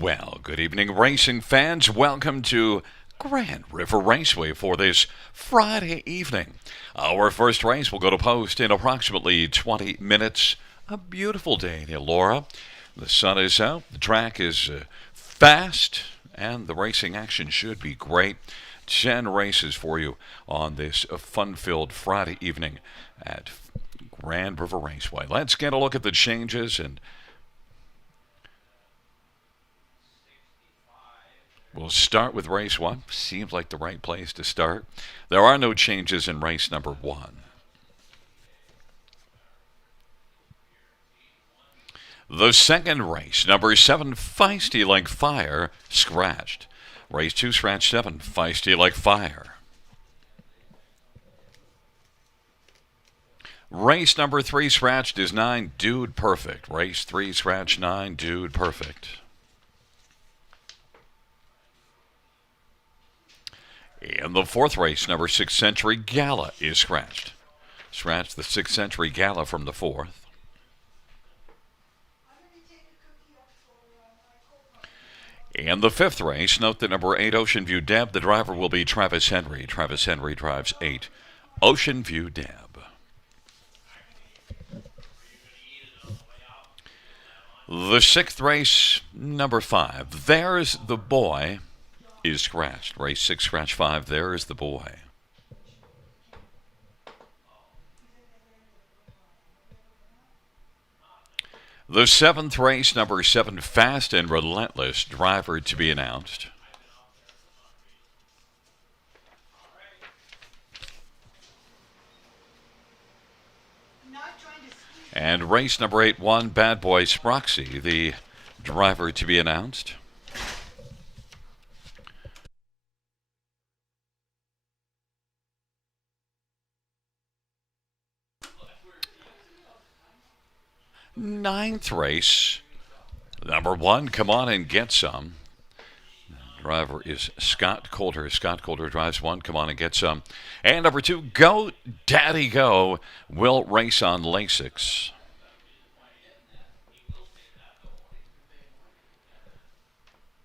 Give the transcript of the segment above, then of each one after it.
Well, good evening, racing fans. Welcome to Grand River Raceway for this Friday evening. Our first race will go to post in approximately 20 minutes. A beautiful day in Elora. The sun is out, the track is fast, and the racing action should be great. 10 races for you on this fun-filled Friday evening at Grand River Raceway. Let's get a look at the changes, and we'll start with race one. Seems like the right place to start. There are no changes in race number one. The second race, number 7, Feisty Like Fire, scratched. Race 2, scratch 7, Feisty Like Fire. Race number 3, scratched is 9, Dude Perfect. Race 3, scratch 9, Dude Perfect. In the fourth race, number 6, Century Gala is scratched. Scratch the 6th Century Gala from the fourth. In the fifth race, note that number 8, Ocean View Deb, the driver will be Travis Henry. Travis Henry drives 8, Ocean View Deb. The sixth race, number 5, There's the Boy, is scratched. Race 6, scratch 5, There's the Boy. The seventh race, number 7, Fast and Relentless, driver to be announced. And race number 8, 1, Bad Boy Sproxy, the driver to be announced. Ninth race, number 1, Come On and Get Some. The driver is Scott Coulter. Scott Coulter drives 1, Come On and Get Some. And number 2, Go Daddy Go, will race on Lasix.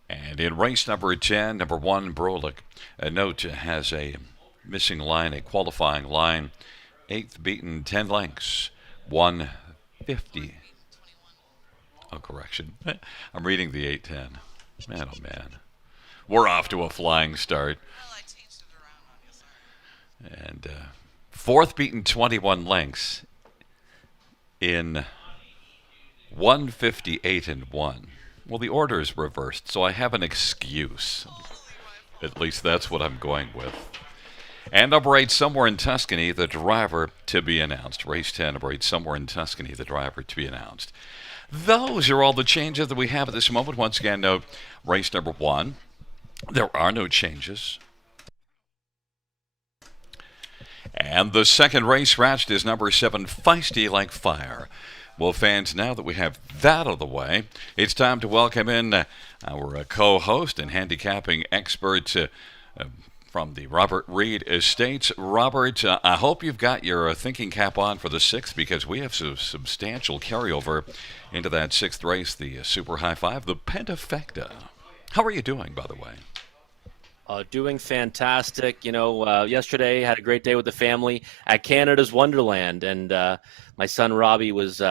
And in race number 10, number 1, Brolik. A note has a missing line, a qualifying line. 8th beaten 10 lengths, 150. Oh, correction. I'm reading the 810. Man, oh man. We're off to a flying start. And 4th beaten 21 lengths in 158 and 1. Well, the order is reversed, so I have an excuse. At least that's what I'm going with. And number 8, Somewhere in Tuscany, the driver to be announced. Race 10, number 8, Somewhere in Tuscany, the driver to be announced. Those are all the changes that we have at this moment. Once again, note race number 1. There are no changes. And the second race scratched is number 7, Feisty Like Fire. Well, fans, now that we have that out of the way, it's time to welcome in our co-host and handicapping expert from the Robert Reed Estates. Robert, I hope you've got your thinking cap on for the 6th, because we have some substantial carryover into that 6th race, the Super High Five, the Pentafecta. How are you doing, by the way? Doing fantastic. Yesterday had a great day with the family at Canada's Wonderland, and my son Robbie was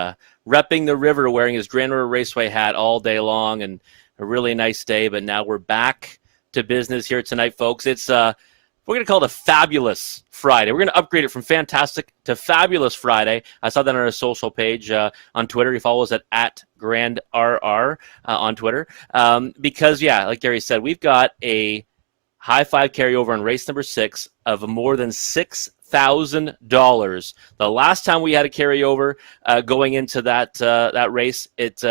repping the river, wearing his Grand River Raceway hat all day long, and a really nice day. But now we're back to business here tonight, folks. It's we're going to call it a fabulous Friday. We're going to upgrade it from fantastic to fabulous Friday. I saw that on our social page on Twitter. He follows it at GrandRR on Twitter. Because, yeah, like Gary said, we've got a high five carryover on race number 6 of more than $6,000. The last time we had a carryover going into that race, it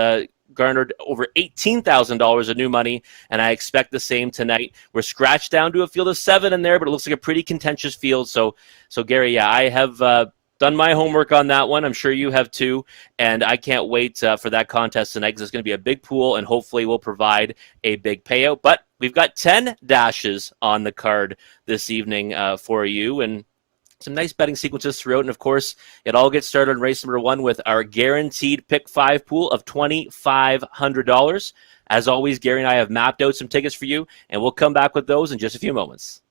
garnered over $18,000 of new money, and I expect the same tonight. We're scratched down to a field of 7 in there, but it looks like a pretty contentious field. So Gary, yeah, I have done my homework on that one. I'm sure you have too, and I can't wait for that contest tonight, because it's going to be a big pool, and hopefully we'll provide a big payout. But we've got 10 dashes on the card this evening for you, and some nice betting sequences throughout. And of course, it all gets started in race number 1 with our guaranteed pick 5 pool of $2,500. As always, Gary and I have mapped out some tickets for you, and we'll come back with those in just a few moments.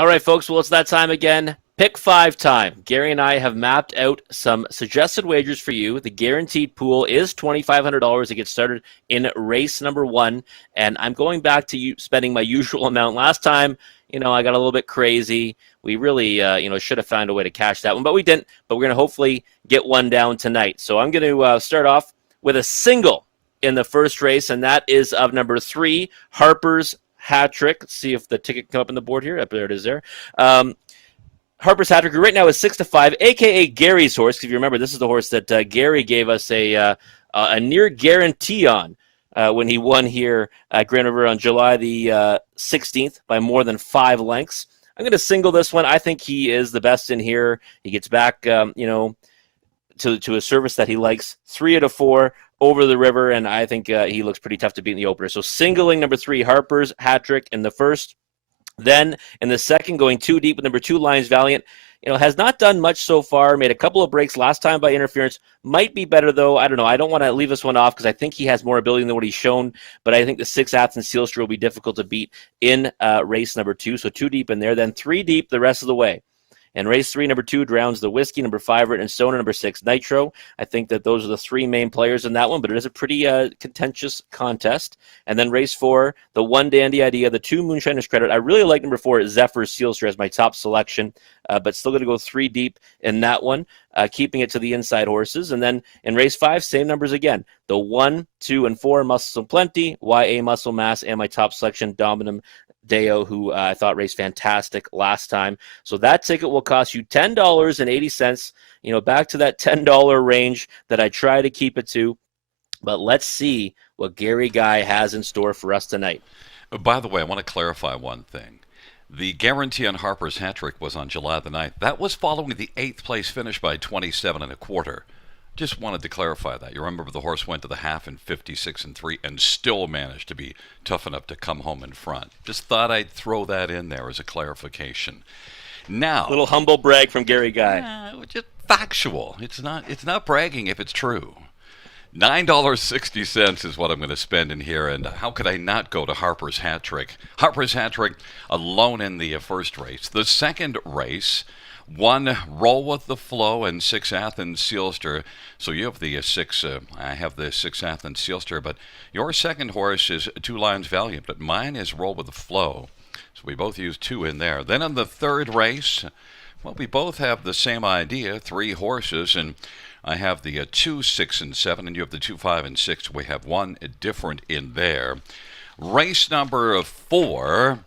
All right, folks. Well, it's that time again. Pick 5 time. Gary and I have mapped out some suggested wagers for you. The guaranteed pool is $2,500 to get started in race number 1. And I'm going back to you spending my usual amount. Last time, I got a little bit crazy. We really, should have found a way to cash that one, but we didn't. But we're going to hopefully get one down tonight. So I'm going to start off with a single in the first race, and that is of number 3, Harper's Hat Trick. Let's see if the ticket can come up on the board here. Up there it is there. Harper's Hat Trick right now is 6-5, a.k.a. Gary's horse. If you remember, this is the horse that Gary gave us a near guarantee on when he won here at Grand River on July the 16th by more than 5 lengths. I'm going to single this one. I think he is the best in here. He gets back, to a service that he likes. 3 out of 4 over the river, and I think he looks pretty tough to beat in the opener. So singling number 3, Harper's Hat Trick in the first. Then in the second, going 2 deep with number 2, Lions Valiant. Has not done much so far. Made a couple of breaks last time by interference. Might be better, though. I don't know. I don't want to leave this one off because I think he has more ability than what he's shown. But I think the 6 Athens Sealster will be difficult to beat in race number 2. So 2 deep in there. Then 3 deep the rest of the way. And race 3, number 2, Drowns the Whiskey. Number 5, Written Stone. And number 6, Nitro. I think that those are the 3 main players in that one, but it is a pretty contentious contest. And then race 4, the 1 Dandy Idea, the 2 Moonshiners Credit. I really like number 4, Zephyr Sealster as my top selection, but still going to go 3 deep in that one, keeping it to the inside horses. And then in race 5, same numbers again. The 1, 2, and 4, Muscle Plenty, YA Muscle Mass, and my top selection, Dominum Deo, who I thought raced fantastic last time. So that ticket will cost you $10.80, back to that $10 range that I try to keep it to. But let's see what Gary Guy has in store for us tonight. By the way, I want to clarify one thing. The guarantee on Harper's Hat Trick was on July the 9th. That was following the 8th place finish by 27 1/4. Just wanted to clarify that. You remember the horse went to the half in 56 3 and still managed to be tough enough to come home in front. Just thought I'd throw that in there as a clarification. Now, little humble brag from Gary Guy. Just factual. It's not bragging if it's true. $9.60 is what I'm going to spend in here, and how could I not go to Harper's Hat Trick? Harper's Hat Trick alone in the first race. The second race, 1 Roll with the Flow and 6 Athens Sealster. So you have the 6, I have the 6 Athens Sealster, but your second horse is 2 Lions Valiant, but mine is Roll with the Flow. So we both use 2 in there. Then in the third race, well, we both have the same idea, 3 horses, and I have the 2, 6, and 7, and you have the 2, 5, and 6. We have 1 different in there. Race number 4,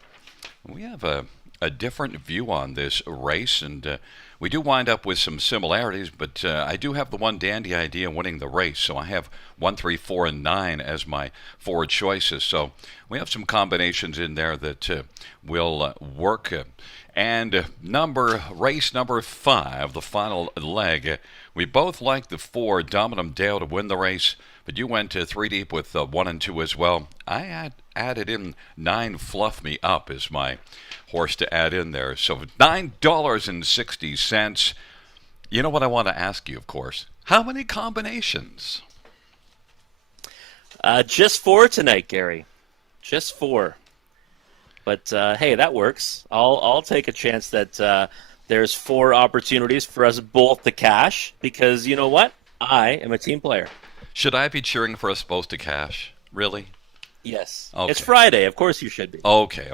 we have a different view on this race, and we do wind up with some similarities, but I do have the 1 Dandy Idea winning the race, so I have 1, 3, 4, and 9 as my 4 choices. So we have some combinations in there that will work. And race number 5, the final leg, we both like the 4 Dominum Dale to win the race, but you went 3 deep with 1 and 2 as well. I added in 9 Fluff Me Up as my horse to add in there. So $9.60. You know what I want to ask you, of course? How many combinations? Just 4 tonight, Gary. Just 4. But hey, that works. I'll take a chance that there's 4 opportunities for us both to cash, because you know what? I am a team player. Should I be cheering for us both to cash? Really? Yes. Okay. It's Friday. Of course you should be. Okay.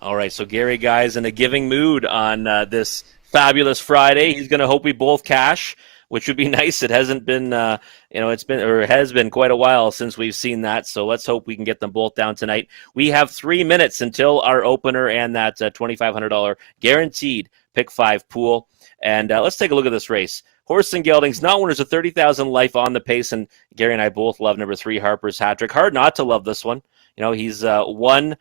All right, so Gary Guy's in a giving mood on this fabulous Friday. He's going to hope we both cash, which would be nice. It hasn't been, it has been quite a while since we've seen that. So let's hope we can get them both down tonight. We have 3 minutes until our opener and that $2,500 guaranteed pick 5 pool. And let's take a look at this race. Horse and Geldings, not winners of 30,000 life on the pace. And Gary and I both love number 3, Harper's Hat Trick. Hard not to love this one. He's won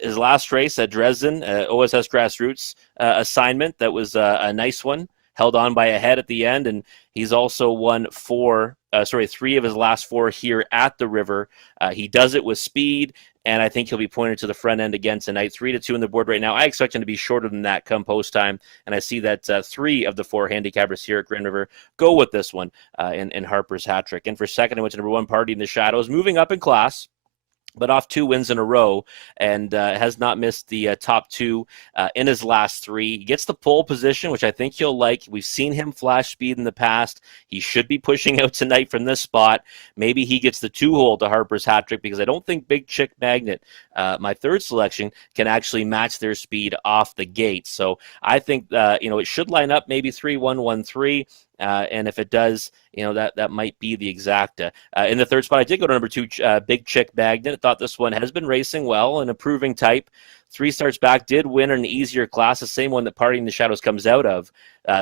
his last race at Dresden, OSS Grassroots assignment. That was a nice one, held on by a head at the end. And he's also won 3 of his last 4 here at the River. He does it with speed, and I think he'll be pointed to the front end again tonight. 3-2 on the board right now. I expect him to be shorter than that come post time, and I see that 3 of the 4 handicappers here at Grand River go with this one in Harper's Hat Trick. And for second, I went to number 1, Party in the Shadows, moving up in class. but off 2 wins in a row and has not missed the top two in his last three. He gets the pole position, which I think he'll like. We've seen him flash speed in the past. He should be pushing out tonight from this spot. Maybe he gets the 2-hole to Harper's hat trick, because I don't think Big Chick Magnet, my third selection, can actually match their speed off the gate. So I think it should line up maybe 3-1-1-3. And if it does, that might be the exacta. In the third spot, I did go to number 2, Big Chick Magnet. I thought this one has been racing well, an improving type. 3 starts back, did win an easier class, the same one that Party in the Shadows comes out of.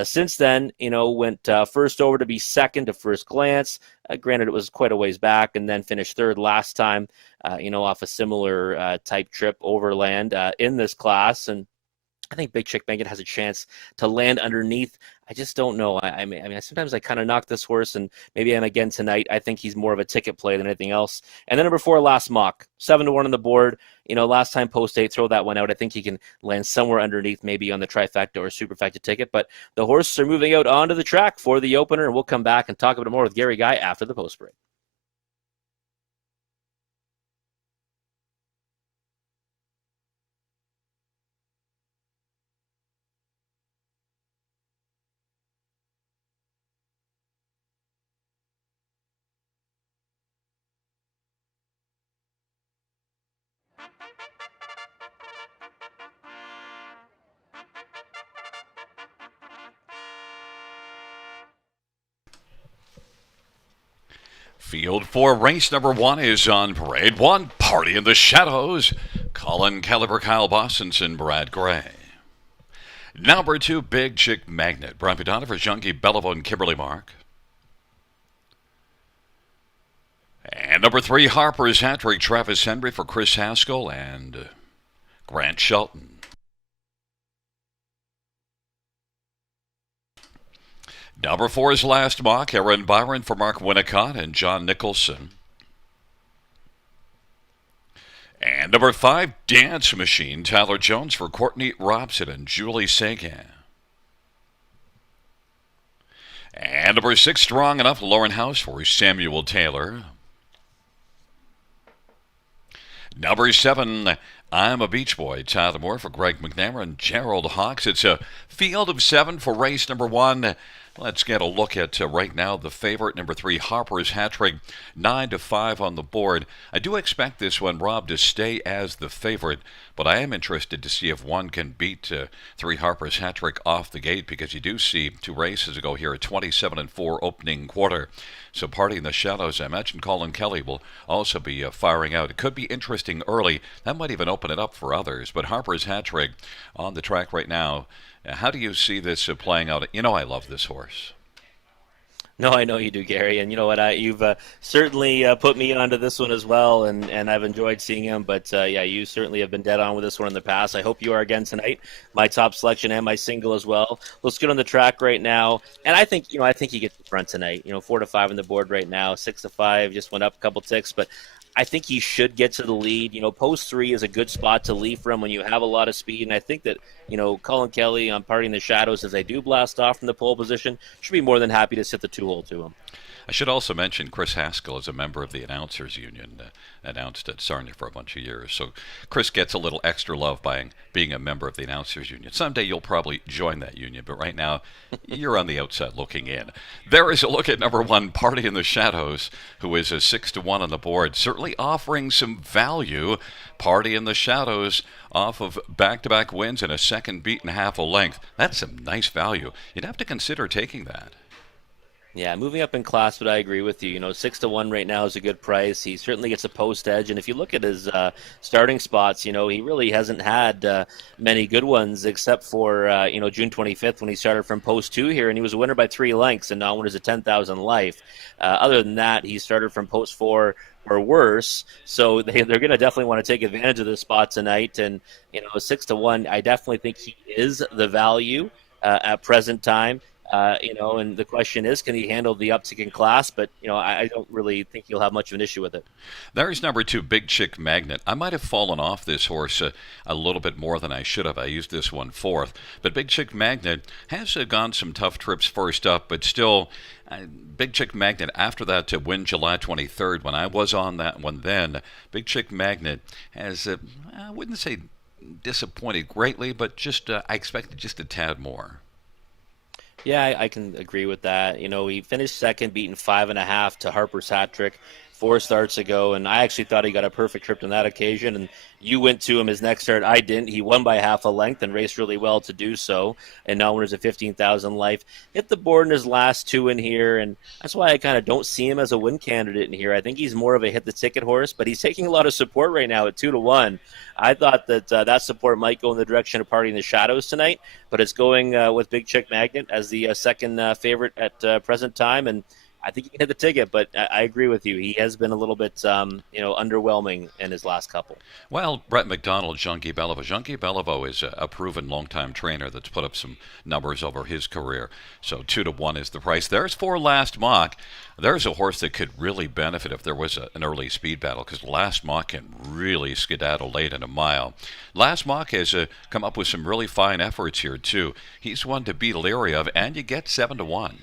Since then, went first over to be second to First Glance. Granted, it was quite a ways back, and then finished third last time, off a similar type trip overland in this class. And I think Big Chick Magnet has a chance to land underneath. I just don't know. I mean, sometimes I kind of knock this horse, and maybe I'm again tonight. I think he's more of a ticket play than anything else. And then number 4, Last Mock, 7-1 on the board. Last time post 8, throw that one out. I think he can land somewhere underneath, maybe on the trifecta or superfecta ticket. But the horses are moving out onto the track for the opener, and we'll come back and talk a bit more with Gary Guy after the post break. Field 4, race number 1 is on parade. 1, Party in the Shadows. Colin Caliber, Kyle Bostonson, Brad Gray. Number 2, Big Chick Magnet. Brian Padana for Junkie Belleville and Kimberly Mark. And number 3, Harper's Hat Trick. Travis Henry for Chris Haskell and Grant Shelton. Number 4 is Last Mock. Aaron Byron for Mark Winnicott and John Nicholson. And number 5, Dance Machine. Tyler Jones for Courtney Robson and Julie Sagan. And number 6, Strong Enough. Lauren House for Samuel Taylor. Number 7, I'm a Beach Boy. Tyler Moore for Greg McNamara and Gerald Hawks. It's a field of 7 for race number 1. Let's get a look at right now the favorite, number 3, Harper's Hat Trick, 9-5 on the board. I do expect this one, Rob, to stay as the favorite, but I am interested to see if one can beat 3 Harper's Hat Trick off the gate, because you do see 2 races ago here, a 27-4 opening quarter. So Party in the Shadows, I imagine Colin Kelly will also be firing out. It could be interesting early. That might even open it up for others. But Harper's Hat Trick on the track right now. How do you see this playing out? I love this horse. No, I know you do, Gary. And you know what? You've certainly put me onto this one as well, and I've enjoyed seeing him. But yeah, you certainly have been dead on with this one in the past. I hope you are again tonight. My top selection and my single as well. Let's get on the track right now. And I think he gets the front tonight. 4-5 on the board right now. 6-5 just went up a couple ticks, but I think he should get to the lead. Post 3 is a good spot to lead from when you have a lot of speed. And I think that, Colin Kelly on Party in the Shadows, as they do blast off from the pole position, should be more than happy to sit the 2-hole to him. I should also mention Chris Haskell is a member of the Announcers Union, announced at Sarnia for a bunch of years. So Chris gets a little extra love by being a member of the Announcers Union. Someday you'll probably join that union, but right now you're on the outside looking in. There is a look at number 1, Party in the Shadows, who is a 6-1 on the board, certainly offering some value. Party in the Shadows off of back-to-back wins and a second beat and half a length. That's some nice value. You'd have to consider taking that. Yeah, moving up in class, but I agree with you. 6-1 right now is a good price. He certainly gets a post edge, and if you look at his starting spots, he really hasn't had many good ones, except for June 25th when he started from post 2 here, and he was a winner by 3 lengths, and non-winners at 10,000 life. Other than that, he started from post 4 or worse, so they're going to definitely want to take advantage of this spot tonight. And 6-1, I definitely think he is the value at present time. And the question is, can he handle the uptick in class? But I don't really think he'll have much of an issue with it. There's number 2, Big Chick Magnet. I might have fallen off this horse a little bit more than I should have. I used this one fourth. But Big Chick Magnet has gone some tough trips first up, but still, Big Chick Magnet, after that to win July 23rd, when I was on that one then, Big Chick Magnet has, I wouldn't say disappointed greatly, but just I expected just a tad more. Yeah, I can agree with that. He finished second, beating 5.5 to Harper's hat trick 4 starts ago, and I actually thought he got a perfect trip on that occasion. And you went to him his next start. I didn't. He won by half a length and raced really well to do so. And now winners at 15,000 life. Hit the board in his last 2 in here, and that's why I kind of don't see him as a win candidate in here. I think he's more of a hit the ticket horse, but he's taking a lot of support right now at 2-1. I thought that that support might go in the direction of Party in the Shadows tonight, but it's going with Big Chick Magnet as the second favorite at present time, and I think he can hit the ticket, but I agree with you. He has been a little bit, underwhelming in his last couple. Well, Brett McDonald, Junkie Beliveau. Junkie Beliveau is a proven long-time trainer that's put up some numbers over his career. So 2-1 is the price. There's 4 Last Mock. There's a horse that could really benefit if there was an early speed battle, because Last Mock can really skedaddle late in a mile. Last Mock has come up with some really fine efforts here, too. He's one to beat leery of, and you get 7-1.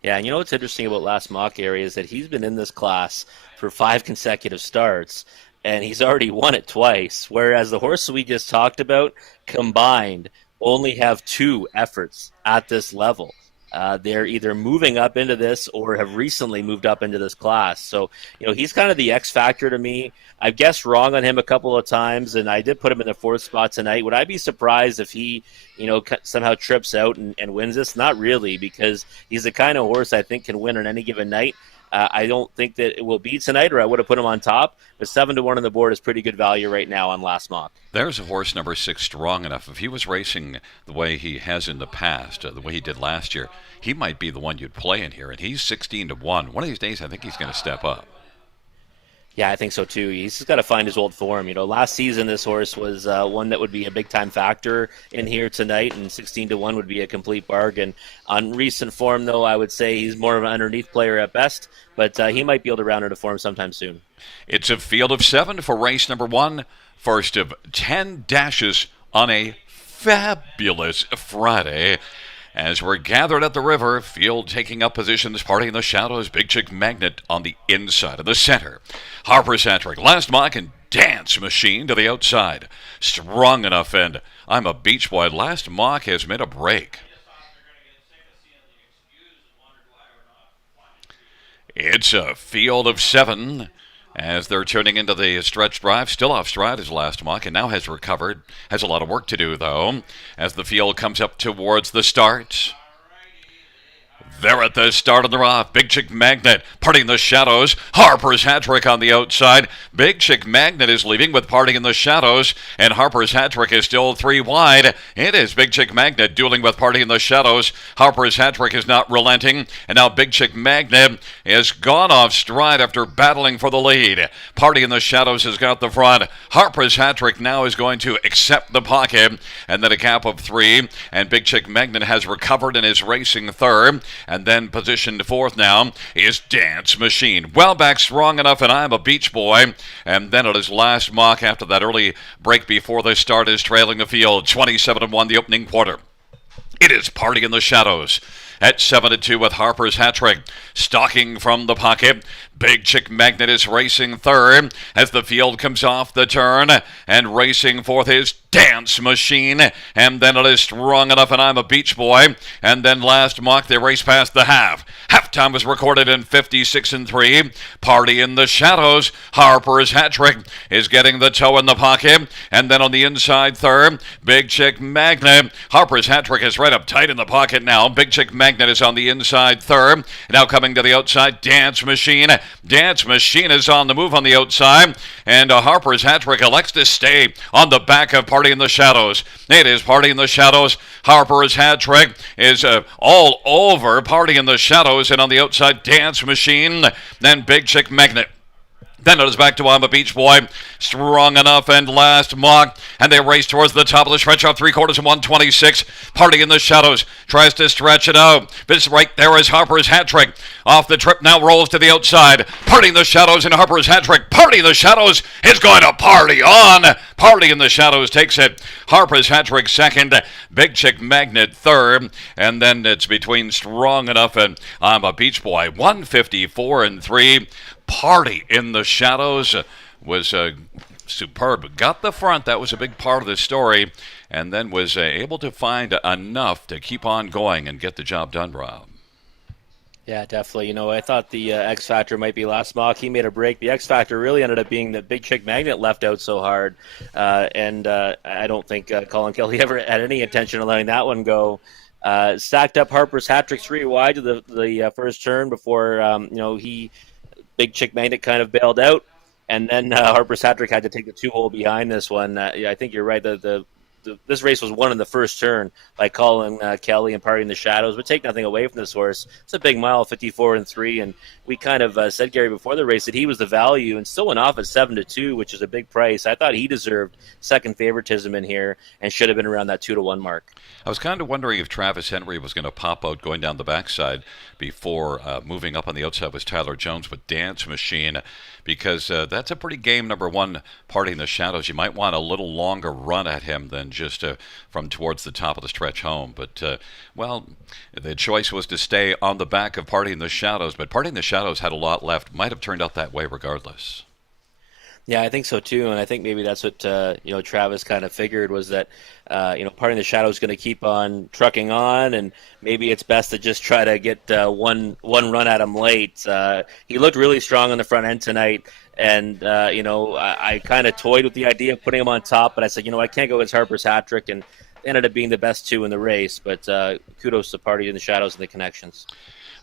Yeah, and what's interesting about Last Mock area is that he's been in this class for 5 consecutive starts, and he's already won it twice, whereas the horses we just talked about combined only have 2 efforts at this level. They're either moving up into this or have recently moved up into this class. So, he's kind of the X factor to me. I've guessed wrong on him a couple of times, and I did put him in the 4th spot tonight. Would I be surprised if he, somehow trips out and wins this? Not really, because he's the kind of horse I think can win on any given night. I don't think that it will be tonight, or I would have put him on top. But 7-1 on the board is pretty good value right now on Last Mock. There's a horse number 6, Strong Enough. If he was racing the way he has in the past, the way he did last year, he might be the one you'd play in here. And he's 16-1. One of these days, I think he's going to step up. Yeah, I think so too. He's just got to find his old form. Last season this horse was one that would be a big time factor in here tonight, and 16-1 would be a complete bargain. On recent form, though, I would say he's more of an underneath player at best, but he might be able to round into form sometime soon. It's a field of 7 for race number 1. First of 10 dashes on a fabulous Friday. As we're gathered at the river, field taking up positions, Party in the Shadows, Big Chick Magnet on the inside of the center. Harper's Hat Trick, Last Mock, and Dance Machine to the outside. Strong Enough, and I'm a Beach Boy. Last Mock has made a break. It's a field of 7. As they're turning into the stretch drive, still off stride is Last Mock, and now has recovered. Has a lot of work to do, though, as the field comes up towards the start. They're at the start of the rough. Big Chick Magnet Party in the Shadows. Harper's Hat Trick on the outside. Big Chick Magnet is leaving with Party in the Shadows, and Harper's Hat Trick is still 3 wide. It is Big Chick Magnet dueling with Party in the Shadows. Harper's Hat Trick is not relenting, and now Big Chick Magnet is gone off stride after battling for the lead. Party in the Shadows has got the front. Harper's Hat Trick now is going to accept the pocket, and then a gap of 3, and Big Chick Magnet has recovered and is racing third. And then positioned 4th now is Dance Machine. Well back, Strong Enough, and I'm a Beach Boy. And then it is Last Mock after that early break before the start is trailing the field. 27-1 the opening quarter. It is Party in the Shadows at 7-2 with Harper's Hat Trick. Stalking from the pocket, Big Chick Magnet is racing third as the field comes off the turn, and racing fourth is Dance Machine, and then it is Strong Enough, and I'm a Beach Boy, and then Last Mock. They race past the half. Halftime was recorded in 56-3. Party in the Shadows. Harper's Hat Trick is getting the toe in the pocket, and then on the inside third, Big Chick Magnet. Harper's Hat Trick is right up tight in the pocket now. Big Chick Magnet is on the inside third. Now coming to the outside, Dance Machine. Dance Machine is on the move on the outside, and Harper's Hat Trick elects to stay on the back of Party in the Shadows. It is Party in the Shadows. Harper's Hat Trick is all over Party in the Shadows, and on the outside, Dance Machine. Then Big Chick Magnet. Then it is back to I'm a Beach Boy. Strong enough and last mock. And they race towards the top of the stretch off 3/4 and 126. Party in the shadows. Tries to stretch it out. This right there is Harper's hat trick. Off the trip now rolls to the outside. Party in the shadows and Harper's hat trick. Party in the shadows is going to party on. Party in the shadows takes it. Harper's hat trick second. Big Chick Magnet third. And then it's between Strong Enough and I'm a Beach Boy. 154 and 3. Party in the shadows was superb. Got the front. That was a big part of the story. And then was able to find enough to keep on going and get the job done, Rob. Yeah, definitely. I thought the X Factor might be last mock. He made a break. The X Factor really ended up being the Big Chick Magnet left out so hard. And I don't think Colin Kelly ever had any intention of letting that one go. Stacked up Harper's hat trick 3 wide to the first turn before, Big Chick Magnet kind of bailed out. And then Harper's hat trick had to take the 2-hole behind this one. I think you're right. This race was won in the first turn by Colin Kelly and Party in the Shadows, but take nothing away from this horse. It's a big mile, 54 and 3, and we kind of said, Gary, before the race that he was the value and still went off at 7-2, which is a big price. I thought he deserved second favoritism in here and should have been around that 2-1 mark. I was kind of wondering if Travis Henry was going to pop out going down the backside before moving up on the outside with Tyler Jones with Dance Machine, because that's a pretty game number one, Party in the Shadows. You might want a little longer run at him than just from towards the top of the stretch home. But, well, the choice was to stay on the back of Party in the Shadows, but Party in the Shadows had a lot left. Might have turned out that way regardless. Yeah, I think so too, and I think maybe that's what Travis kind of figured was that Party in the Shadows is going to keep on trucking on, and maybe it's best to just try to get one run at him late. He looked really strong on the front end tonight, and I kind of toyed with the idea of putting him on top, but I said, I can't go against Harper's hat trick, and they ended up being the best two in the race. But kudos to Party in the Shadows and the connections.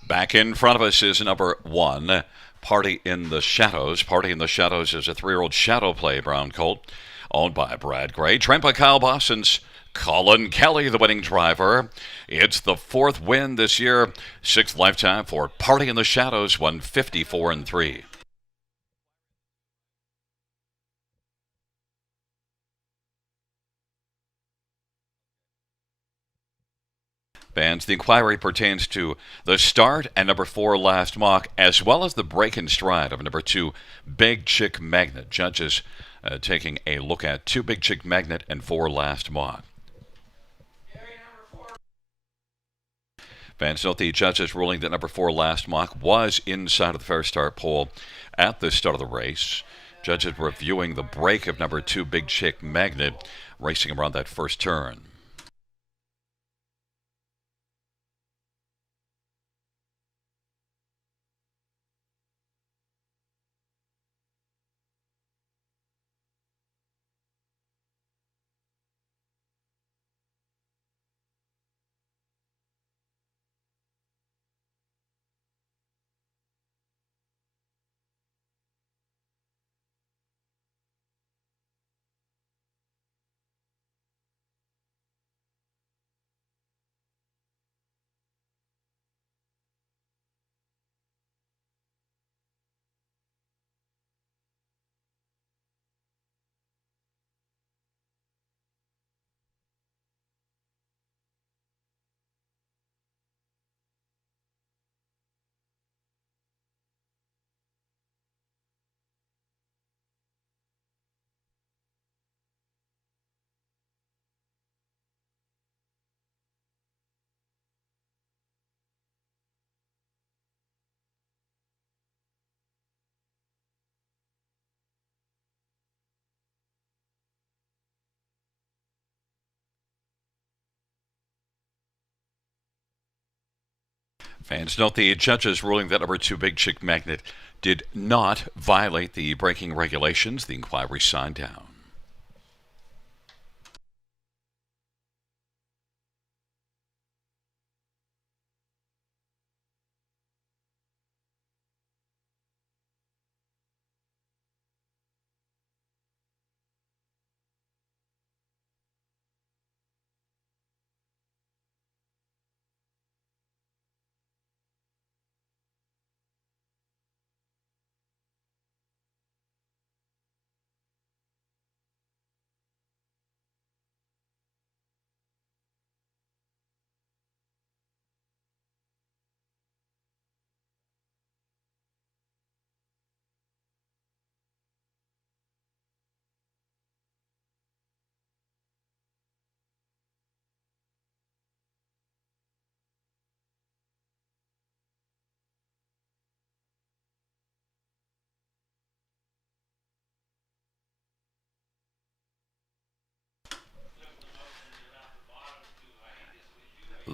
Back in front of us is number 1. Party in the Shadows. Party in the Shadows is a 3-year-old shadow play brown colt owned by Brad Gray. Trained by Kyle Boston's Colin Kelly, the winning driver. It's the 4th win this year, 6th lifetime for Party in the Shadows, 154 and 3. Fans, the inquiry pertains to the start and number 4 last mock, as well as the break in stride of number 2 Big Chick Magnet. Judges taking a look at 2 Big Chick Magnet and 4 last mock. Fans, note the judges ruling that number 4 last mock was inside of the fair start pole at the start of the race. Judges reviewing the break of number 2 Big Chick Magnet racing around that first turn. Fans, note the judges ruling that number 2 Big Chick Magnet did not violate the braking regulations. The inquiry signed down.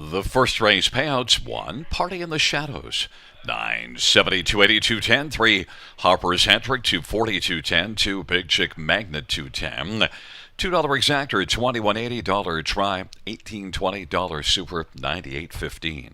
The first race payouts: 1, Party in the Shadows, 9, 70, 280, 210, 3, Harper's Hattrick, 240, 210, 2, Big Chick Magnet, 210, $2 exactor, 2180, dollar try, 1820, dollar super, 98.15.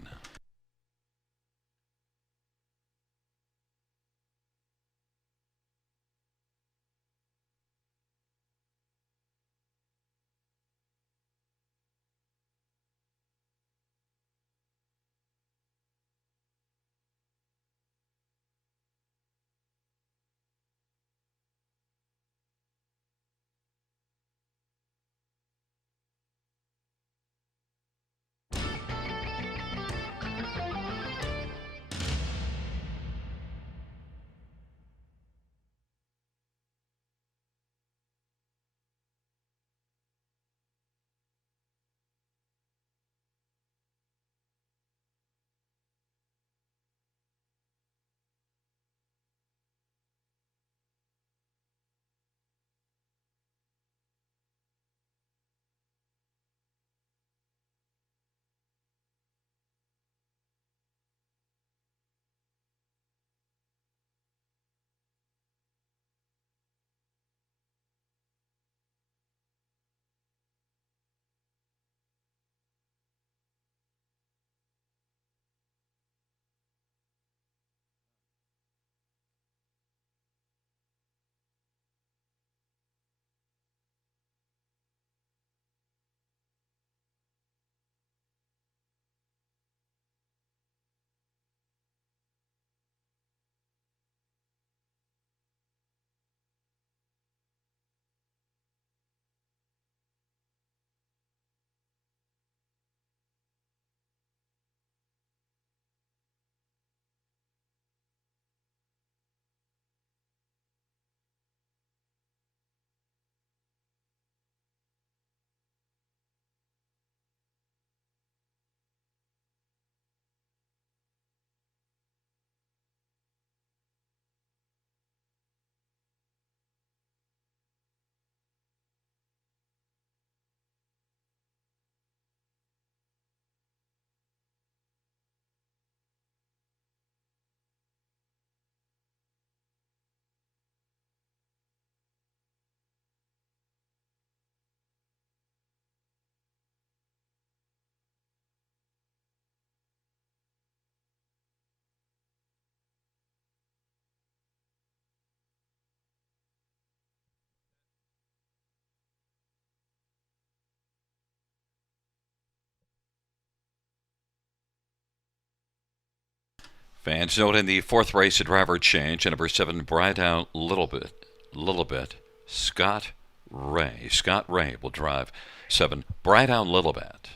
Fans note in the fourth race, a driver change, and number 7, Bright Out Little Bit, Scott Ray. Scott Ray will drive 7, Bright Out Little Bit.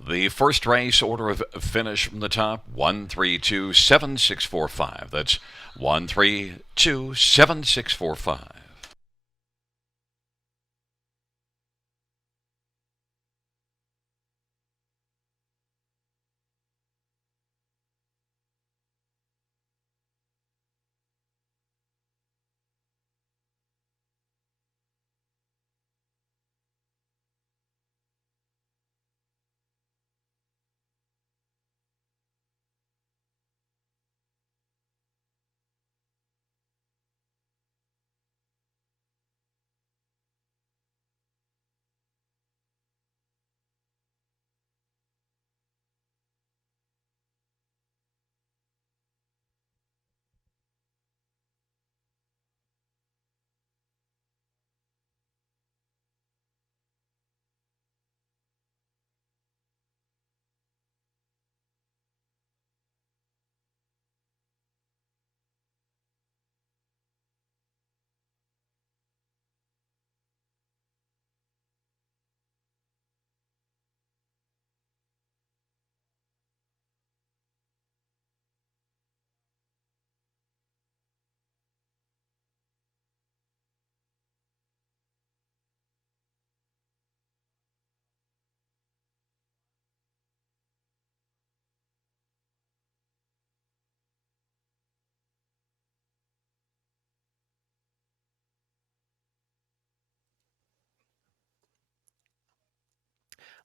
The first race order of finish from the top: 1, 3, 2, 7, 6, 4, 5. That's 1, 3, 2, 7, 6, 4, 5.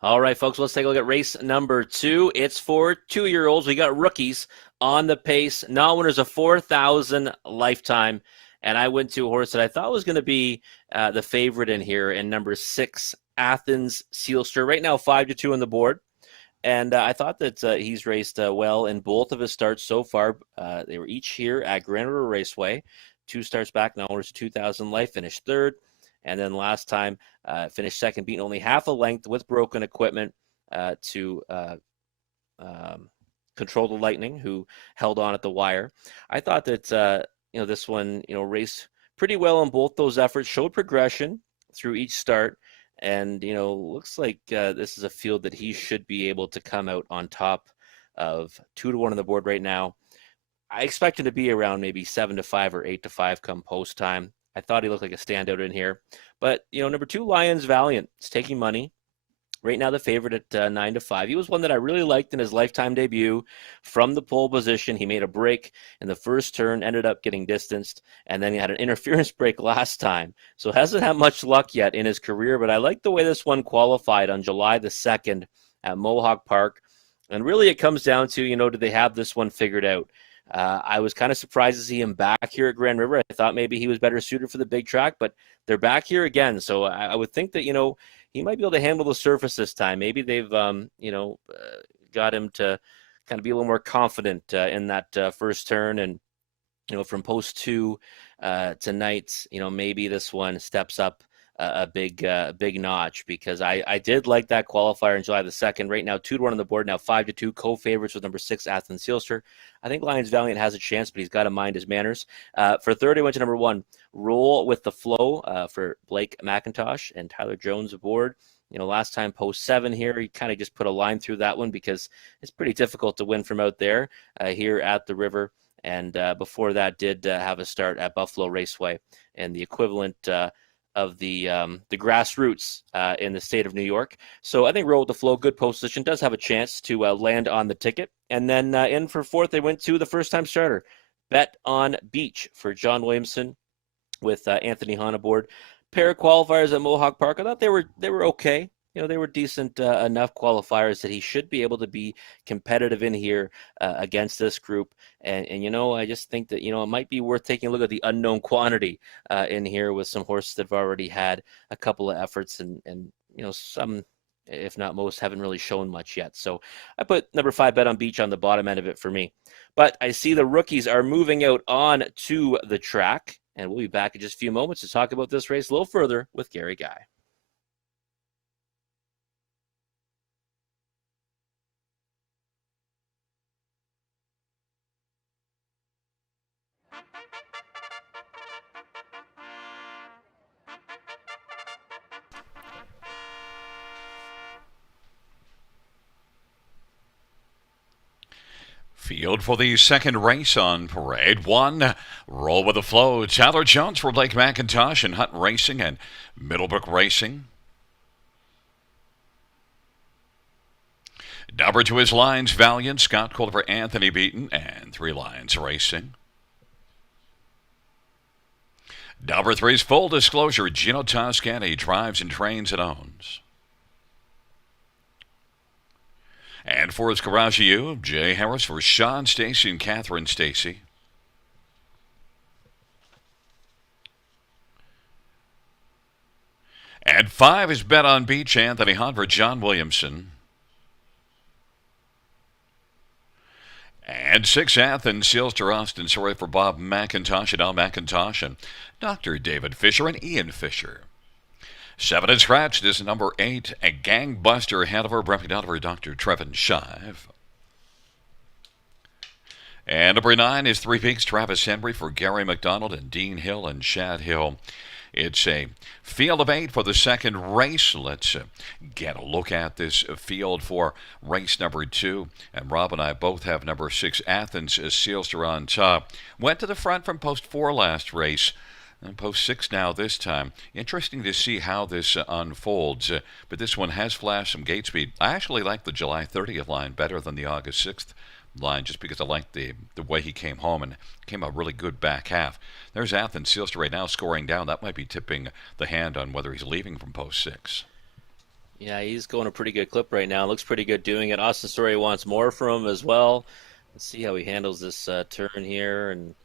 All right, folks, let's take a look at race number 2. It's for 2-year-olds. We got rookies on the pace. Non-winners of 4,000 lifetime. And I went to a horse that I thought was going to be the favorite in here, in number 6, Athens Sealster. Right now, 5-2 on the board. And I thought that he's raced well in both of his starts so far. They were each here at Grand River Raceway. 2 starts back, non-winners 2,000 life, finished third. And then last time, finished second, beating only half a length with broken equipment to control the Lightning, who held on at the wire. I thought that this one raced pretty well in both those efforts, showed progression through each start, and looks like this is a field that he should be able to come out on top of. 2-1 on the board right now. I expect him to be around maybe 7-5 or 8-5 come post time. I thought he looked like a standout in here. But, number 2, Lions Valiant, is taking money. Right now, the favorite at 9-5. He was one that I really liked in his lifetime debut from the pole position. He made a break in the first turn, ended up getting distanced, and then he had an interference break last time. So hasn't had much luck yet in his career, but I like the way this one qualified on July the 2nd at Mohawk Park. And really it comes down to, do they have this one figured out? I was kind of surprised to see him back here at Grand River. I thought maybe he was better suited for the big track, but they're back here again. So I would think that, he might be able to handle the surface this time. Maybe they've, got him to kind of be a little more confident in that first turn. And, from post 2 tonight, maybe this one steps up a big notch, because I did like that qualifier in July the 2nd. Right now, 2-1 on the board, now 5-2 co-favorites with number 6, Athens Sealster. I think Lions Valiant has a chance, but he's got to mind his manners. For third, I went to number 1, Roll with the Flow for Blake McIntosh and Tyler Jones aboard. Last time post 7 here, he kind of just put a line through that one because it's pretty difficult to win from out there here at the river. And before that, did have a start at Buffalo Raceway and the equivalent of the grassroots in the state of New York. So I think Roll with the Flow, good post position, does have a chance to land on the ticket. And then in for fourth, they went to the first-time starter, Bet on Beach for John Williamson with Anthony Hahn aboard. Pair of qualifiers at Mohawk Park. I thought they were okay. They were decent enough qualifiers that he should be able to be competitive in here against this group. And I just think that, it might be worth taking a look at the unknown quantity in here with some horses that have already had a couple of efforts and some, if not most, haven't really shown much yet. So I put number 5, Bet on Beach, on the bottom end of it for me. But I see the rookies are moving out on to the track, and we'll be back in just a few moments to talk about this race a little further with Gary Guy. Field for the second race on parade. 1, Roll with the Flow. Tyler Jones for Blake McIntosh and Hunt Racing and Middlebrook Racing. Number 2 is Lions Valiant. Scott Calder for Anthony Beaton and 3 Lions Racing. Number 3 is Full Disclosure. Gino Toscani drives and trains and owns. And for his Garage U, Jay Harris for Sean Stacy and Catherine Stacy. And 5 is Bet on Beach, Anthony Hunt for John Williamson. And 6, Athens Sealster, Austin Sorry for Bob McIntosh and Al McIntosh and Dr. David Fisher and Ian Fisher. 7 and scratch. This is number 8, a Gangbuster Hanover, Brett McDonough, Dr. Trevin Shive. And number 9 is 3 Peaks, Travis Henry for Gary McDonald and Dean Hill and Shad Hill. It's a field of 8 for the second race. Let's get a look at this field for race number 2. And Rob and I both have number 6, Athens Sealster on top. Went to the front from post 4 last race. And post 6 now this time. Interesting to see how this unfolds. But this one has flashed some gate speed. I actually like the July 30th line better than the August 6th line, just because I like the way he came home and came a really good back half. There's Athens Sealster right now scoring down. That might be tipping the hand on whether he's leaving from post 6. Yeah, he's going a pretty good clip right now. Looks pretty good doing it. Austin Story wants more from him as well. Let's see how he handles this turn here, and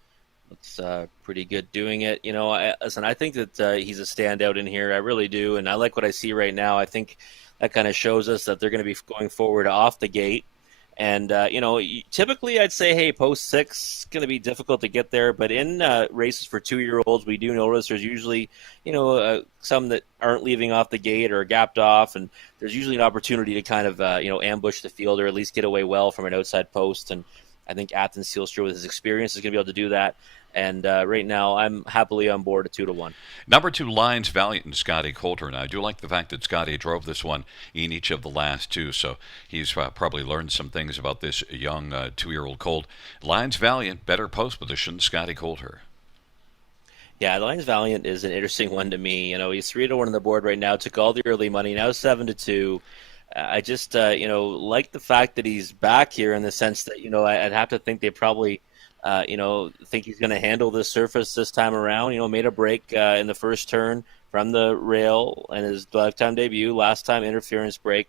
looks pretty good doing it. Listen, I think that he's a standout in here. I really do, and I like what I see right now. I think that kind of shows us that they're going to be going forward off the gate. And typically I'd say, hey, post six going to be difficult to get there, but in races for 2 year olds, we do notice there's usually, some that aren't leaving off the gate or gapped off, and there's usually an opportunity to kind of ambush the field or at least get away well from an outside post. And I think Athens Sealster with his experience is going to be able to do that. And right now, I'm happily on board at 2-1. Number two, Lions Valiant and Scotty Coulter. And I do like the fact that Scotty drove this one in each of the last two, so he's probably learned some things about this young 2-year-old colt. Lions Valiant, better post position, Scotty Coulter. Yeah, Lions Valiant is an interesting one to me. He's 3-1 on the board right now. Took all the early money. Now 7-2. I just, like the fact that he's back here in the sense that, I'd have to think they probably, think he's going to handle this surface this time around. Made a break in the first turn from the rail in his lifetime debut. Last time interference break.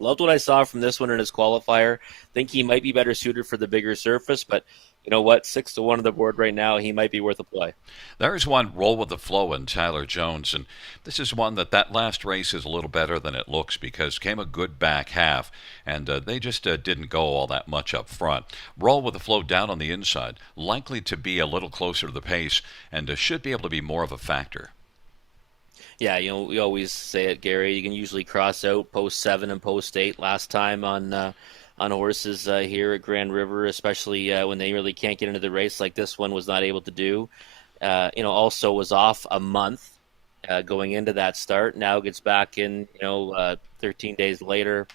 Loved what I saw from this one in his qualifier. Think he might be better suited for the bigger surface, but you know what? 6-1 on the board right now. He might be worth a play. There's one, Roll with the Flow, and Tyler Jones. And this is one that last race is a little better than it looks because came a good back half, and they just didn't go all that much up front. Roll with the Flow down on the inside, likely to be a little closer to the pace, and should be able to be more of a factor. Yeah, we always say it, Gary. You can usually cross out post 7 and post 8. Last time on horses here at Grand River, especially when they really can't get into the race like this one was not able to do. Also was off a month going into that start. Now gets back in, 13 days later,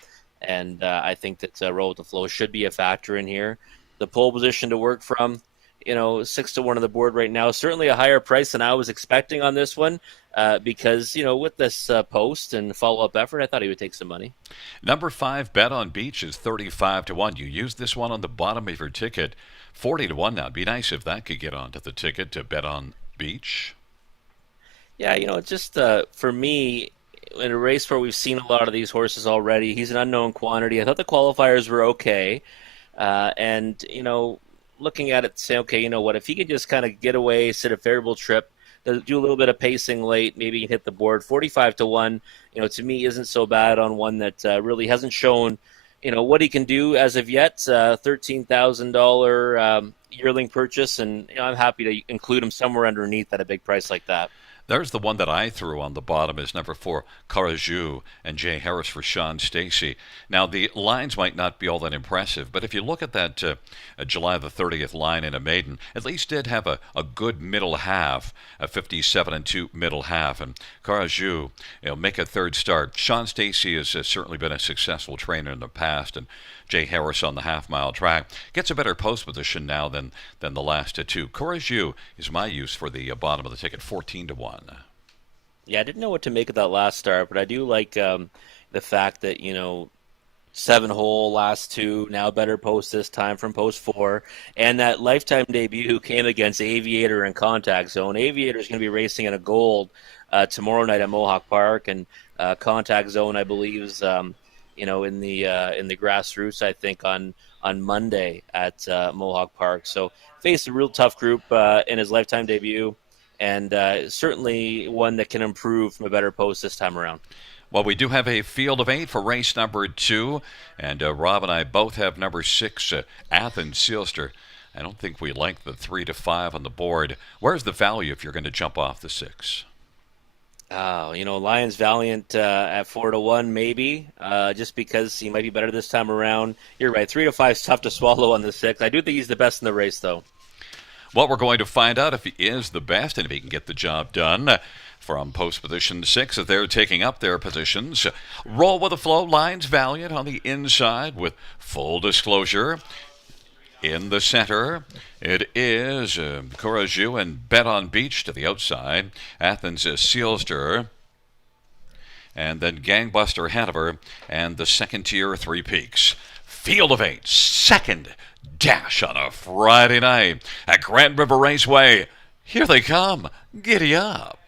and I think that Roll with the Flow should be a factor in here. The pole position to work from. 6-1 on the board right now. Certainly a higher price than I was expecting on this one because, with this post and follow-up effort, I thought he would take some money. Number 5, Bet on Beach is 35-1. You used this one on the bottom of your ticket, 40-1 now. It'd be nice if that could get onto the ticket to Bet on Beach. Yeah, just for me, in a race where we've seen a lot of these horses already, he's an unknown quantity. I thought the qualifiers were okay. And, looking at it, say, okay, you know what? If he could just kind of get away, sit a favorable trip, do a little bit of pacing late, maybe he can hit the board. 45-1, to me, isn't so bad on one that really hasn't shown, what he can do as of yet. $13,000 yearling purchase, and I'm happy to include him somewhere underneath at a big price like that. There's the one that I threw on the bottom is number 4, Carajou, and Jay Harris for Sean Stacy. Now, the lines might not be all that impressive, but if you look at that July the 30th line in a maiden, at least did have a good middle half, a 57-2 middle half. And Carajou, make a third start. Sean Stacy has certainly been a successful trainer in the past, and Jay Harris on the half-mile track gets a better post position now than the last two. Carajou is my use for the bottom of the ticket, 14-1. Yeah, I didn't know what to make of that last start, but I do like the fact that, 7-hole last two, now better post this time from post 4, and that lifetime debut came against Aviator and Contact Zone. Aviator is going to be racing in a gold tomorrow night at Mohawk Park, and Contact Zone, I believe, is in the grassroots, I think, on Monday at Mohawk Park. So faced a real tough group in his lifetime debut, and certainly one that can improve from a better post this time around. Well, we do have a field of 8 for race number 2, and Rob and I both have number 6, Athens Sealster. I don't think we like the 3-5 on the board. Where's the value if you're going to jump off the 6? Oh, Lions Valiant at 4-1 maybe, just because he might be better this time around. You're right, 3-5 is tough to swallow on the 6. I do think he's the best in the race, though. Well, we're going to find out if he is the best and if he can get the job done. From post position 6, as they're taking up their positions. Roll with the Flow, Lions Valiant on the inside with full disclosure. In the center, it is Carajou and Bet on Beach to the outside. Athens Sealster. And then Gangbuster Hanover and the second tier, Three Peaks. Field of 8, second dash on a Friday night at Grand River Raceway. Here they come. Giddy up.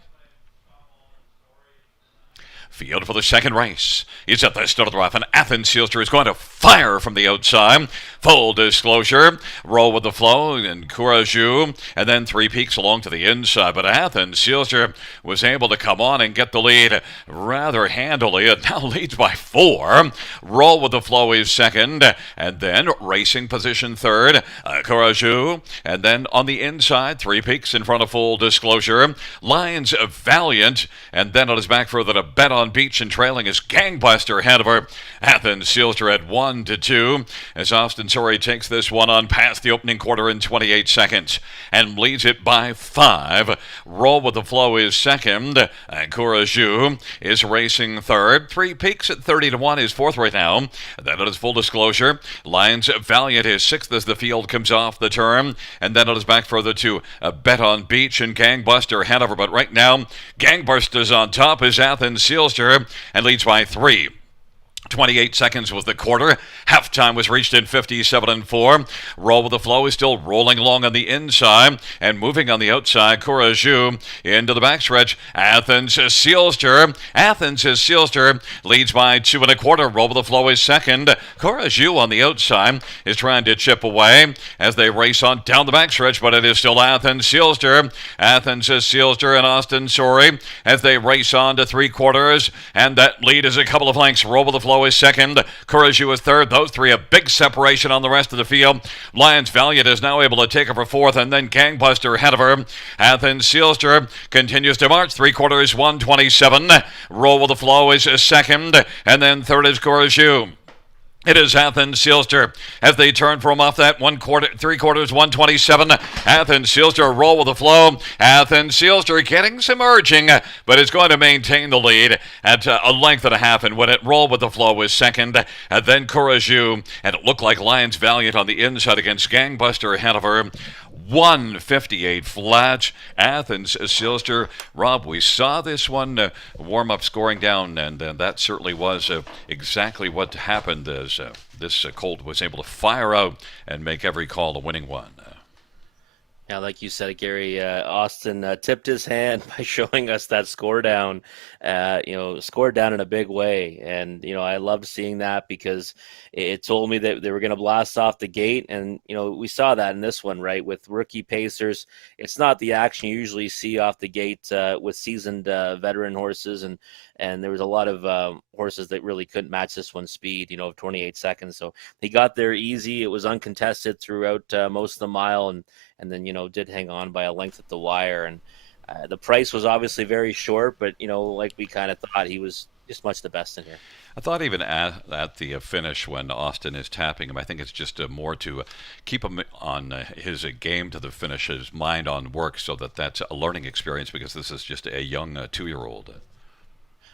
Field for the second race. He's at the start of the rough, and Athens Sealster is going to fire from the outside. Full disclosure, roll with the flow, and Courageux, and then Three Peaks along to the inside. But Athens Sealster was able to come on and get the lead rather handily. It now leads by 4. Roll with the flow is second, and then racing position third, Courageux, and then on the inside, Three Peaks in front of Full Disclosure. Lions Valiant, and then it is back further to Bet on Beach, and trailing is Gangbuster ahead of her. Athens Sealster at 1-2 as Austin Sorey takes this one on past the opening quarter in 28 seconds and leads it by 5. Roll with the Flow is second, and Courageux is racing third. Three Peaks at 30-1 is fourth right now. Then it is Full Disclosure. Lions Valiant is sixth as the field comes off the turn, and then it is back further to Bet on Beach and Gangbuster ahead of her. But right now, Gangbuster's on top is Athens Sealster and leads by 3. 28 seconds was the quarter. Halftime was reached in 57-4. Roll with the Flow is still rolling along on the inside and moving on the outside. Courageux into the backstretch. Athens Sealster leads by 2 1/4. Roll with the Flow is second. Courageux on the outside is trying to chip away as they race on down the backstretch, but it is still Athens Sealster. Athens Sealster and Austin Sorey as they race on to 3/4, and that lead is a couple of lengths. Roll with the Flow is second. Courageux is third. Those three a big separation on the rest of the field. Lions Valiant is now able to take over fourth, and then Gangbuster ahead of her. Athens Sealster continues to march. 3/4, 1:27. Roll with the Flow is second, and then third is Courageux. It is Athens Sealster as they turn from off that 3/4, 1:27. Athens Sealster roll with the flow. Athens Sealster getting some urging, but is going to maintain the lead at a length and a half. And when it roll with the flow is second, and then Courageux, and it looked like Lions Valiant on the inside against Gangbuster ahead of her. 158 flat. Athens Sealster. Rob, we saw this one warm-up scoring down, and that certainly was exactly what happened as this Colt was able to fire out and make every call a winning one. Yeah, like you said, Gary, Austin tipped his hand by showing us that score down, scored down in a big way. And, I loved seeing that because it told me that they were going to blast off the gate. And, we saw that in this one, right? With rookie pacers, it's not the action you usually see off the gate with seasoned veteran horses. And there was a lot of horses that really couldn't match this one's speed, of 28 seconds. So he got there easy. It was uncontested throughout most of the mile, and then, did hang on by a length at the wire. And the price was obviously very short, but, like we kind of thought, he was just much the best in here. I thought even at the finish when Austin is tapping him, I think it's just more to keep him on his game to the finish, his mind on work, so that's a learning experience because this is just a young 2-year-old.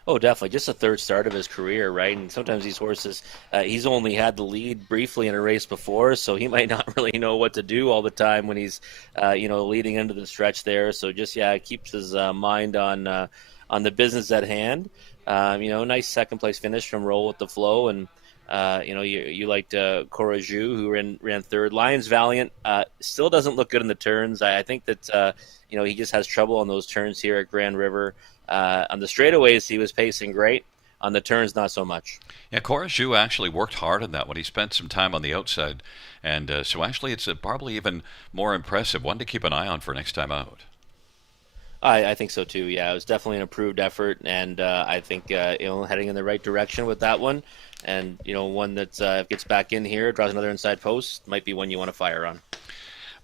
Oh, definitely. Just a third start of his career, right? And sometimes these horses, he's only had the lead briefly in a race before, so he might not really know what to do all the time when he's, leading into the stretch there. So just, it keeps his mind on the business at hand. Nice second place finish from Roll with the Flow, and you liked Courageux, who ran third. Lions Valiant still doesn't look good in the turns. I think that he just has trouble on those turns here at Grand River. On the straightaways, he was pacing great. On the turns, not so much. Yeah, Courageux actually worked hard on that one. He spent some time on the outside, and so actually it's probably even more impressive. One to keep an eye on for next time out. I think so too. Yeah, it was definitely an improved effort, and I think heading in the right direction with that one. And one that gets back in here, draws another inside post, might be one you want to fire on.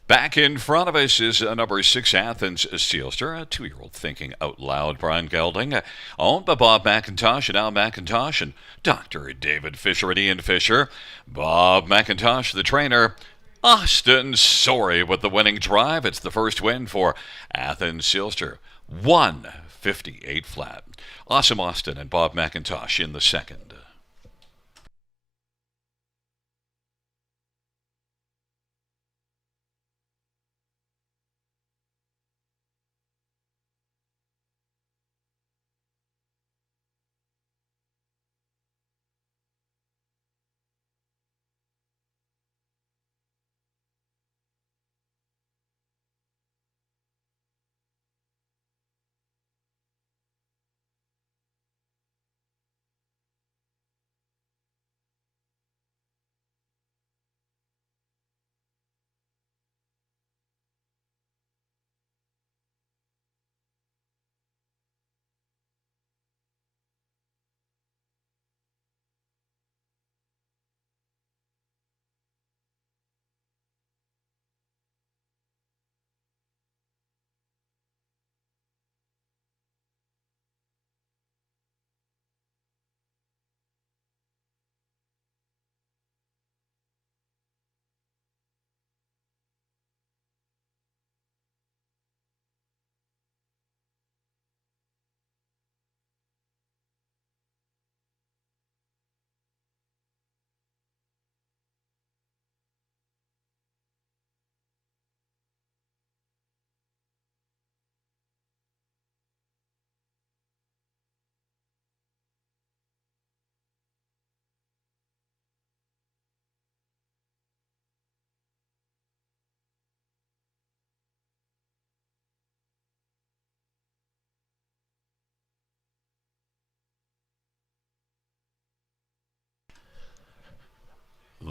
Back in front of us is number 6, Athens Sealster, a 2-year-old thinking out loud. Brian Gelding, owned by Bob McIntosh and Al McIntosh and Dr. David Fisher and Ian Fisher. Bob McIntosh, the trainer. Austin Sorey with the winning drive. It's the first win for Athens Sealster. 158 flat. Awesome Austin and Bob McIntosh in the second.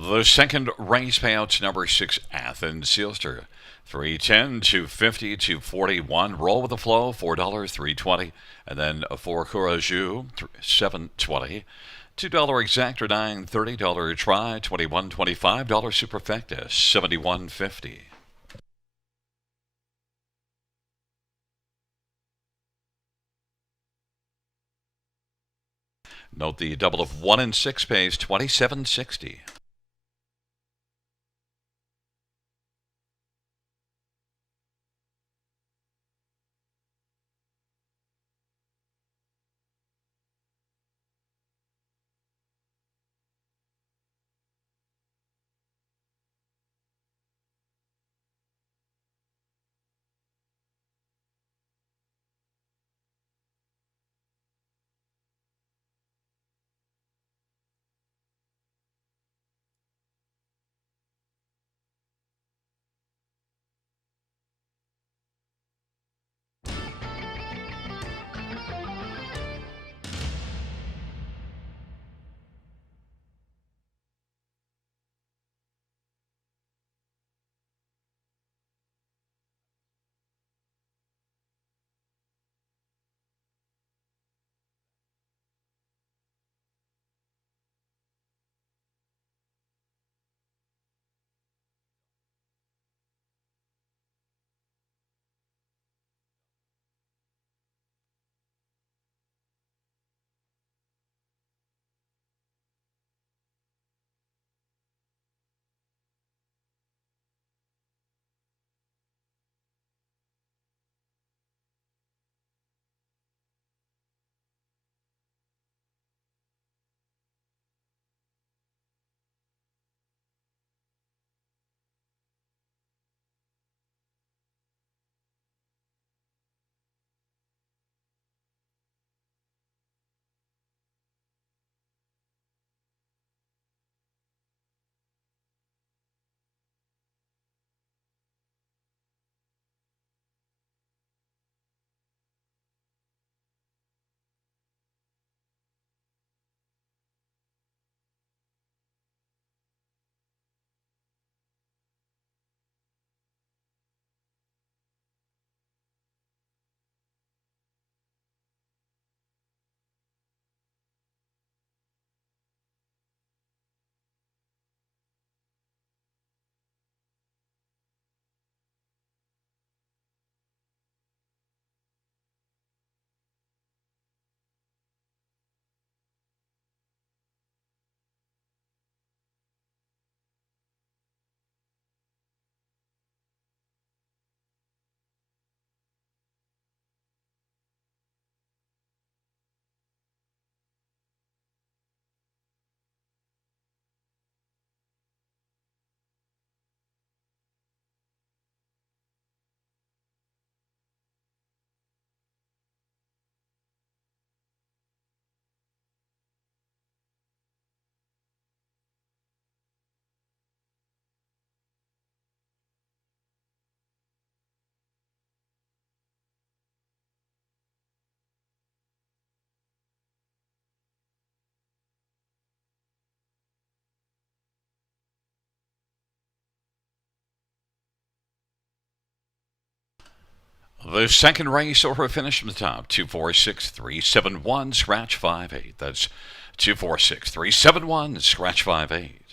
The second race payouts number 6, Athens Sealster. 310, 250, 241. Roll with the flow, $4, 320. And then a 4 Courageux, 720. $2 exactor, 930. $1 try, 21.25. $1 superfecta, 71.50. Note the double of 1 and 6 pays 27.60. The second race over finish from the top, 246371, scratch 58. That's 246371, scratch 58.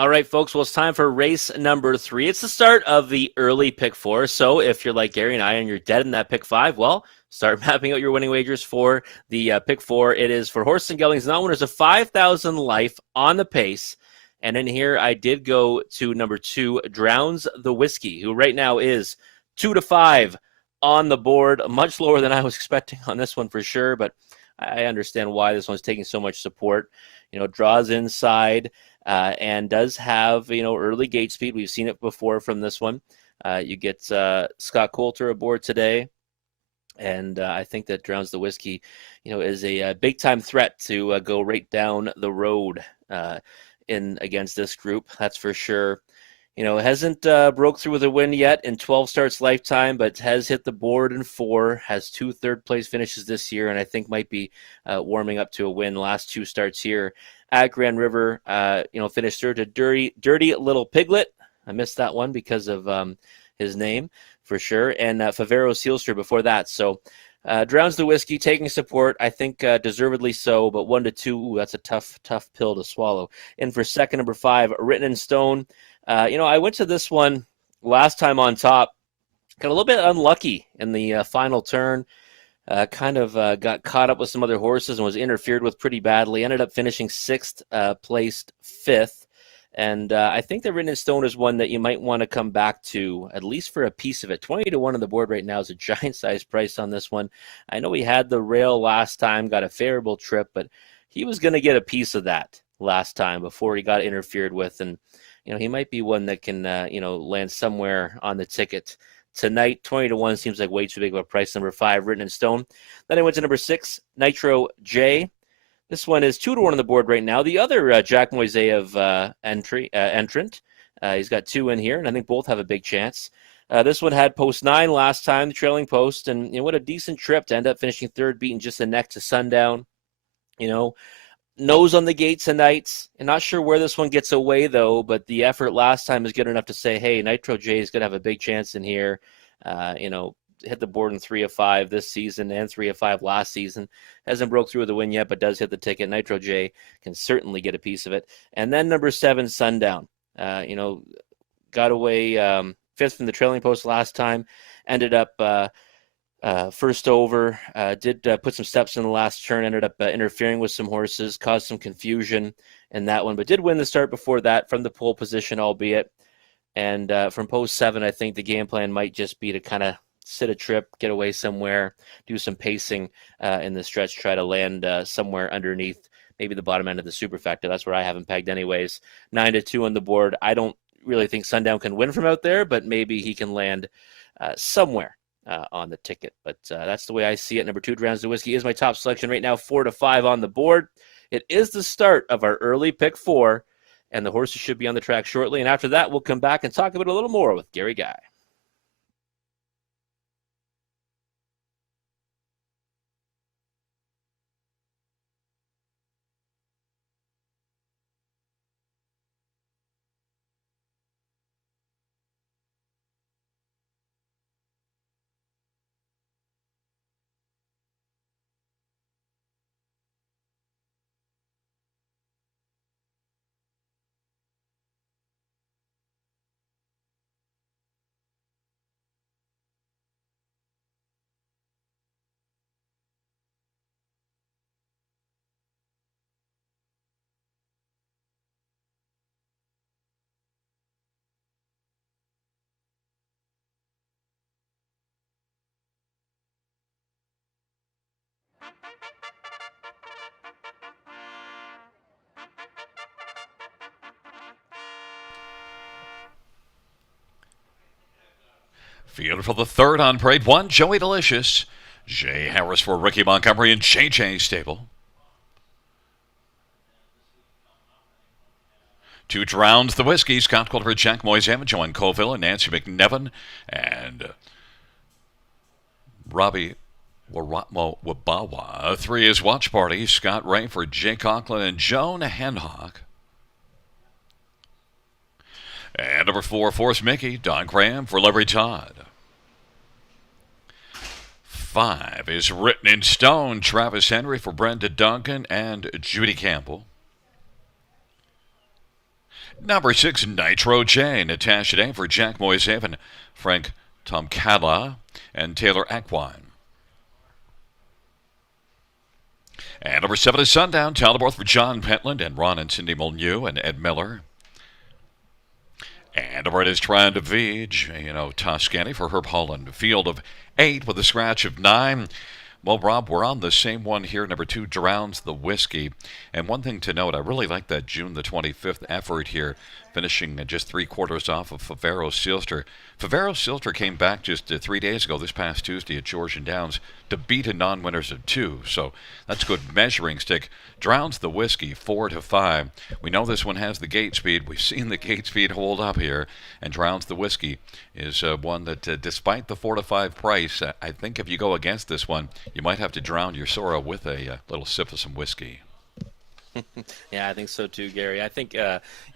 All right, folks. Well, it's time for race number 3. It's the start of the early pick 4. So if you're like Gary and I and you're dead in that pick 5, well, start mapping out your winning wagers for the pick 4. It is for horses and geldings non-winners of 5,000 life on the pace. And in here, I did go to number 2, Drowns the Whiskey, who right now is 2-5 on the board, much lower than I was expecting on this one for sure. But I understand why this one's taking so much support. Draws inside and does have early gate speed. We've seen it before from this one. You get Scott Coulter aboard today, and I think that Drowns the Whiskey, is a big time threat to go right down the road in against this group. That's for sure. It hasn't broke through with a win yet in 12 starts lifetime, but has hit the board in 4, has 2 third-place finishes this year, and I think might be warming up to a win last 2 starts here at Grand River. Finished third to Dirty Little Piglet. I missed that one because of his name, for sure, and Favero Sealster before that. So Drowns the Whiskey taking support, I think deservedly so, but 1-2, that's a tough pill to swallow. In for second, number 5, Written in Stone. I went to this one last time on top, got a little bit unlucky in the final turn, got caught up with some other horses and was interfered with pretty badly. Ended up finishing 6th, placed 5th. And I think the Written in Stone is one that you might want to come back to, at least for a piece of it. 20-1 on the board right now is a giant-sized price on this one. I know he had the rail last time, got a favorable trip, but he was going to get a piece of that last time before he got interfered with. And he might be one that can, land somewhere on the ticket tonight. 20-1 seems like way too big of a price. Number 5, Written in Stone. Then I went to number 6, Nitro J. This one is 2-1 on the board right now. The other Jack Moiseyev entrant. He's got 2 in here, and I think both have a big chance. This one had post 9 last time, the trailing post, and what a decent trip to end up finishing 3rd, beating just the neck to Sundown. Nose on the gate tonight. I'm not sure where this one gets away, though, but the effort last time is good enough to say, hey, Nitro J is going to have a big chance in here. Hit the board in 3 of 5 this season and 3 of 5 last season. Hasn't broke through with a win yet, but does hit the ticket. Nitro J can certainly get a piece of it. And then number 7, Sundown. Got away 5th from the trailing post last time. Ended up first over, did put some steps in the last turn, ended up interfering with some horses, caused some confusion in that one, but did win the start before that from the pole position, albeit. And from post 7, I think the game plan might just be to kind of sit a trip, get away somewhere, do some pacing in the stretch, try to land somewhere underneath maybe the bottom end of the superfecta. That's where I have him pegged anyways. 9-2 on the board. I don't really think Sundown can win from out there, but maybe he can land somewhere on the ticket. But that's the way I see it. Number 2, Drowns the Whiskey, is my top selection right now, 4-5 on the board. It is the start of our early pick 4, and the horses should be on the track shortly. And after that, we'll come back and talk about it a little more with Gary Guy. Field for the third on parade 1, Joey Delicious. Jay Harris for Ricky Montgomery and JJ Stable. 2, Drowns the Whiskey, Scott Coulter, Jack Moiseyev, Joanne Colville, and Nancy McNevin, and Robbie Wabawa. 3 is Watch Party, Scott Ray for Jay Conklin and Joan Hanhock. And number 4, Force Mickey, Don Graham for Larry Todd. 5 is Written in Stone, Travis Henry for Brenda Duncan and Judy Campbell. Number 6, Nitro J. Natasha Day for Jack Moisevan, Frank Tomcala, and Taylor Equine. And number 7 is Sundown. Talbot for John Pentland and Ron and Cindy Molyneux and Ed Miller. And number 8 is Trying to Vij, Toscani for Herb Holland. Field of 8 with a scratch of 9. Well, Rob, we're on the same one here. Number 2, Drowns the Whiskey. And one thing to note, I really like that June the 25th effort here, finishing just 3/4 off of Favero Sealster. Favero Sealster came back just 3 days ago, this past Tuesday at Georgian Downs, to beat a non-winners of 2. So that's good measuring stick. Drowns the Whiskey, 4-5. We know this one has the gate speed. We've seen the gate speed hold up here. And Drowns the Whiskey is one that, despite the 4-5 price, I think if you go against this one, you might have to drown your sorrow with a little sip of some whiskey. Yeah, I think so too, Gary. I think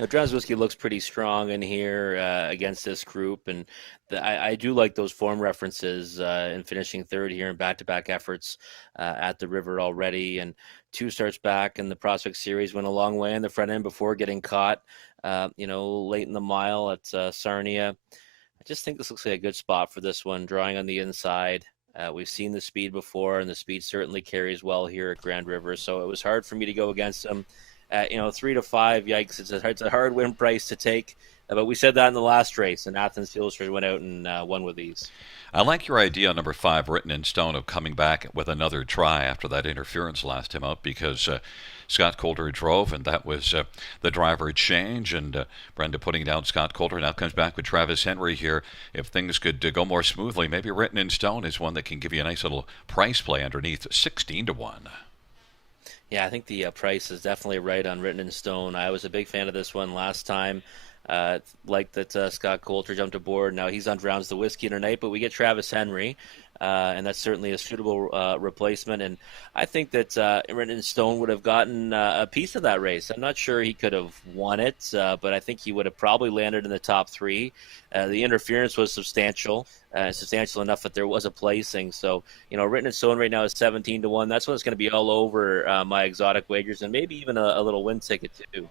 Drowns Whiskey looks pretty strong in here against this group, and I do like those form references in finishing third here in back-to-back efforts at the River already, and 2 starts back in the Prospect Series, went a long way in the front end before getting caught, late in the mile at Sarnia. I just think this looks like a good spot for this one, drawing on the inside. We've seen the speed before, and the speed certainly carries well here at Grand River. So it was hard for me to go against them. 3-5, yikes! It's a hard win price to take. But we said that in the last race, and Athens Illustrated went out and won with these. I like your idea on number 5, Written in Stone, of coming back with another try after that interference last time out, because Scott Coulter drove, and that was the driver change, and Brenda putting down Scott Coulter now comes back with Travis Henry here. If things could go more smoothly, maybe Written in Stone is one that can give you a nice little price play underneath, 16-1. Yeah, I think the price is definitely right on Written in Stone. I was a big fan of this one last time. Like that Scott Coulter jumped aboard. Now he's on Drowns the Whiskey tonight, but we get Travis Henry, and that's certainly a suitable replacement. And I think that Written in Stone would have gotten a piece of that race. I'm not sure he could have won it, but I think he would have probably landed in the top 3. The interference was substantial enough that there was a placing. So, Written in Stone right now is 17-1. That's what it's going to be all over my exotic wagers, and maybe even a little win ticket too.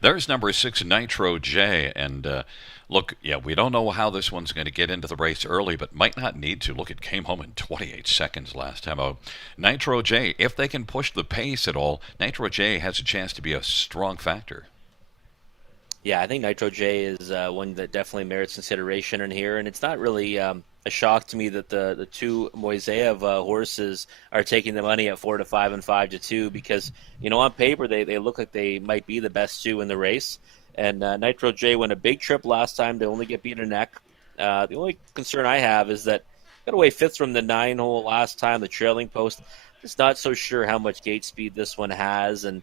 There's number 6, Nitro J. And look, we don't know how this one's going to get into the race early, but might not need to. Look, it came home in 28 seconds last time out. Nitro J, if they can push the pace at all, Nitro J has a chance to be a strong factor. Yeah, I think Nitro J is one that definitely merits consideration in here, and it's not really a shock to me that the 2 Moiseev horses are taking the money at 4-5 and 5-2 because on paper they look like they might be the best 2 in the race. And Nitro J won a big trip last time to only get beat in a neck. The only concern I have is that got away 5th from the 9-hole last time, the trailing post. Just not so sure how much gate speed this one has, and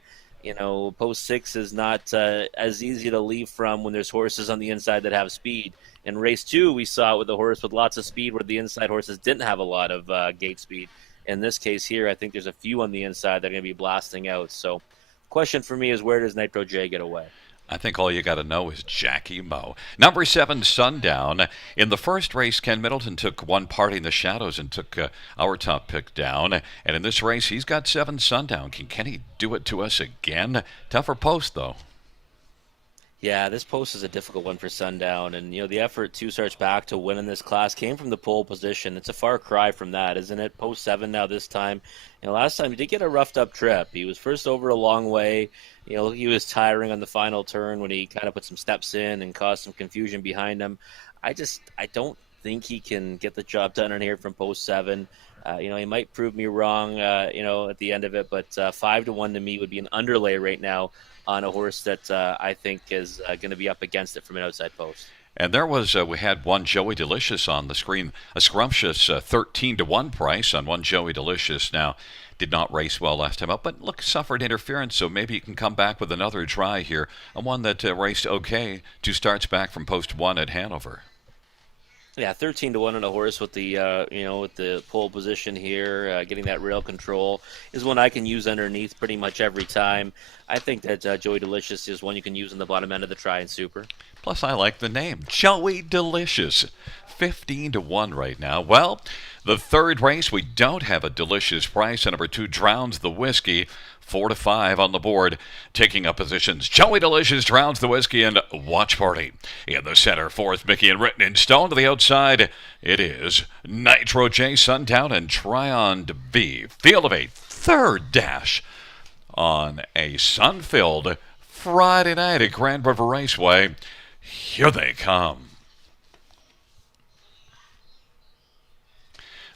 post 6 is not as easy to leave from when there's horses on the inside that have speed. In race 2, we saw it with a horse with lots of speed where the inside horses didn't have a lot of gate speed. In this case here, I think there's a few on the inside that are going to be blasting out. So question for me is, where does Nitro J get away? I think all you got to know is Jackie Moe. Number 7, Sundown. In the first race, Ken Middleton took one party in the shadows and took our top pick down. And in this race, he's got 7, Sundown. Can Kenny do it to us again? Tougher post, though. Yeah, this post is a difficult one for Sundown, and the effort 2 starts back to win in this class came from the pole position. It's a far cry from that, isn't it? Post 7 now this time. Last time he did get a roughed up trip. He was first over a long way. He was tiring on the final turn when he kind of put some steps in and caused some confusion behind him. I don't think he can get the job done in here from post 7. He might prove me wrong, at the end of it, but 5-1 to me would be an underlay right now on a horse that I think is going to be up against it from an outside post. And there was, we had one Joey Delicious on the screen, a scrumptious 13-1 price on one Joey Delicious. Now, did not race well last time up, but look, suffered interference, so maybe you can come back with another try here, and one that raced okay, 2 starts back from post 1 at Hanover. Yeah, 13-1 on a horse with the with the pole position here, getting that rail control is one I can use underneath pretty much every time. I think that Joey Delicious is one you can use in the bottom end of the try and super. Plus, I like the name, Joey Delicious. 15-1 right now. Well, the third race, we don't have a delicious price. And number 2, Drowns the Whiskey. 4-5 on the board, taking up positions. Joey Delicious, Drowns the Whiskey, and Watch Party. In the center, fourth, Mickey and Written in Stone. To the outside, it is Nitro J, Sundown, and Tryon V. Field of 8, third dash on a sun-filled Friday night at Grand River Raceway. Here they come.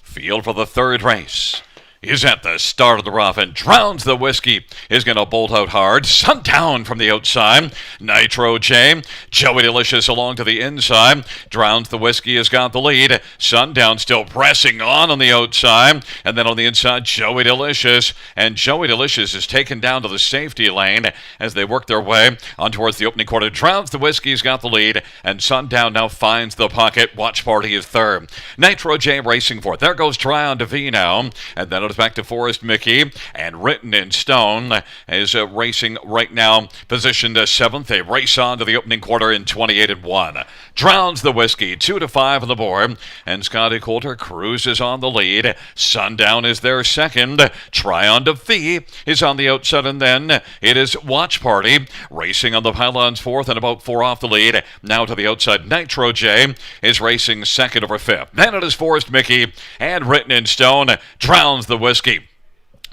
Field for the third race is at the start of the rough, and Drowns the Whiskey is going to bolt out hard. Sundown from the outside. Nitro J. Joey Delicious along to the inside. Drowns the Whiskey has got the lead. Sundown still pressing on the outside. And then on the inside, Joey Delicious. And Joey Delicious is taken down to the safety lane as they work their way on towards the opening quarter. Drowns the Whiskey's got the lead, and Sundown now finds the pocket. Watch Party is third. Nitro J racing fourth. There goes Tryon V now. And then back to Forrest Mickey, and Written in Stone is racing right now, positioned seventh. They race on to the opening quarter in 28-1. Drowns the Whiskey, 2-5 on the board, and Scotty Coulter cruises on the lead. Sundown is their second. Tryon V is on the outside, and then it is Watch Party racing on the pylons fourth and about 4 off the lead. Now to the outside, Nitro J is racing second over fifth. Then it is Forrest Mickey and Written in Stone. Drowns the Whiskey.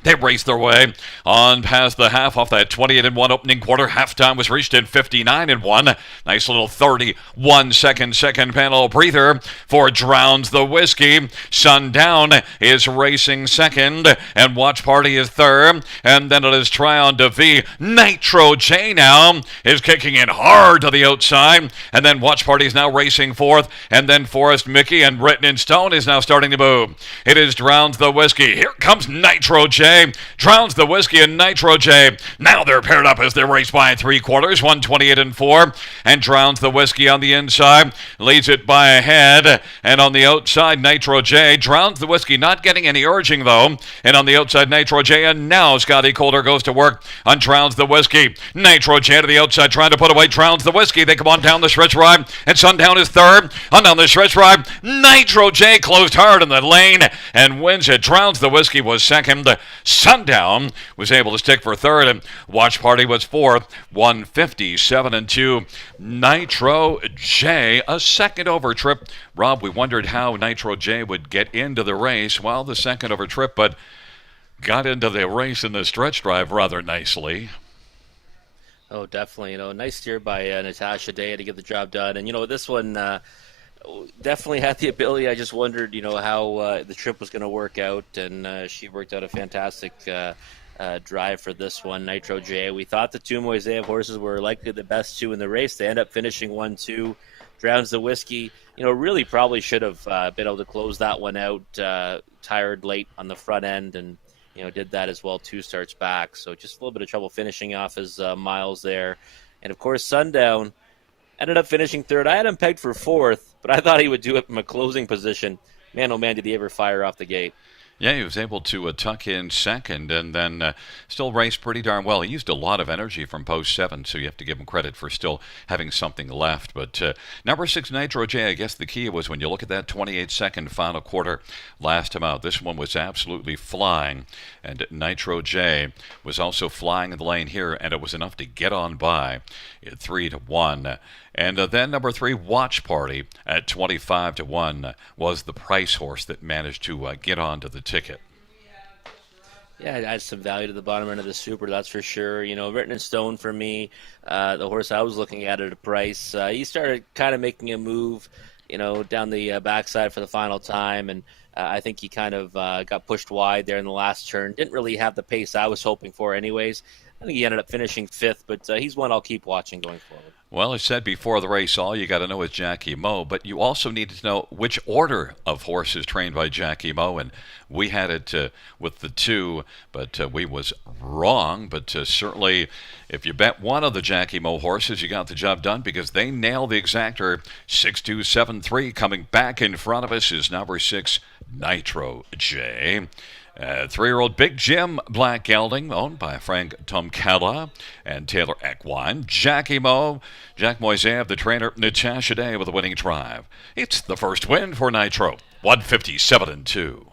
They race their way on past the half off that 28-1 opening quarter. Halftime was reached in 59-1. Nice little 31-second second panel breather for Drowns the Whiskey. Sundown is racing second, and Watch Party is third. And then it is Tryon V. Nitro J now is kicking in hard to the outside. And then Watch Party is now racing fourth. And then Forrest Mickey and Written in Stone is now starting to move. It is Drowns the Whiskey. Here comes Nitro J. Drowns the Whiskey and Nitro J. Now they're paired up as they race by 3/4, 128-4. And Drowns the Whiskey on the inside leads it by a head. And on the outside, Nitro J. Drowns the Whiskey not getting any urging, though. And on the outside, Nitro J. And now Scotty Coulter goes to work on Drowns the Whiskey. Nitro J to the outside trying to put away Drowns the Whiskey. They come on down the stretch ride. And Sundown is third. On down the stretch ride, Nitro J closed hard in the lane and wins it. Drowns the Whiskey was second. Sundown was able to stick for third, and Watch Party was fourth, 157-2. Nitro J, a second over trip. Rob, we wondered how Nitro J would get into the race. Well, the second over trip, but got into the race in the stretch drive rather nicely. Oh, definitely. Nice steer by Natasha Day to get the job done. And, this one definitely had the ability. I just wondered, how the trip was going to work out, and she worked out a fantastic drive for this one. Nitro J. We thought the two Moiseev horses were likely the best two in the race. They end up finishing 1-2. Drowns the Whiskey, really probably should have been able to close that one out. Tired late on the front end, and did that as well 2 starts back. So just a little bit of trouble finishing off his miles there. And of course, Sundown ended up finishing third. I had him pegged for fourth, but I thought he would do it from a closing position. Man, oh man, did he ever fire off the gate. Yeah, he was able to tuck in second and then still race pretty darn well. He used a lot of energy from post 7, so you have to give him credit for still having something left. But number 6, Nitro J, I guess the key was when you look at that 28-second final quarter last time out, this one was absolutely flying. And Nitro J was also flying in the lane here, and it was enough to get on by at 3-1. And then number 3, Watch Party at 25-1 was the price horse that managed to get onto the ticket. Yeah, it adds some value to the bottom end of the Super, that's for sure. Written in Stone for me, the horse I was looking at a price. He started kind of making a move, down the backside for the final time, and I think he kind of got pushed wide there in the last turn. Didn't really have the pace I was hoping for anyways. I think he ended up finishing 5th, but he's one I'll keep watching going forward. Well, I said before the race, all you got to know is Jackie Moe, but you also need to know which order of horses trained by Jackie Moe, and we had it with the 2, but we was wrong. But certainly, if you bet one of the Jackie Moe horses, you got the job done because they nailed the exactor. 6-2-7-3 coming back in front of us is number 6, Nitro J. Three-year-old Big Jim Black Gelding, owned by Frank Tomkala and Taylor Equine. Jackie Moe, Jack Moisev, the trainer, Natasha Day with a winning drive. It's the first win for Nitro, 157-2.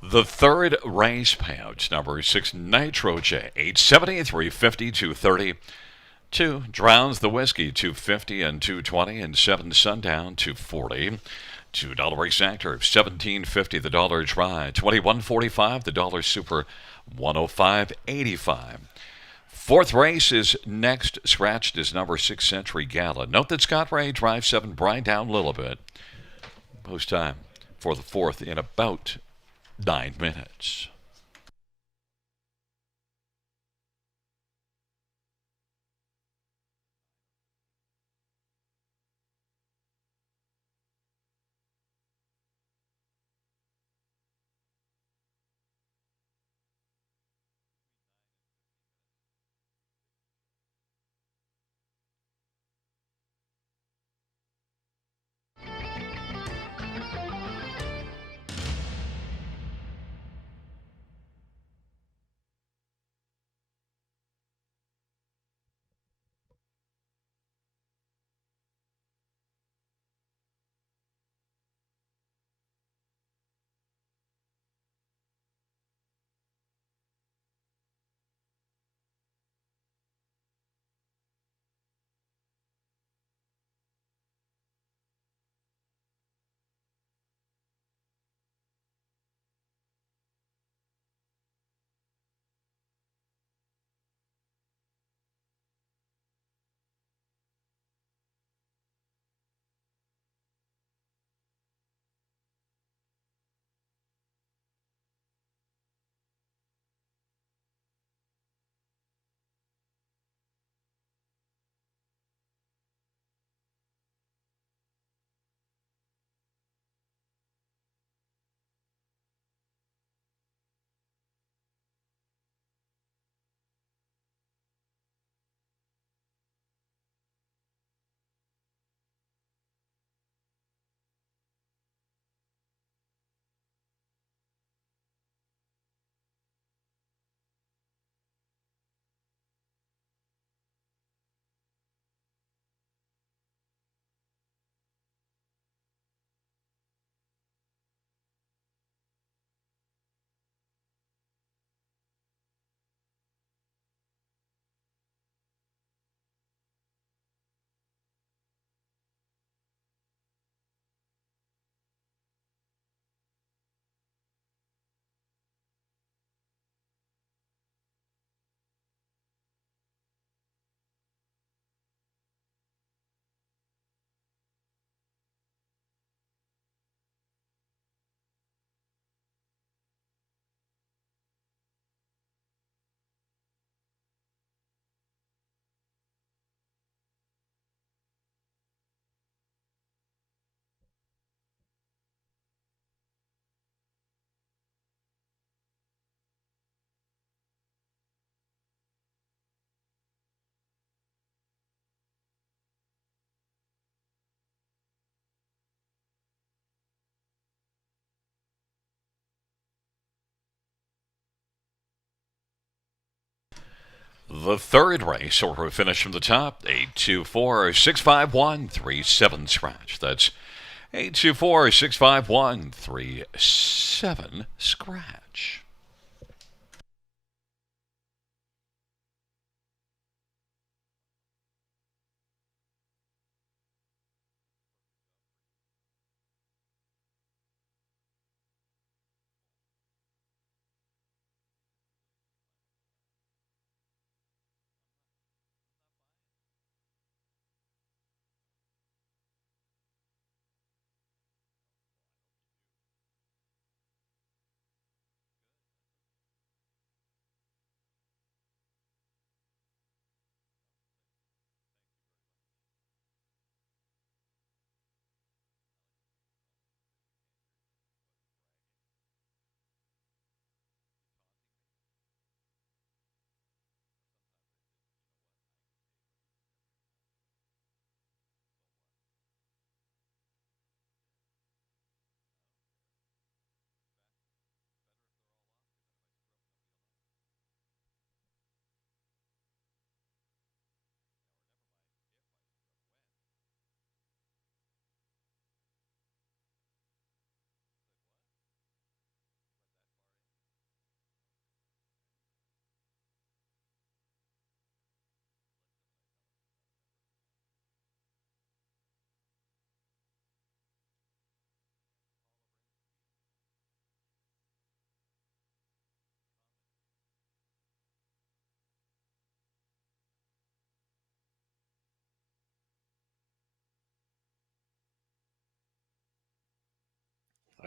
The third race pouch, number 6, Nitro J, 870, 350, 230. 2, Drowns the Whiskey, 250 and 220, and 7, Sundown, 240. $2 race actor, 17.50 the dollar try, 21.45 the dollar super, 105.85. Fourth race is next. Scratched is number 6, Century Gala. Note that Scott Ray drive 7 Brian down a little bit. Post time for the fourth in about 9 minutes. The third race, or we finish from the top, 824 651 37 scratch. That's 824-651-37 Scratch.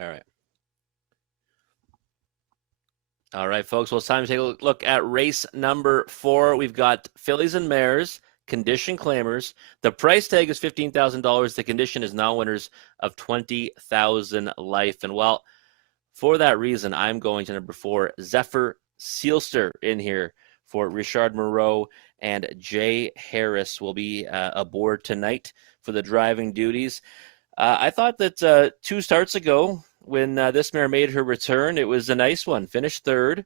All right. All right, folks. Well, it's time to take a look at race number 4. We've got fillies and mares, condition claimers. The price tag is $15,000. The condition is now winners of 20,000 life. And well, for that reason, I'm going to number 4, Zephyr Sealster in here for Richard Moreau, and Jay Harris will be aboard tonight for the driving duties. I thought that 2 starts ago, when this mare made her return, it was a nice one. Finished third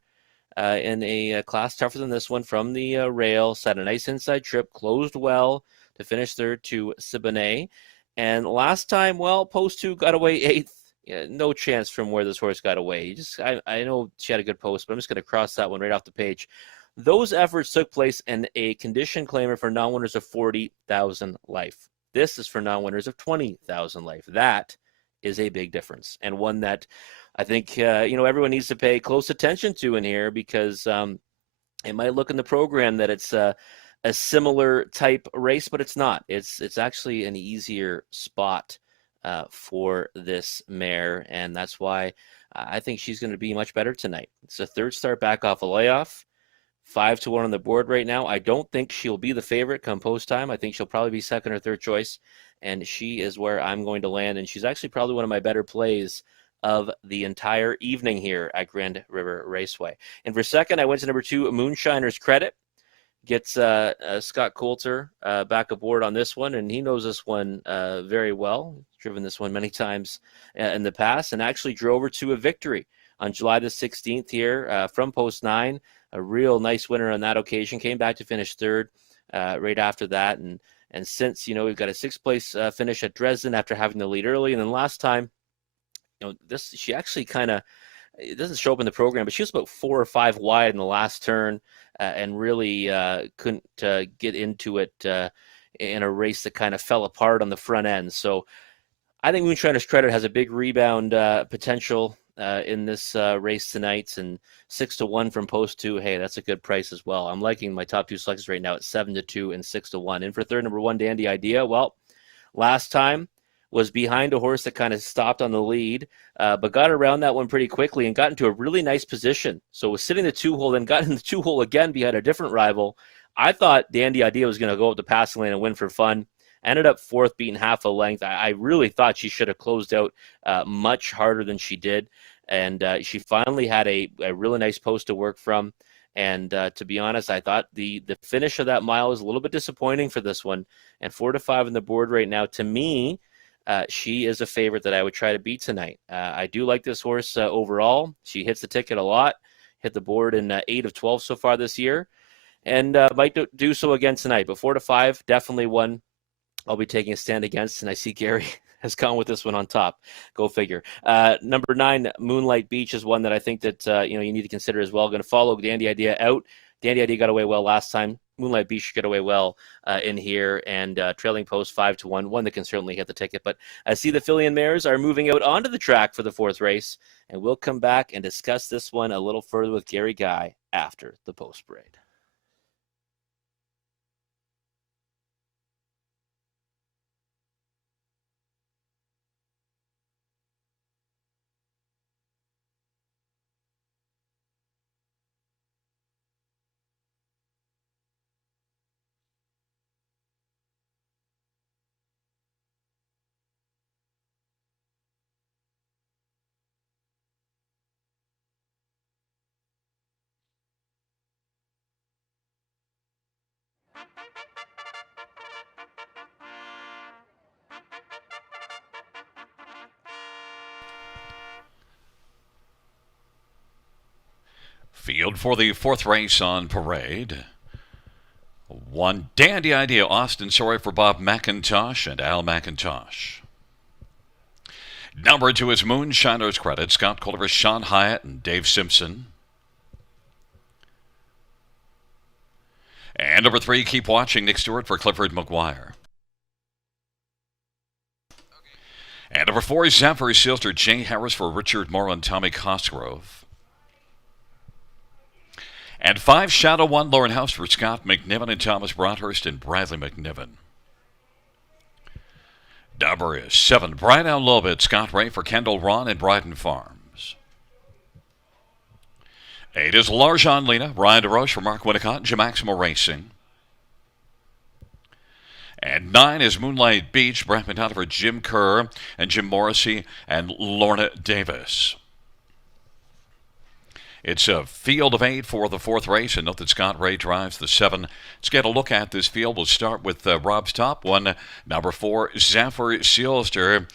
in a class tougher than this one from the rail. Set a nice inside trip, closed well to finish third to Siboney. And last time, well, post 2 got away 8th. Yeah, no chance from where this horse got away. I know she had a good post, but I'm just going to cross that one right off the page. Those efforts took place in a condition claimer for non-winners of 40,000 life. This is for non-winners of 20,000 life. That is a big difference, and one that I think everyone needs to pay close attention to in here, because it might look in the program that it's a similar type race, but it's not. It's actually an easier spot for this mare, and that's why I think she's going to be much better tonight. It's a third start back off a layoff. 5-1 on the board right now. I don't think she'll be the favorite come post time. I think she'll probably be second or third choice, and she is where I'm going to land. And she's actually probably one of my better plays of the entire evening here at Grand River Raceway. And for second, I went to number 2, Moonshiner's Credit. Gets Scott Coulter back aboard on this one, and he knows this one very well. Driven this one many times in the past, and actually drove her to a victory on July the 16th here from post 9. A real nice winner on that occasion. Came back to finish third right after that, and since we've got a 6th place finish at Dresden after having the lead early, and then last time, she actually kind of, it doesn't show up in the program, but she was about 4 or 5 wide in the last turn, and really couldn't get into it in a race that kind of fell apart on the front end. So I think Moonshiner's Credit has a big rebound potential in this race tonight, and 6-1 from post 2. Hey, that's a good price as well. I'm liking my top 2 selections right now at 7-2 and 6-1. And for third, number 1, Dandy Idea. Well, last time was behind a horse that kind of stopped on the lead, but got around that one pretty quickly and got into a really nice position. So was sitting the 2-hole, then got in the 2-hole again behind a different rival. I thought Dandy Idea was going to go up the passing lane and win for fun. Ended up 4th, beating half a length. I really thought she should have closed out much harder than she did. And she finally had a really nice post to work from. And to be honest, I thought the finish of that mile was a little bit disappointing for this one. And 4-5 on the board right now, to me, she is a favorite that I would try to beat tonight. I do like this horse overall. She hits the ticket a lot. Hit the board in 8 of 12 so far this year. And might do so again tonight. But 4-5, definitely one I'll be taking a stand against. And I see Gary has gone with this one on top. Go figure. Number 9, Moonlight Beach is one that I think that you need to consider as well. Going to follow Dandy Idea out. Dandy Idea got away well last time. Moonlight Beach should get away well in here, and Trailing Post 5-1, one that can certainly hit the ticket. But I see the filly and mares are moving out onto the track for the 4th race, and we'll come back and discuss this one a little further with Gary Guy after the post parade. Field for the 4th race on parade. 1, Dandy Idea, Austin Sorry for Bob McIntosh and Al McIntosh. Number 2 is Moonshiner's Credit, Scott Culver, Sean Hyatt, and Dave Simpson. And number 3, Keep Watching, Nick Stewart for Clifford McGuire. And number 4 is Zephyr Sealster, Jay Harris for Richard Moore and Tommy Cosgrove. And 5, Shadow 1, Lauren House for Scott McNiven and Thomas Broadhurst and Bradley McNiven. Number 7, Brian Al Lobit, Scott Ray for Kendall Ron and Bryden Farms. 8 is Larjan Lena, Ryan DeRoche for Mark Winnicott and Jim Maximo Racing. And 9 is Moonlight Beach, Brent McDonough for Jim Kerr and Jim Morrissey and Lorna Davis. It's a field of 8 for the 4th race, and note that Scott Ray drives the 7. Let's get a look at this field. We'll start with Rob's top one. Number 4, Zephyr Sealster.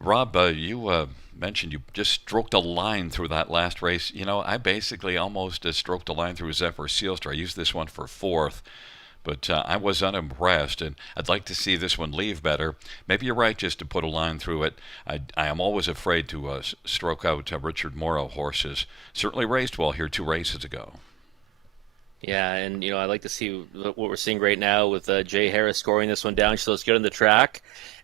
Rob, you mentioned you just stroked a line through that last race. I basically almost stroked a line through Zephyr Sealster. I used this one for 4th. But I was unimpressed, and I'd like to see this one leave better. Maybe you're right just to put a line through it. I am always afraid to stroke out Richard Morrow horses. Certainly raced well here 2 races ago. Yeah, and I like to see what we're seeing right now with Jay Harris scoring this one down. She looks good on the track.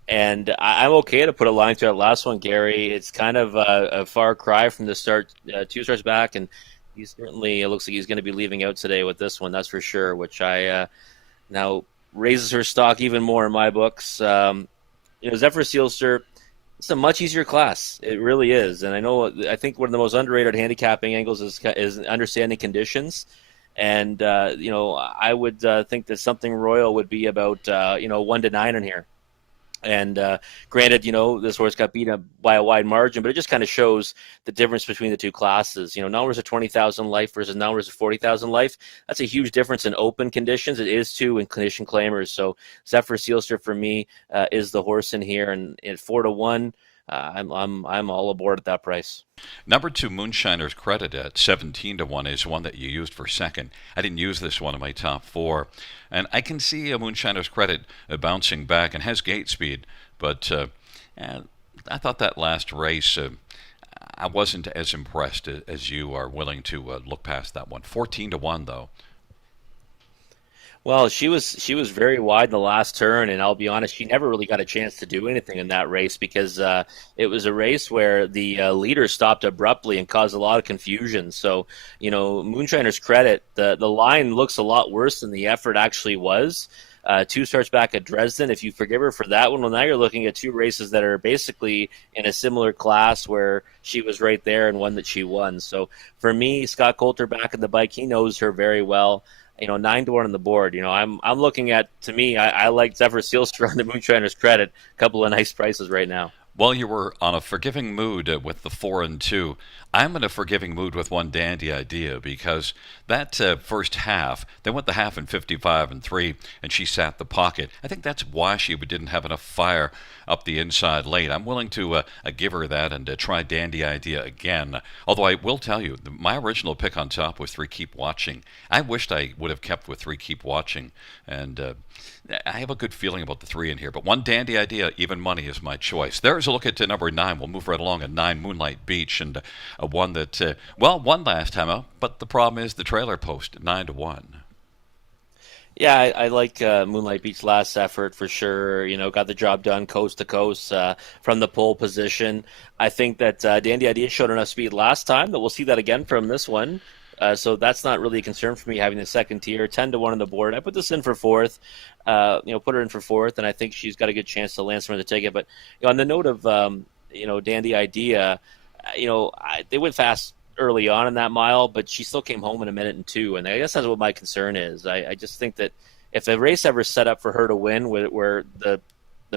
And I'm okay to put a line through that last one, Gary. It's kind of a far cry from the start, 2 starts back, and he certainly, it looks like he's going to be leaving out today with this one, that's for sure, which I now raises her stock even more in my books. Zephyr Sealster, it's a much easier class. It really is. And I think one of the most underrated handicapping angles is understanding conditions. And, I would think that Something Royal would be about, 1 to 9 in here. And granted, this horse got beat up by a wide margin, but it just kind of shows the difference between the 2 classes. Numbers of 20,000 life versus numbers of 40,000 life. That's a huge difference in open conditions. It is too in condition claimers. So Zephyr Sealster for me is the horse in here, and at 4-1. I'm all aboard at that price. Number 2, Moonshiner's Credit at 17-1 is one that you used for 2nd. I didn't use this one in my top 4. And I can see a Moonshiner's Credit bouncing back and has gate speed. But I thought that last race, I wasn't as impressed as you are willing to look past that one. 14-1, though. Well, she was very wide in the last turn, and I'll be honest, she never really got a chance to do anything in that race because it was a race where the leader stopped abruptly and caused a lot of confusion. So, Moonshiner's Credit, the line looks a lot worse than the effort actually was. 2 starts back at Dresden. If you forgive her for that one, well, now you're looking at 2 races that are basically in a similar class where she was right there and one that she won. So for me, Scott Coulter back in the bike, he knows her very well. 9-1 on the board. I'm looking at, to me, I like Zephyr Sealster on the Moonshiner's Credit. A couple of nice prices right now. Well, you were on a forgiving mood with the 4-2. I'm in a forgiving mood with one dandy idea because that first half, they went the half in 55-3, and she sat the pocket. I think that's why she didn't have enough fire up the inside late. I'm willing to give her that and try dandy idea again. Although I will tell you, my original pick on top was 3 Keep Watching. I wished I would have kept with 3 Keep Watching, and I have a good feeling about the 3 in here. But one dandy idea, even money, is my choice. There's a look at number 9. We'll move right along at 9, Moonlight Beach, and one that, won last time out, but the problem is the trailer post, 9-1. Yeah, I like Moonlight Beach's last effort for sure. Got the job done coast to coast from the pole position. I think that Dandy Idea showed enough speed last time that we'll see that again from this one. So that's not really a concern for me having the second tier, 10-1 on the board. I put this in for fourth, put her in for fourth, and I think she's got a good chance to land somewhere to take it. But on the note of Dandy Idea, they went fast early on in that mile, but she still came home in a minute and 2, and I guess that's what my concern is. I just think that if a race ever set up for her to win, where the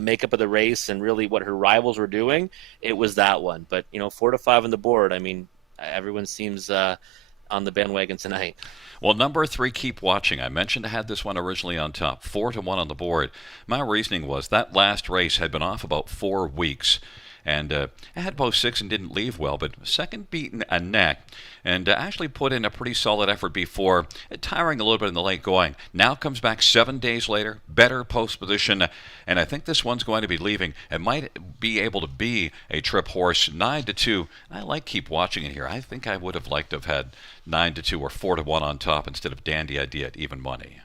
makeup of the race and really what her rivals were doing, it was that one. But 4-5 on the board. I mean, everyone seems on the bandwagon tonight. Well, number 3, Keep Watching. I mentioned I had this one originally on top, 4-1 on the board. My reasoning was that last race had been off about 4 weeks. And I had both 6 and didn't leave well, but second beaten a neck, and actually put in a pretty solid effort before, tiring a little bit in the late going. Now comes back 7 days later, better post position, and I think this one's going to be leaving. It might be able to be a trip horse, 9-2. I like Keep Watching in here. I think I would have liked to have had 9-2 or 4-1 on top instead of Dandy Idea at even money.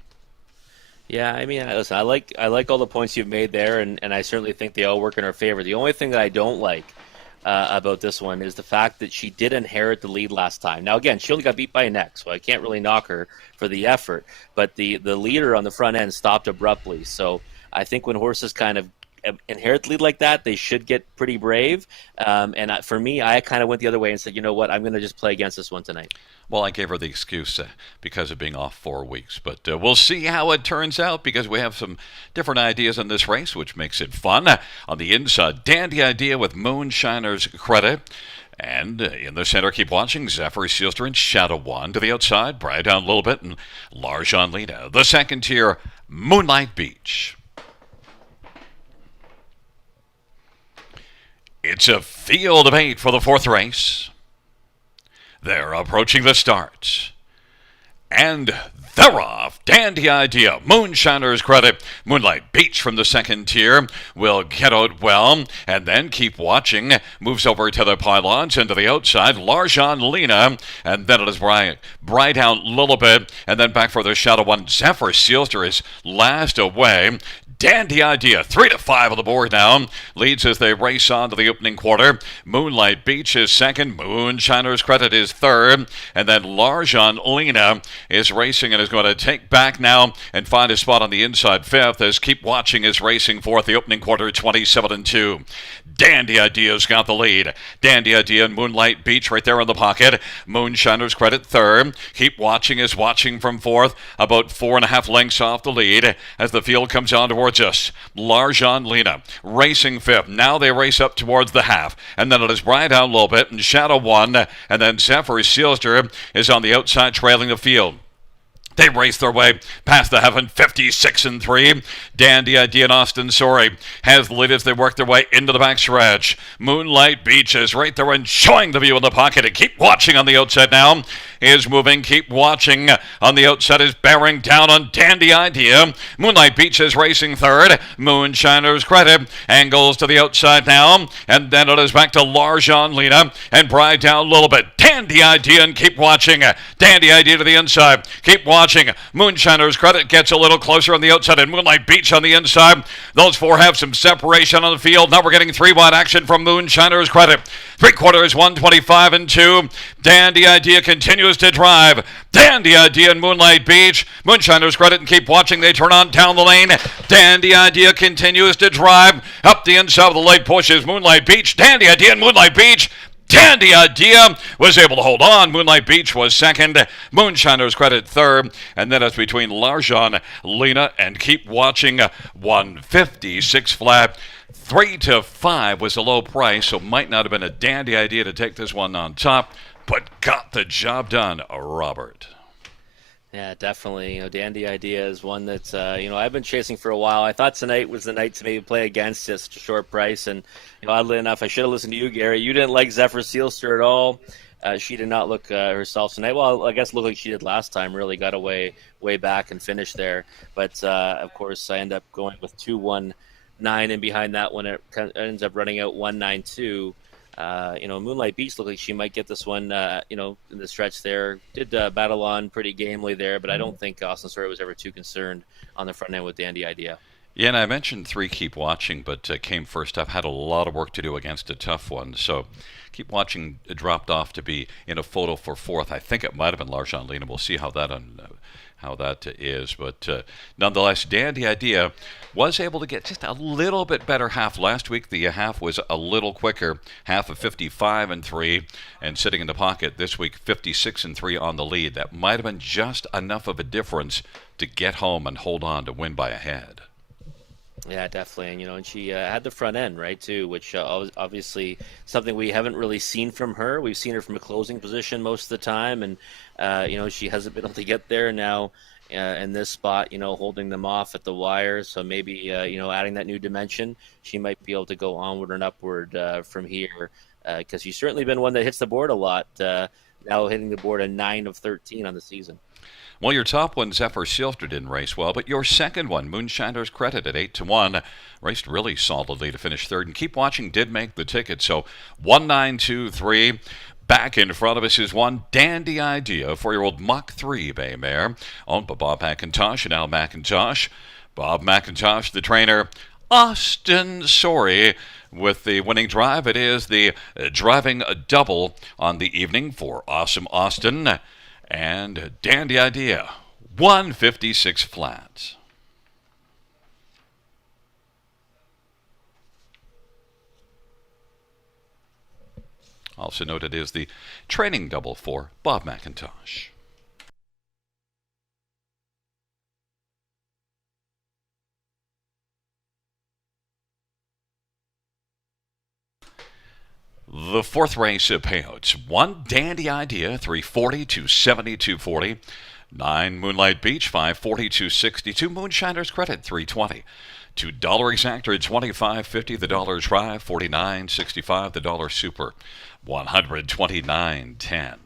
Yeah, I mean, listen, I like all the points you've made there, and I certainly think they all work in our favor. The only thing that I don't like about this one is the fact that she did inherit the lead last time. Now, again, she only got beat by a neck, so I can't really knock her for the effort. But the leader on the front end stopped abruptly, so I think when horses kind of inherit the lead like that, they should get pretty brave. For me, I kind of went the other way and said, you know what, I'm going to just play against this one tonight. Well, I gave her the excuse because of being off 4 weeks. But we'll see how it turns out because we have some different ideas in this race, which makes it fun. On the inside, Dandy Idea with Moonshiner's Credit. And in the center, Keep Watching, Zephyr Sealster and Shadow One. To the outside, Bright down a little bit, and Larjon Lena. The second tier, Moonlight Beach. It's a field of 8 for the 4th race. They're approaching the start. And they're off. Dandy Idea, Moonshiner's Credit, Moonlight Beach from the second tier will get out well, and then Keep Watching moves over to the pylons and to the outside, Larjon Lena, and then it is Bright out a little bit, and then back for the Shadow One. Zephyr Sealster is last away. Dandy Idea, 3-5 on the board now. Leads as they race on to the opening quarter. Moonlight Beach is second. Moonshiner's Credit is third. And then Larjon Lena is racing and is going to take back now and find a spot on the inside fifth as Keep Watching is racing fourth. The opening quarter, 27-2. Dandy Idea's got the lead. Dandy Idea and Moonlight Beach right there in the pocket. Moonshiner's Credit third. Keep Watching is watching from fourth, about 4.5 lengths off the lead as the field comes on towards us. Larjon Lena racing fifth. Now they race up towards the half, and then it is Bright down a little bit and Shadow One, and then Zephyr Sealster is on the outside trailing the field. They race their way past the heaven, 56-3. Dandy Idea and Austin Sorry has the lead as they work their way into the backstretch. Moonlight Beach is right there enjoying the view in the pocket. And Keep Watching on the outside now is moving. Keep Watching on the outside is bearing down on Dandy Idea. Moonlight Beach is racing third. Moonshiner's Credit angles to the outside now, and then it is back to Larjon Lena and Bright down a little bit. Dandy Idea and Keep Watching. Dandy Idea to the inside. Keep Watching. Moonshiner's Credit gets a little closer on the outside, and Moonlight Beach on the inside. Those four have some separation on the field. Now we're getting 3-wide action from Moonshiner's Credit. 3/4, 125-2. Dandy Idea continues to drive. Dandy Idea and Moonlight Beach. Moonshiner's Credit and Keep Watching. They turn on down the lane. Dandy Idea continues to drive. Up the inside of the late pushes Moonlight Beach. Dandy Idea and Moonlight Beach. Dandy Idea was able to hold on. Moonlight Beach was second. Moonshiner's Credit third. And then it's between Larjon Lena and Keep Watching. 156 flat. 3-5 was a low price, so might not have been a dandy idea to take this one on top, but got the job done, Robert. Yeah, definitely. Dandy Idea is one that I've been chasing for a while. I thought tonight was the night to maybe play against it, such a short price. And oddly enough, I should have listened to you, Gary. You didn't like Zephyr Sealster at all. She did not look herself tonight. Well, I guess looked like she did last time. Really got away way back and finished there. But of course, I end up going with 2-1-9, and behind that one, it ends up running out 1-9-2. Moonlight Beach looked like she might get this one, in the stretch there. Did battle on pretty gamely there, but I don't think Austin Story was ever too concerned on the front end with Dandy Idea. Yeah, and I mentioned three keep watching, but came first up. Had a lot of work to do against a tough one. So keep watching dropped off to be in a photo for fourth. I think it might have been Larjan Lena. We'll see how that is. But nonetheless, Dandy Idea was able to get just a little bit better half last week. The half was a little quicker, half of 55-3, and sitting in the pocket this week, 56-3 on the lead. That might have been just enough of a difference to get home and hold on to win by a head. Yeah, definitely. And she had the front end, right, too, which obviously something we haven't really seen from her. We've seen her from a closing position most of the time, and, she hasn't been able to get there now in this spot, holding them off at the wire. So maybe, adding that new dimension, she might be able to go onward and upward from here, because she's certainly been one that hits the board a lot, now hitting the board at 9 of 13 on the season. Well, your top one, Zephyr Silster, didn't race well, but your second one, Moonshiner's Credit at 8-1, raced really solidly to finish third. And Keep Watching did make the ticket, so 1-9-2-3. Back in front of us is one Dandy Idea, 4-year-old Mach 3 Bay Mare, owned by Bob McIntosh and Al McIntosh. Bob McIntosh, the trainer, Austin Sorry with the winning drive. It is the driving double on the evening for Awesome Austin. And Dandy Idea, 156 flat. Also noted is the training double for Bob McIntosh. The fourth race of payouts. One Dandy Idea, 340 to 7240. 9 Moonlight Beach, 540 to 62. Moonshiner's Credit, 320. $2 exactor, 25.50. The dollar try, 49.65. The dollar super, 129.10.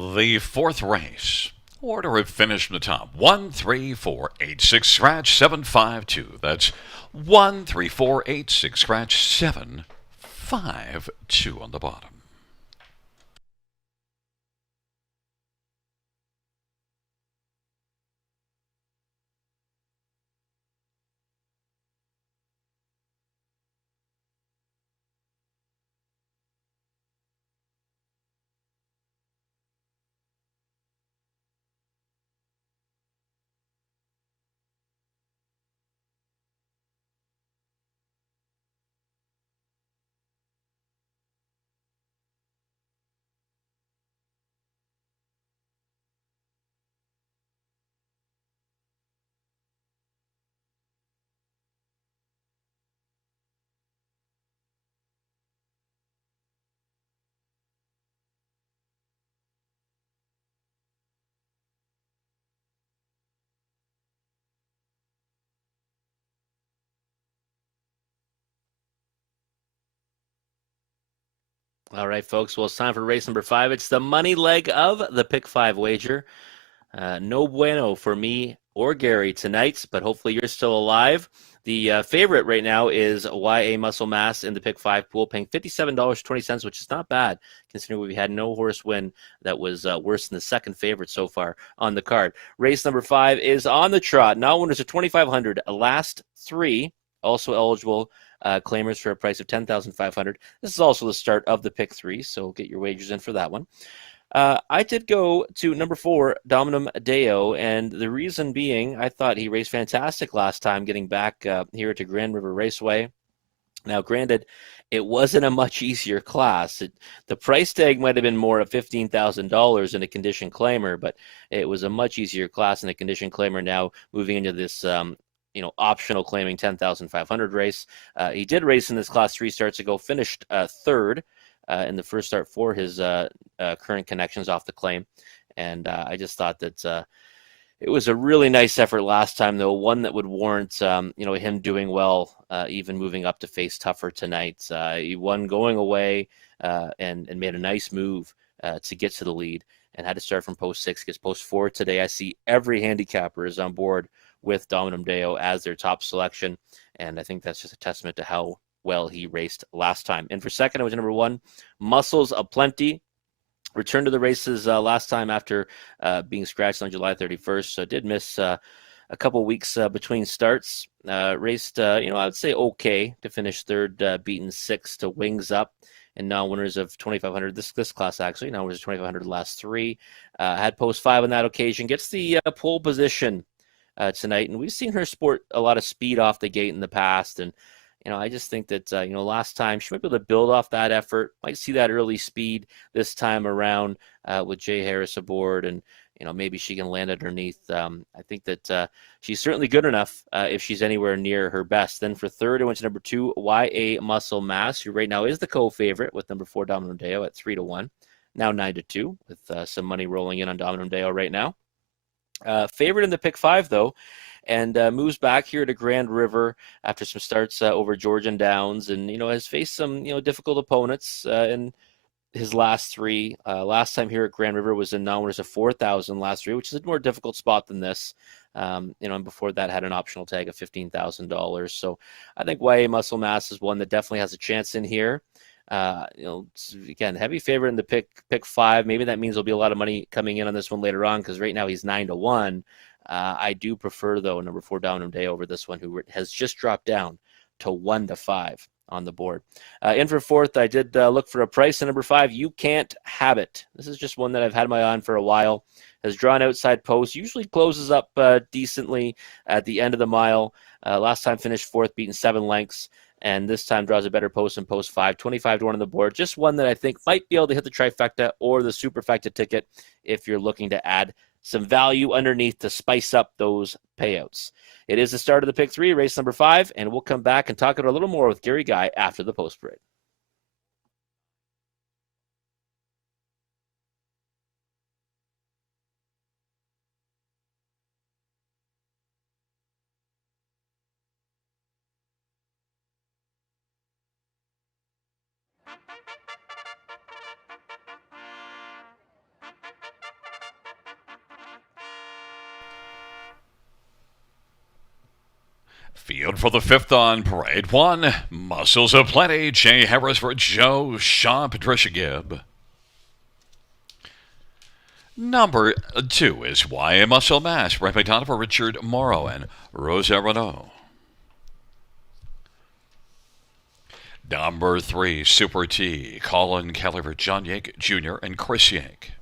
The fourth race. Order of finish from the top. 13486 scratch 752. That's 13486 scratch 752 on the bottom. All right, folks. Well, it's time for race number 5. It's the money leg of the Pick 5 wager. No bueno for me or Gary tonight, but hopefully you're still alive. The favorite right now is YA Muscle Mass in the Pick 5 pool, paying $57.20, which is not bad, considering we had no horse win that was worse than the second favorite so far on the card. Race number 5 is on the trot. Now winners are 2,500. Last 3 also eligible claimers for a price of $10,500. This is also the start of the Pick 3, so get your wagers in for that one. I did go to number 4, Dominum Deo, and the reason being, I thought he raced fantastic last time getting back here to Grand River Raceway. Now, granted, it wasn't a much easier class. The price tag might have been more of $15,000 in a condition claimer, but it was a much easier class in a condition claimer. Now moving into this, optional claiming 10,500 race. He did race in this class 3 starts ago, finished third in the first start for his current connections off the claim. And I just thought that it was a really nice effort last time, though, one that would warrant him doing well, even moving up to face tougher tonight. He won going away and made a nice move to get to the lead and had to start from post 6, gets post 4 today. I see every handicapper is on board with Dominum Deo as their top selection, and I think that's just a testament to how well he raced last time. And for second, it was number 1, Muscles Aplenty. Returned to the races last time after being scratched on July 31st. So did miss a couple weeks between starts. Raced, I would say okay to finish third, beaten 6 to Wings Up, and non-winners of 2,500. This class actually non-winners of 2,500 last 3. Had post 5 on that occasion. Gets the pole position tonight, and we've seen her sport a lot of speed off the gate in the past, and I just think that, last time she might be able to build off that effort. Might see that early speed this time around with Jay Harris aboard, and, maybe she can land underneath. I think that she's certainly good enough if she's anywhere near her best. Then for third, I went to number 2, YA Muscle Mass, who right now is the co-favorite with number 4, Dominum Deo at 3-1. Now 9-2 with some money rolling in on Dominum Deo right now. Favorite in the Pick 5, though, and moves back here to Grand River after some starts over Georgian Downs, and has faced some difficult opponents in his last 3. Last time here at Grand River was in non-winners of 4,000 last 3, which is a more difficult spot than this. And before that had an optional tag of $15,000. So I think YA Muscle Mass is one that definitely has a chance in here. Again, heavy favorite in the pick 5. Maybe that means there'll be a lot of money coming in on this one later on, because right now he's 9-1. I do prefer, though, number 4, Dominum Day over this one, who has just dropped down to 1-5 on the board. In for fourth, I did look for a price. And number 5, You Can't Have It. This is just one that I've had my eye on for a while. Has drawn outside post, usually closes up decently at the end of the mile. Last time finished 4th, beaten 7 lengths. And this time draws a better post in post 5, 25-1 on the board. Just one that I think might be able to hit the trifecta or the superfecta ticket if you're looking to add some value underneath to spice up those payouts. It is the start of the Pick 3, race number 5, and we'll come back and talk it a little more with Gary Guy after the post break. Field for the fifth on Parade 1. Muscles of Plenty. Jay Harris for Joe Shaw, Patricia Gibb. Number 2 is YA Muscle Mass. Brent McDonough for Richard Morrow and Rosa Renault. Number 3, Super T. Colin Kelly for John Yank Jr. and Chris Yank.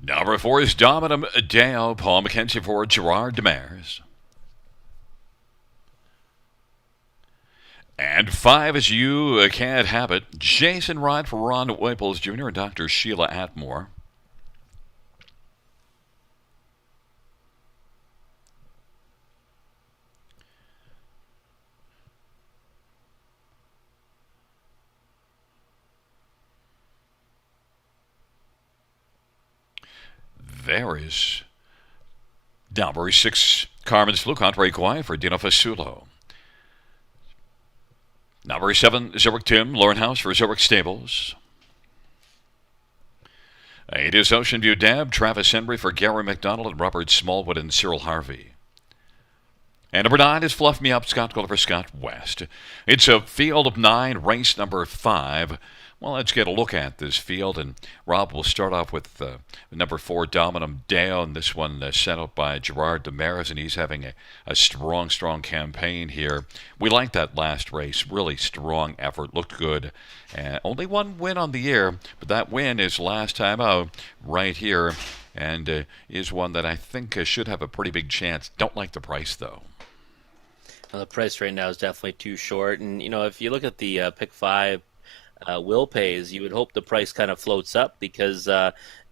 Number 4 is Dominum Deo. Paul McKenzie for Gerard Demers. And 5 is You Can't Have It. Jason Rod for Ron Waples Jr. and Dr. Sheila Atmore. There is number 6, Carmen's Fluke, Andre Guay for Dino Fasulo. Number 7, Zurich Tim, Lauren House for Zurich Stables. 8 is Ocean View Dab, Travis Henry for Gary McDonald and Robert Smallwood and Cyril Harvey. And number 9 is Fluff Me Up, Scott Gold for Scott West. It's a field of 9, race number 5. Well, let's get a look at this field, and Rob will start off with number 4, Dominum Deo, and this one set up by Gerard Demers, and he's having a strong campaign here. We liked that last race, really strong effort, looked good. Only one win on the year, but that win is last time out right here, and is one that I think should have a pretty big chance. Don't like the price, though. Well, the price right now is definitely too short, and if you look at the pick 5 will pays, you would hope the price kind of floats up because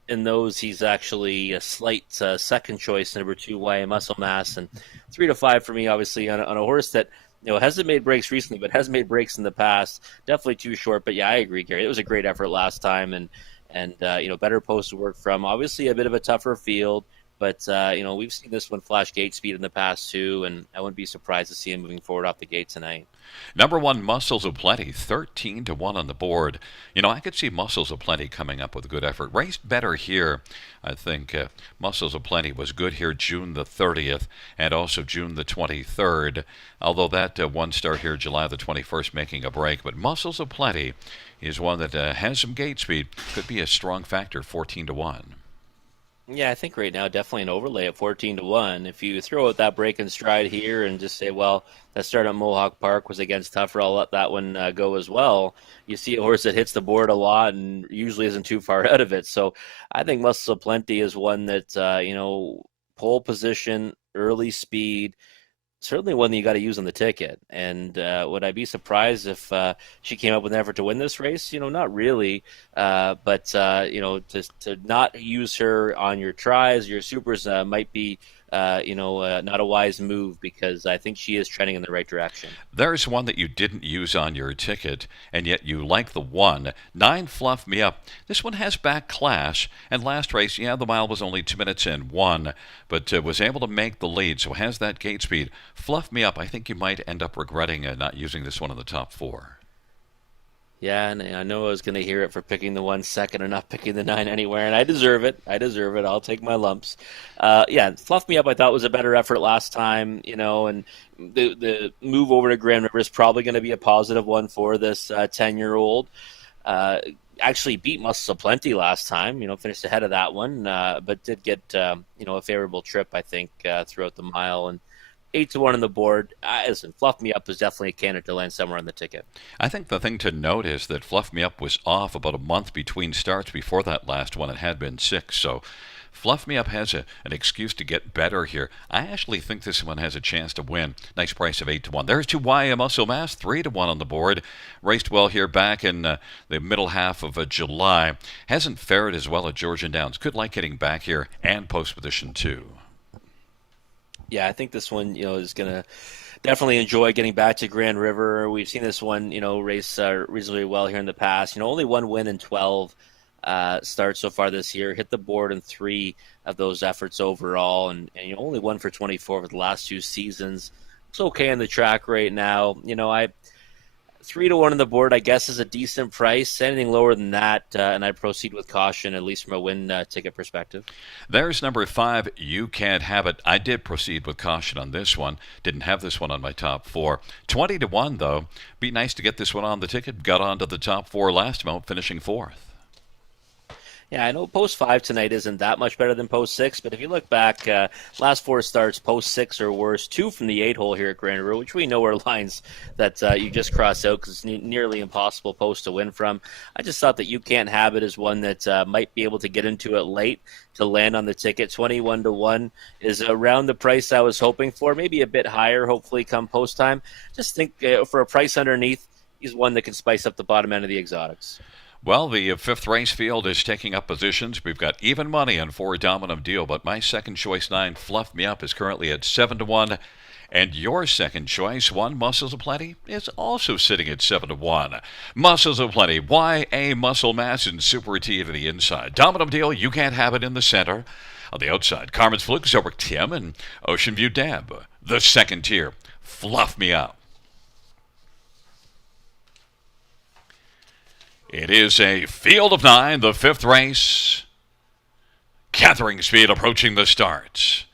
in those he's actually a slight second choice. Number 2, YA Muscle Mass, and 3 to 5 for me, obviously on a horse that hasn't made breaks recently, but has made breaks in the past. Definitely too short, but yeah, I agree, Gary. It was a great effort last time, and better post to work from. Obviously, a bit of a tougher field. But, we've seen this one flash gate speed in the past, too, and I wouldn't be surprised to see him moving forward off the gate tonight. Number 1, Muscles of Plenty, 13 to 1 on the board. I could see Muscles of Plenty coming up with a good effort. Raced better here. I think Muscles of Plenty was good here June the 30th and also June the 23rd, although that one start here July the 21st making a break. But Muscles of Plenty is one that has some gate speed. Could be a strong factor, 14 to 1. Yeah, I think right now definitely an overlay at 14 to 1. If you throw out that break in stride here and just say, well, that start at Mohawk Park was against Tougher, I'll let that one go as well. You see a horse that hits the board a lot and usually isn't too far out of it. So I think Muscle of Plenty is one that, pole position, early speed, certainly one that you got to use on the ticket. And would I be surprised if she came up with an effort to win this race? Not really. But to not use her on your tries, your supers might be, not a wise move because I think she is trending in the right direction. There's one that you didn't use on your ticket, and yet you like the one. 9, Fluff Me Up. This one has back class, and last race, the mile was only 2 minutes and 1, but was able to make the lead, so has that gate speed. Fluff Me Up, I think you might end up regretting not using this one in the top 4. Yeah, and I know I was going to hear it for picking the 1 second and not picking the 9 anywhere, and I deserve it. I'll take my lumps. Fluff Me Up I thought was a better effort last time, and the move over to Grand River is probably going to be a positive one for this 10-year-old. Actually beat Muscles of Plenty last time, finished ahead of that one, but did get, a favorable trip, I think, throughout the mile, and 8 to 1 on the board. Listen, Fluff Me Up is definitely a candidate to land somewhere on the ticket. I think the thing to note is that Fluff Me Up was off about a month between starts before that last one. It had been 6, so Fluff Me Up has an excuse to get better here. I actually think this one has a chance to win. Nice price of 8 to 1. There's 2 YA Muscle Mass, 3 to 1 on the board. Raced well here back in the middle half of July. Hasn't fared as well at Georgian Downs. Could like getting back here and post position 2. Yeah, I think this one, is going to definitely enjoy getting back to Grand River. We've seen this one, race reasonably well here in the past. Only 1 win in 12 starts so far this year. Hit the board in 3 of those efforts overall, and only 1 for 24 for the last 2 seasons. It's okay on the track right now. I 3-1 on the board, I guess, is a decent price. Anything lower than that, and I proceed with caution, at least from a win ticket perspective. There's number 5, You Can't Have It. I did proceed with caution on this one. Didn't have this one on my top 4. 20-1, though. Be nice to get this one on the ticket. Got onto the top 4 last month, finishing 4th. Yeah, I know post 5 tonight isn't that much better than post 6, but if you look back, last 4 starts, post 6 or worse, 2 from the 8 hole here at Grand River, which we know are lines that you just cross out because it's nearly impossible post to win from. I just thought that You Can't Have It is one that might be able to get into it late to land on the ticket. 21-1 is around the price I was hoping for, maybe a bit higher, hopefully come post time. Just think for a price underneath, he's one that can spice up the bottom end of the exotics. Well, the fifth race field is taking up positions. We've got even money on 4 Dominum Deal, but my second choice 9, Fluff Me Up, is currently at 7-1. And your second choice, 1, Muscles of Plenty, is also sitting at 7-1. Muscles of Plenty, YA Muscle Mass and Super T to the inside. Dominum Deal, You Can't Have It in the center. On the outside, Carmen's Fluke, Zobert Tim, and Ocean View Deb. The second tier, Fluff Me Up. It is a field of 9, the 5th race. Gathering speed approaching the start.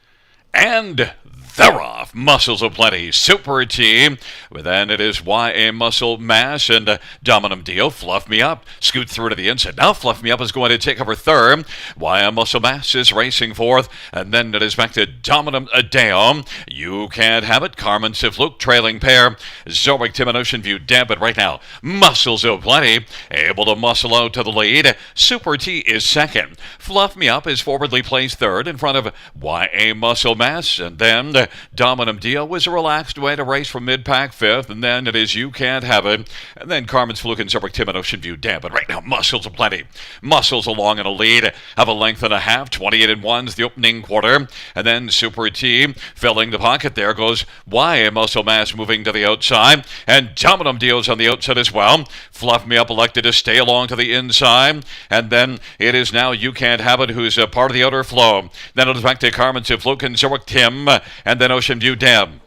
And they're off. Muscles of Plenty, Super T. Then it is YA Muscle Mass and Dominum Deal. Fluff Me Up. Scoot through to the inside. Now Fluff Me Up is going to take over 3rd. YA Muscle Mass is racing 4th. And then it is back to Dominum Deo. You Can't Have It. Carmen Sifluke trailing pair. Zoic Tim and Ocean View Deb. But right now, Muscles of Plenty able to muscle out to the lead. Super T is 2nd. Fluff Me Up is forwardly placed 3rd in front of YA Muscle Mass. And then Dominum Deal was a relaxed way to race from mid-pack 5th, and then it is You Can't Have It, and then Carmen's Fluke and Zurich Tim and Ocean View Dam. But right now, Muscles of Plenty. Muscles along in a lead, have a length and a half, 28-1's the opening quarter, and then Super T filling the pocket. There goes YA Muscle Mass moving to the outside, and Dominum Deal's on the outside as well. Fluff Me Up elected to stay along to the inside, and then it is now You Can't Have It, who's a part of the outer flow. Then it is back to Carmen's Fluke and Zurich Tim, and then Ocean View Dam.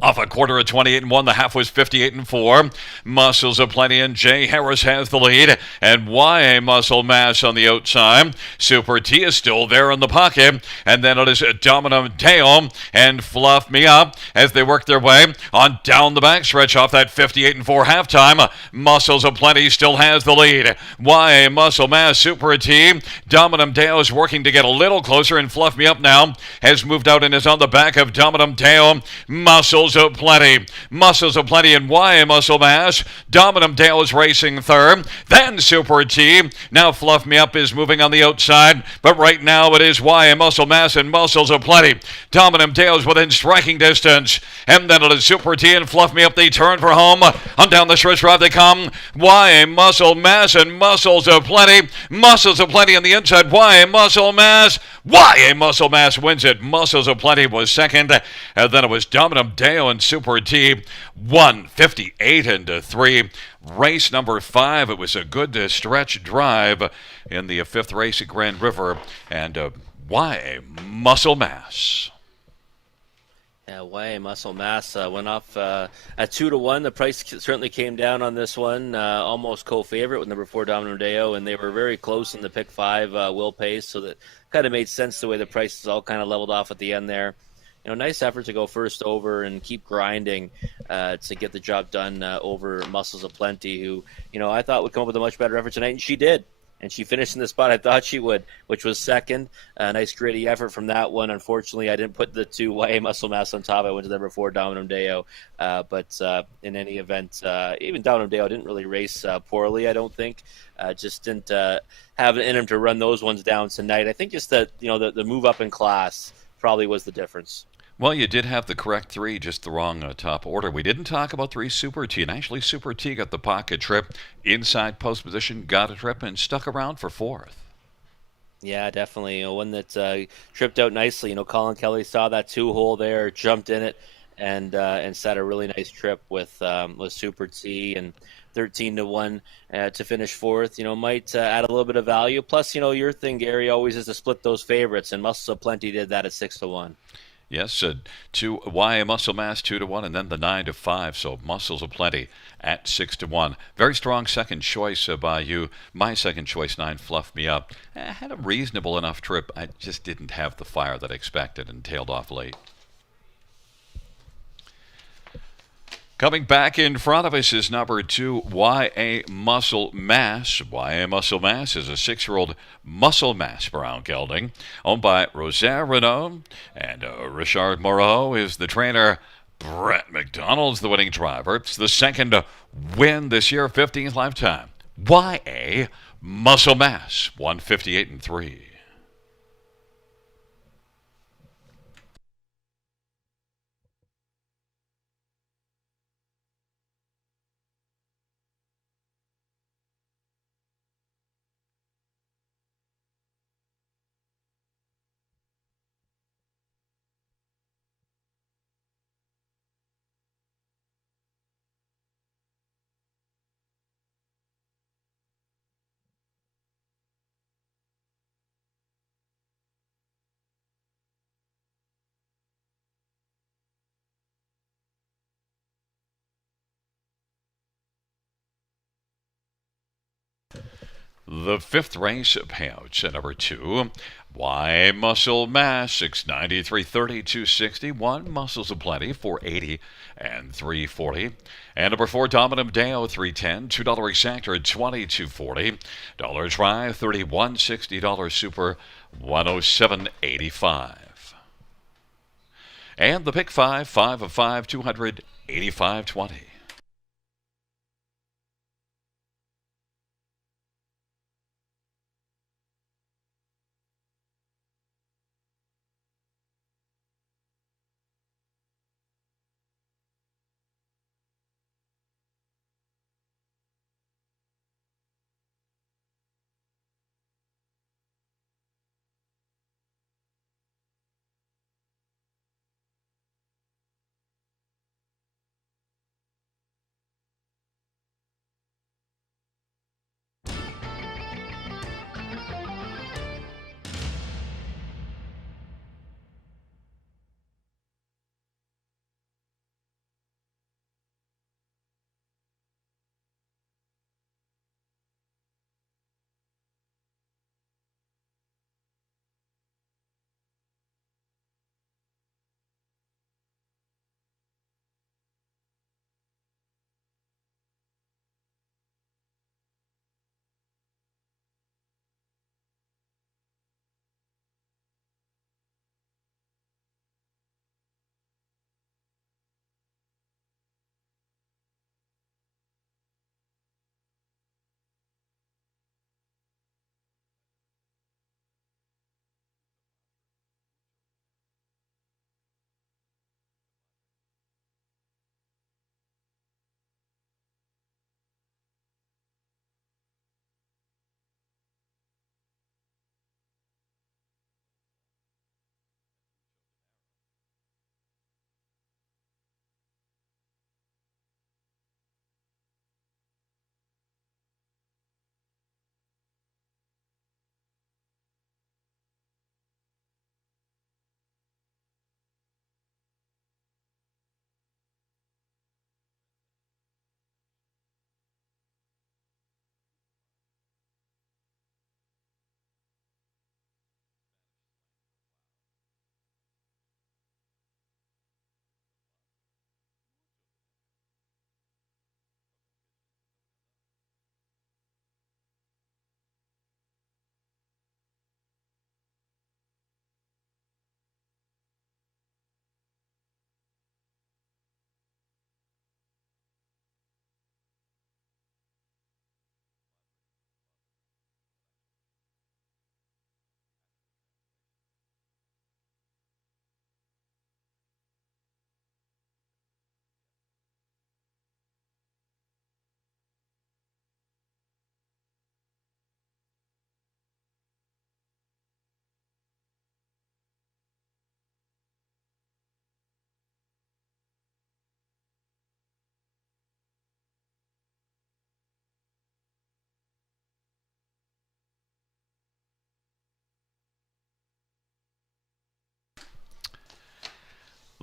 Off a quarter of 28-1, the half was 58-4. Muscles of Plenty and Jay Harris has the lead, and YA Muscle Mass on the outside. Super T is still there in the pocket, and then it is Dominum Deo and Fluff Me Up as they work their way on down the backstretch off that 58-4 halftime. Muscles of Plenty still has the lead. YA Muscle Mass, Super T, Dominum Deo is working to get a little closer, and Fluff Me Up now has moved out and is on the back of Dominum Deo. Muscles of Plenty and YA Muscle Mass. Dominum Dale is racing 3rd. Then Super T. Now Fluff Me Up is moving on the outside, but right now it is YA Muscle Mass and Muscles of Plenty. Dominum Dale is within striking distance, and then it is Super T and Fluff Me Up. They turn for home. On down the stretch drive they come. YA Muscle Mass and Muscles of Plenty. Muscles of Plenty on the inside. YA Muscle Mass. YA Muscle Mass wins it. Muscles of Plenty was 2nd, and then it was Dominum Dale and Super T, 158-3. Race number 5. It was a good stretch drive in the 5th race at Grand River, and YA Muscle Mass. Yeah, YA Muscle Mass went off at 2-1. The price certainly came down on this one, almost co-favorite with number 4 Dominum Deo, and they were very close in the pick 5 Will Pace, so that kind of made sense the way the prices all kind of leveled off at the end there. You know, nice effort to go first over and keep grinding to get the job done over Muscles of Plenty, who, you know, I thought would come up with a much better effort tonight, and she did. And she finished in the spot I thought she would, which was 2nd. Nice gritty effort from that one. Unfortunately, I didn't put the 2 YA Muscle Mass on top. I went to number 4 Dominum Deo. But in any event, even Dominum Deo didn't really race poorly, I don't think. Just didn't have it in him to run those ones down tonight. I think just that, you know, the move up in class probably was the difference. Well, you did have the correct 3, just the wrong top order. We didn't talk about 3 Super T, and actually Super T got the pocket trip, inside post position, got a trip, and stuck around for 4th. Yeah, definitely. You know, one that tripped out nicely. You know, Colin Kelly saw that 2-hole there, jumped in it, and set a really nice trip with Super T and 13-1 to finish 4th. You know, might add a little bit of value. Plus, you know, your thing, Gary, always is to split those favorites, and Muscles of Plenty did that at 6-1. Yes, two YA muscle mass 2-1, and then the 9-5. So muscles aplenty at 6-1. Very strong second choice by you. My second choice 9 fluffed me up. I had a reasonable enough trip. I just didn't have the fire that I expected and tailed off late. Coming back in front of us is number 2, YA Muscle Mass. YA Muscle Mass is a 6-year-old muscle mass brown gelding owned by Rosaire Renault. And Richard Moreau is the trainer. Brett McDonald's the winning driver. It's the second win this year, 15th lifetime. YA Muscle Mass, 158-3. The fifth race payouts at number 2. Y Muscle Mass, 693, 3260. 1 Muscles of Plenty, 480 and 340. And number 4, Dominum Deo, 310. $2 exactor, 2240. Dollar Try, 3160. Dollar Super, 107.85. And the pick 5, 5 of 5, 285.20.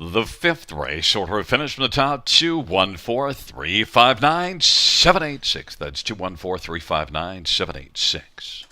The fifth race, order of finish from the top, 214-359-786. That's 214-359-786.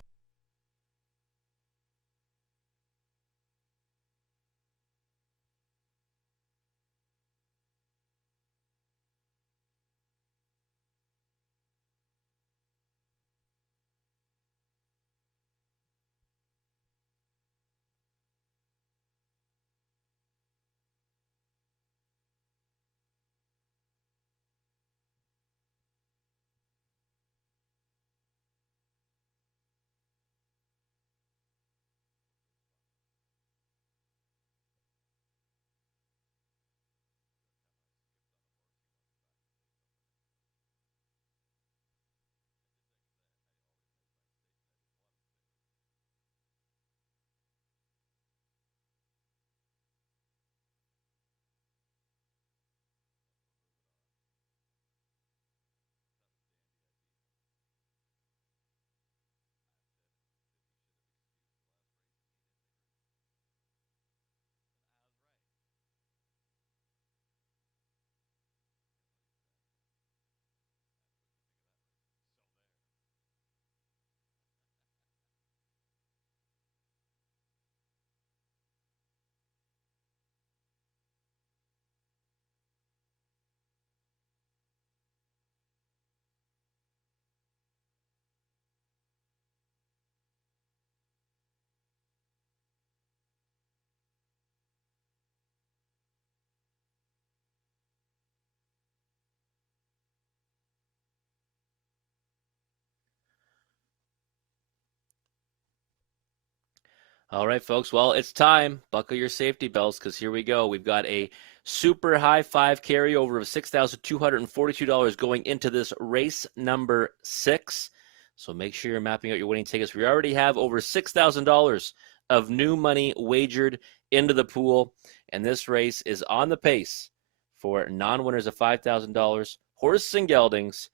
All right, folks. Well, it's time. Buckle your safety belts because here we go. We've got a super high five carryover of $6,242 going into this race number 6. So make sure you're mapping out your winning tickets. We already have over $6,000 of new money wagered into the pool, and this race is on the pace for non-winners of $5,000, horses and geldings.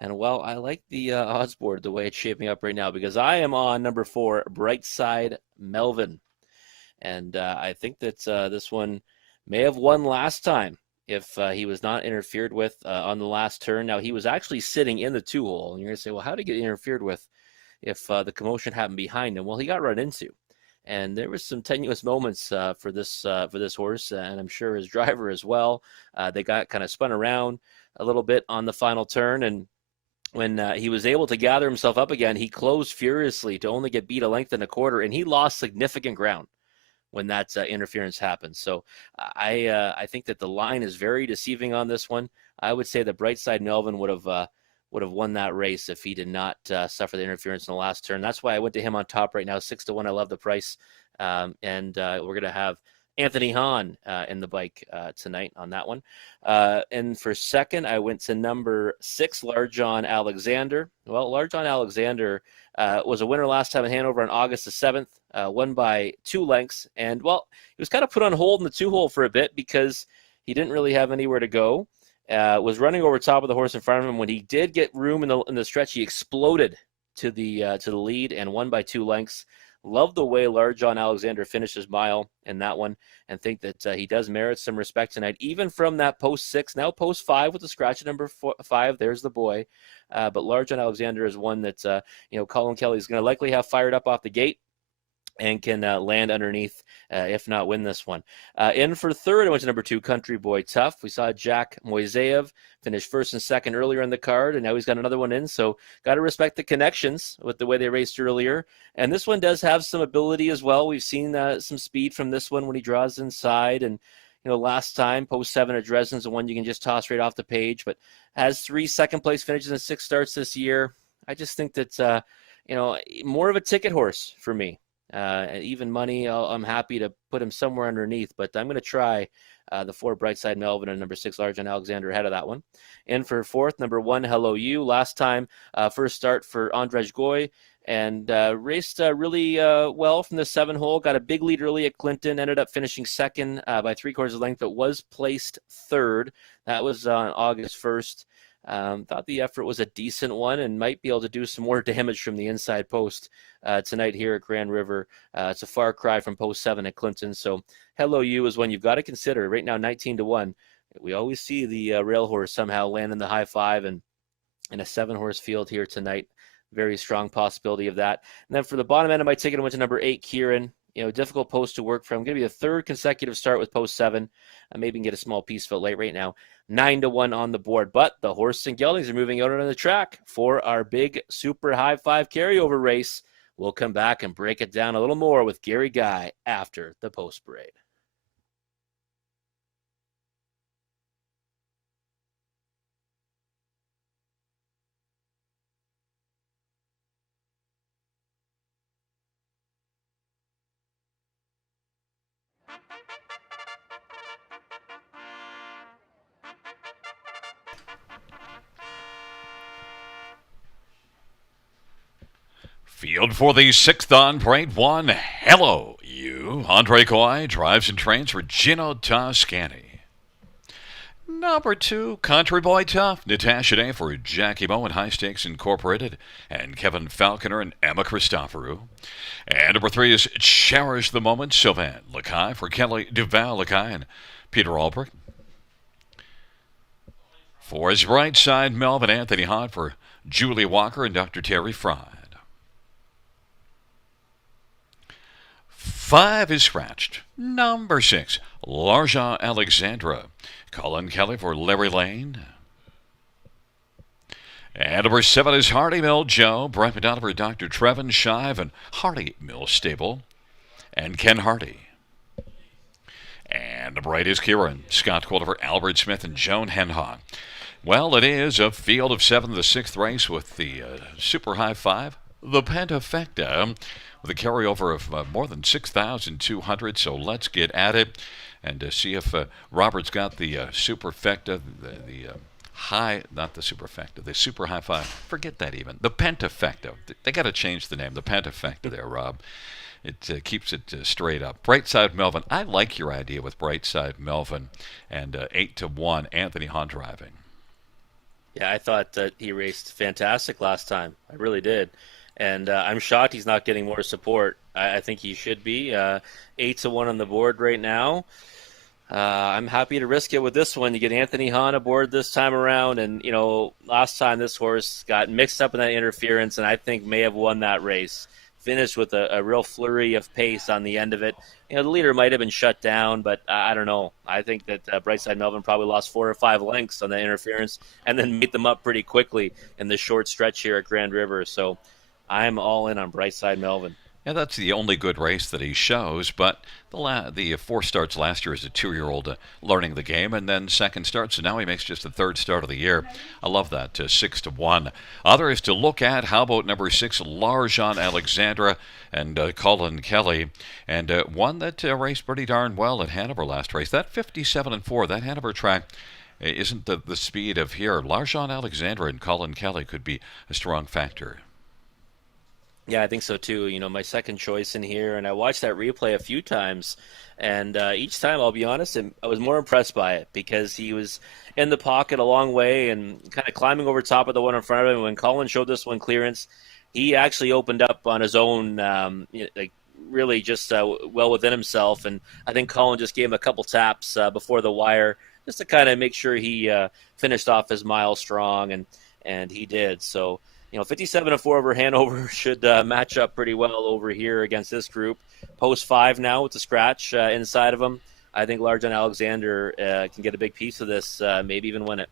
And well, I like the odds board the way it's shaping up right now because I am on number 4, Brightside Melvin. And I think that this one may have won last time if he was not interfered with on the last turn. Now, he was actually sitting in the 2-hole. And you're going to say, well, how did he get interfered with if the commotion happened behind him? Well, he got run into. And there was some tenuous moments for this horse, and I'm sure his driver as well. They got kind of spun around a little bit on the final turn, and when he was able to gather himself up again, he closed furiously to only get beat a length and a quarter, and he lost significant ground when that interference happened. So I think that the line is very deceiving on this one. I would say that Brightside Melvin would have won that race if he did not suffer the interference in the last turn. That's why I went to him on top right now, 6-1. I love the price, and we're gonna have Anthony Hahn in the bike tonight on that one. And for second, I went to number 6, Large John Alexander. Well, Large John Alexander was a winner last time in Hanover on August the 7th, won by 2 lengths. And, well, he was kind of put on hold in the 2-hole for a bit because he didn't really have anywhere to go. Was running over top of the horse in front of him. When he did get room in the stretch, he exploded to the lead and won by 2 lengths. Love the way Large John Alexander finished his mile in that one, and think that he does merit some respect tonight, even from that post 6, now post 5 with the scratch at number 5. There's the boy. But Large John Alexander is one that, Colin Kelly is going to likely have fired up off the gate and can land underneath, if not win this one. In for third, I went to number 2, Country Boy Tough. We saw Jack Moiseyev finish first and second earlier in the card, and now he's got another one in, so got to respect the connections with the way they raced earlier. And this one does have some ability as well. We've seen some speed from this one when he draws inside, and last time, post 7 at Dresden's the one you can just toss right off the page, but has 3 second-place finishes and 6 starts this year. I just think that, more of a ticket horse for me. Even money, I'm happy to put him somewhere underneath, but I'm going to try the 4, Brightside Melvin, and number 6, Large John Alexander ahead of that one. In for fourth, number 1, Hello You. Last time, first start for Andrzej Goy, and raced really well from the 7-hole. Got a big lead early at Clinton, ended up finishing second by 3/4 of length, but was placed third. That was on August 1st. Thought the effort was a decent one and might be able to do some more damage from the inside post tonight here at Grand River. It's a far cry from post 7 at Clinton. So Hello You is one you've got to consider. Right now, 19-1. We always see the rail horse somehow land in the high 5 and in a 7-horse field here tonight. Very strong possibility of that. And then for the bottom end of my ticket, I went to number 8, Kieran. Difficult post to work from. Going to be the third consecutive start with post 7. Maybe can get a small piece of it late right now. 9-1 on the board. But the horse and geldings are moving out on the track for our big super high 5 carryover race. We'll come back and break it down a little more with Gary Guy after the post parade. Field for the 6th on Parade 1. Hello, you. Andre Coy drives and trains for Gino Toscani. Number 2, Country Boy Tough. Natasha Day for Jackie Moe and High Stakes Incorporated. And Kevin Falconer and Emma Christoforou. And number 3 is Cherish the Moment. Sylvain Lacaille for Kelly Duval Lacaille and Peter Albrecht. For his right side, Melvin Anthony Hahn for Julie Walker and Dr. Terry Fried. 5 is scratched. Number 6, Larja Alexandra. Colin Kelly for Larry Lane. And number 7 is Hardy Mill Joe. Brett McDonough for Dr. Trevin Shive and Hardy Mill Stable. And Ken Hardy. And number 8 is Kieran. Scott Coulter for Albert Smith and Joan Henha. Well, it is a field of 7, the 6th race with the super high 5. The Pentafecta with a carryover of more than 6,200. So let's get at it and see if Robert's got the superfecta, the high, not the superfecta, the super high 5. Forget that even. The Pentafecta. They got to change the name. The Pentafecta there, Rob. It keeps it straight up. Brightside Melvin. I like your idea with Brightside Melvin and 8-1 Anthony Hahn driving. Yeah, I thought that he raced fantastic last time. I really did. And I'm shocked he's not getting more support. I think he should be. 8-1 on the board right now. I'm happy to risk it with this one. You get Anthony Hahn aboard this time around. And, last time this horse got mixed up in that interference and I think may have won that race. Finished with a real flurry of pace on the end of it. The leader might have been shut down, but I don't know. I think that Brightside Melvin probably lost 4 or 5 lengths on that interference and then made them up pretty quickly in the short stretch here at Grand River. So I'm all in on Brightside Melvin. Yeah, that's the only good race that he shows, but the 4 starts last year as a 2-year-old learning the game, and then second start, so now he makes just the 3rd start of the year. I love that, 6-1. Others to look at, how about number 6, Larjan Alexandra and Colin Kelly, and one that raced pretty darn well at Hanover last race. That 57-4, that Hanover track isn't the speed of here. Larjan Alexandra and Colin Kelly could be a strong factor. Yeah, I think so too. My second choice in here, and I watched that replay a few times, and each time, I'll be honest, I was more impressed by it because he was in the pocket a long way and kind of climbing over top of the one in front of him. When Colin showed this one clearance, he actually opened up on his own, really just well within himself, and I think Colin just gave him a couple taps before the wire just to kind of make sure he finished off his mile strong, and he did. So 57-4 over Hanover should match up pretty well over here against this group. Post 5 now with the scratch inside of him. I think Larjan Alexander can get a big piece of this, maybe even win it.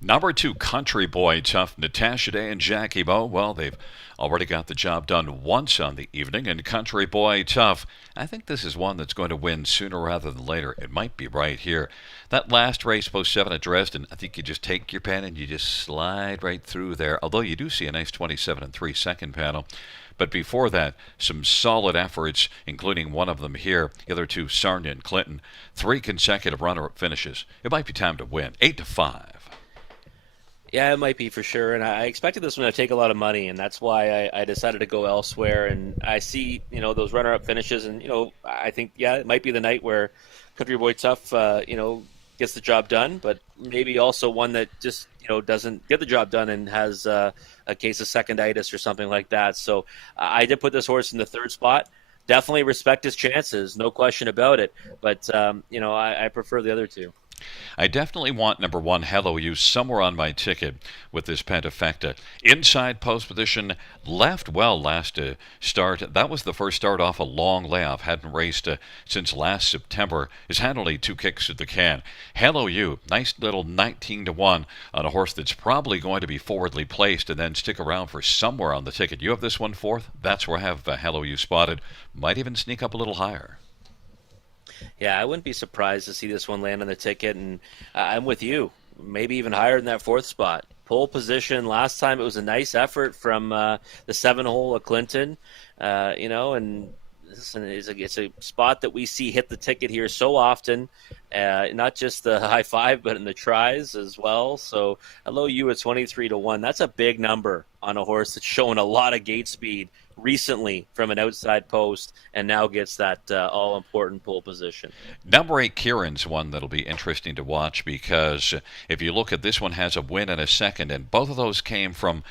Number 2, Country Boy Tough. Natasha Day and Jackie Moe, well, they've already got the job done once on the evening. And Country Boy Tough, I think this is one that's going to win sooner rather than later. It might be right here. That last race, post 7 at Dresden, I think you just take your pen and you just slide right through there. Although you do see a nice 27-3 second panel. But before that, some solid efforts, including one of them here. The other 2, Sarnia and Clinton. 3 consecutive runner-up finishes. It might be time to win. 8-5. Yeah, it might be for sure. And I expected this one to take a lot of money, and that's why I decided to go elsewhere. And I see, those runner-up finishes, and, I think, yeah, it might be the night where Country Boy Tough, gets the job done, but maybe also one that just doesn't get the job done and has a case of seconditis or something like that. So I did put this horse in the third spot. Definitely respect his chances, no question about it. But I prefer the other two. I definitely want number one, Hello You, somewhere on my ticket with this Pentafecta. Inside post position, left well last start. That was the first start off a long layoff. Hadn't raced since last September. Has had only 2 kicks at the can. Hello You, nice little 19-1 on a horse that's probably going to be forwardly placed and then stick around for somewhere on the ticket. You have this one fourth? That's where I have Hello You spotted. Might even sneak up a little higher. Yeah, I wouldn't be surprised to see this one land on the ticket, and I'm with you. Maybe even higher than that fourth spot. Pole position last time, it was a nice effort from the 7 hole of Clinton, and listen, it's a spot that we see hit the ticket here so often, not just the high five, but in the tries as well. So, hello, you at 23-1. That's a big number on a horse that's showing a lot of gate speed recently from an outside post and now gets that all-important pole position. Number 8, Kieran's one that'll be interesting to watch because if you look at this one has a win and a second, and both of those came from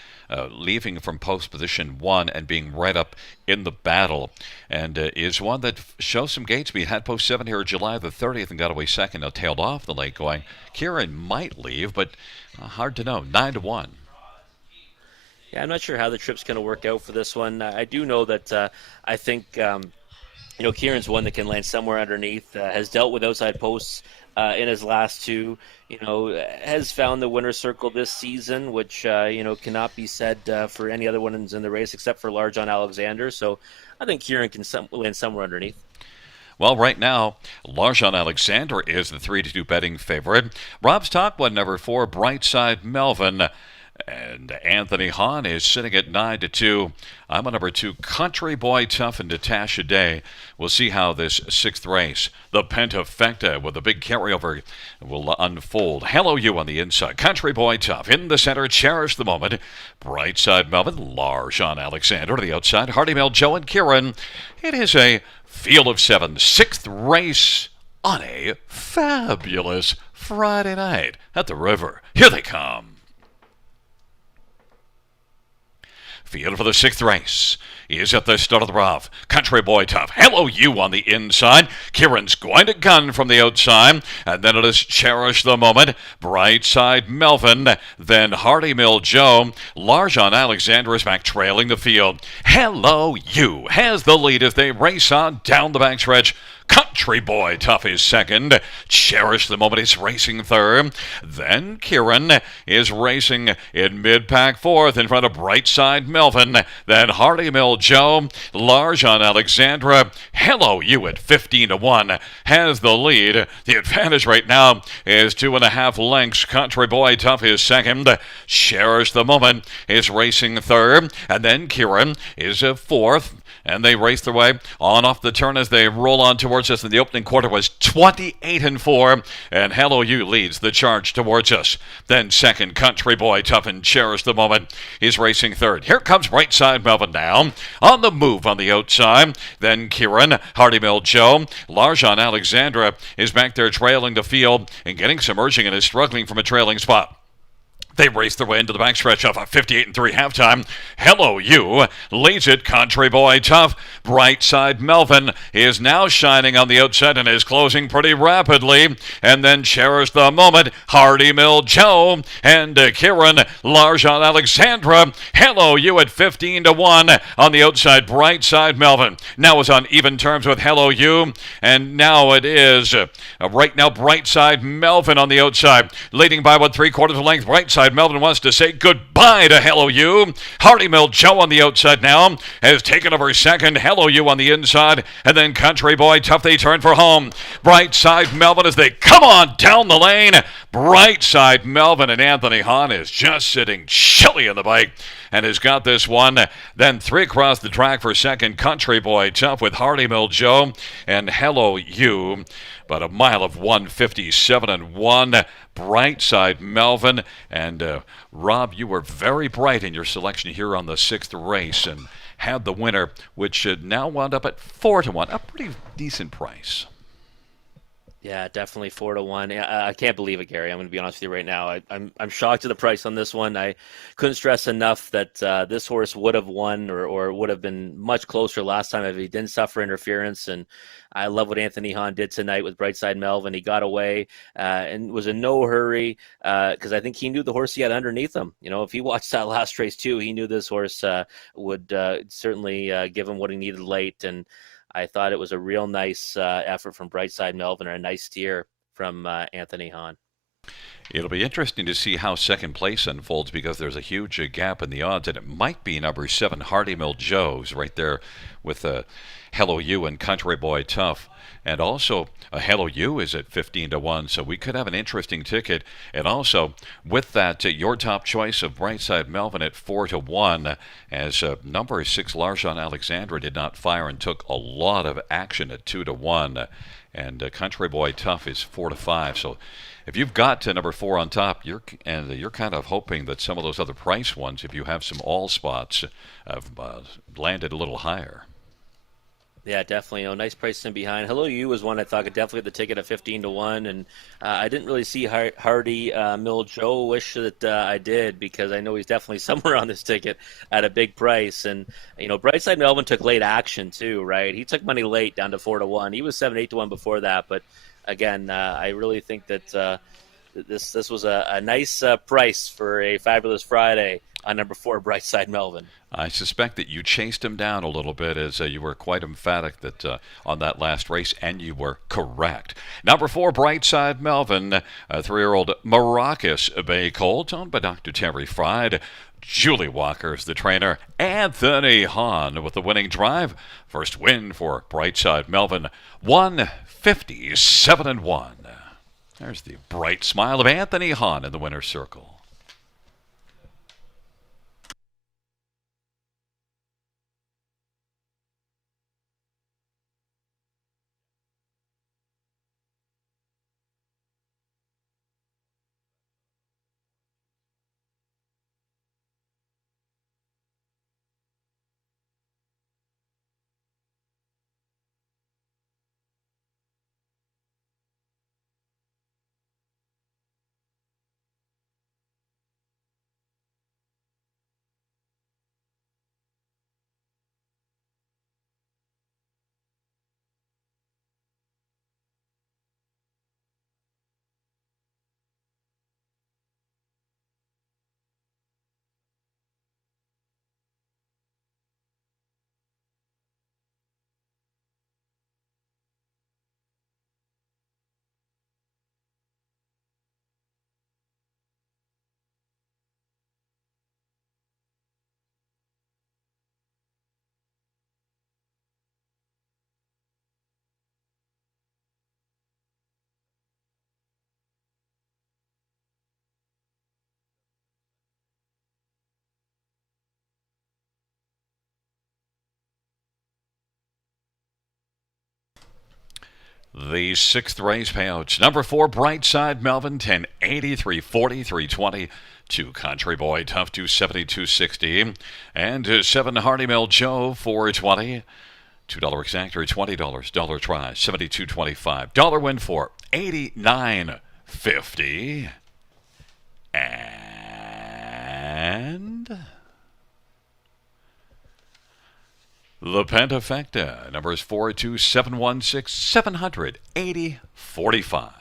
leaving from post position 1 and being right up in the battle, and is one that shows some gate speed. Had post 7 here July the 30th and got away second. Now tailed off the late going. Kieran might leave, but hard to know. 9-1. Yeah, I'm not sure how the trip's going to work out for this one. I do know that I think Kieran's one that can land somewhere underneath. Has dealt with outside posts in his last two. Has found the winner's circle this season, which cannot be said for any other ones in the race except for Large on Alexander. So I think Kieran can land somewhere underneath. Well, right now, Larjan Alexander is the 3-2 betting favorite. Rob's Talk one, number 4, Brightside Melvin. And Anthony Hahn is sitting at 9-2. I'm on number 2, Country Boy Tough and Natasha Day. We'll see how this 6th race, the Pentafecta with the big carryover, will unfold. Hello You on the inside. Country Boy Tough in the center. Cherish the moment. Brightside Melvin. Larjan Alexander to the outside. Hardy Mel, Joe, and Kieran. It is a field of 7. 6th race on a fabulous Friday night at the river. Here they come. Field for the 6th race is at the start of the rough. Country Boy Tough. Hello You on the inside. Kieran's going to gun from the outside. And then it is Cherish the Moment. Brightside Melvin. Then Hardy Mill Joe. Larjan Alexander is back trailing the field. Hello You has the lead as they race on down the backstretch. Country Boy Tough is second. Cherish the Moment is racing third. Then Kieran is racing in mid-pack fourth in front of Brightside Melvin. Then Hardy Mill Joe. Larjan Alexandra. Hello You at 15-1 has the lead. The advantage right now is 2.5 lengths. Country Boy Tough is second. Cherish the Moment is racing third. And then Kieran is fourth. And they race their way on off the turn as they roll on towards us. In the opening quarter was 28-4, and Hello You leads the charge towards us. Then second, Country Boy Tough and Cherish the Moment is racing third. Here comes Brightside Melvin now on the move on the outside. Then Kieran, Hardy Mill Joe, Larjan Alexandra is back there trailing the field and getting some urging and is struggling from a trailing spot. They race their way into the backstretch of a 58-3 halftime. Hello You leads it. Country Boy Tough. Brightside Melvin is now shining on the outside and is closing pretty rapidly. And then Cherish the Moment. Hardy Mill Joe and Kieran Larjan Alexandra. Hello You at 15-1 on the outside. Brightside Melvin now is on even terms with Hello You. And now it is right now Brightside Melvin on the outside, leading by 3/4 of a length. Brightside Melvin wants to say goodbye to Hello You. Hardy Mill Joe on the outside now has taken over second. Hello You on the inside. And then Country Boy Tough, they turn for home. Brightside Melvin as they come on down the lane. Brightside Melvin and Anthony Hahn is just sitting chilly in the bike and has got this one. Then 3 across the track for second. Country Boy Tough with Hardy Mill Joe and Hello You. About a mile of 157-1. Brightside Melvin. And Rob, you were very bright in your selection here on the 6th race and had the winner, which now wound up at 4-1. A pretty decent price. Yeah, definitely 4-1. Yeah, I can't believe it, Gary. I'm going to be honest with you right now. I'm shocked at the price on this one. I couldn't stress enough that this horse would have won or would have been much closer last time if he didn't suffer interference. And I love what Anthony Hahn did tonight with Brightside Melvin. He got away and was in no hurry because I think he knew the horse he had underneath him. You know, if he watched that last race too, he knew this horse would certainly give him what he needed late. And I thought it was a real nice effort from Brightside Melvin, or a nice steer from Anthony Hahn. It'll be interesting to see how second place unfolds because there's a huge gap in the odds, and it might be number 7, Hardy Mill Joe's, right there with Hello You and Country Boy Tough. And also, Hello You is at 15 to 1, so we could have an interesting ticket. And also, with that, your top choice of Brightside Melvin at 4 to 1, as number 6, Larjon Alexandra, did not fire and took a lot of action at 2 to 1. And Country Boy Tough is 4 to 5. So if you've got to number 4 on top, you're kind of hoping that some of those other price ones, if you have some all spots, have landed a little higher. Yeah, definitely. Nice price in behind. Hello You was one I thought could definitely get the ticket at 15 to 1. And I didn't really see Hardy Mill Joe. Wish that I did, because I know he's definitely somewhere on this ticket at a big price. And, Brightside Melvin took late action too, right? He took money late down to 4 to 1. He was 7, 8 to 1 before that. But again, I really think that this was a nice price for a fabulous Friday on number 4, Brightside Melvin. I suspect that you chased him down a little bit, as you were quite emphatic that on that last race, and you were correct. Number 4, Brightside Melvin, a 3-year-old Maracas Bay Colt, owned by Dr. Terry Fried. Julie Walker's the trainer. Anthony Hahn with the winning drive. First win for Brightside Melvin, 157 and 1. There's the bright smile of Anthony Hahn in the winner's circle. The sixth race payouts. Number 4, Brightside Melvin, 1083, 43, 20. 2, Country Boy Tough, 270, 260. And 7, Hardy Mill Joe, 420. $2 exactor, $20. Dollar try, 72.25. Dollar win for 89.50. And the Pentafecta, numbers 42716, 780, 45.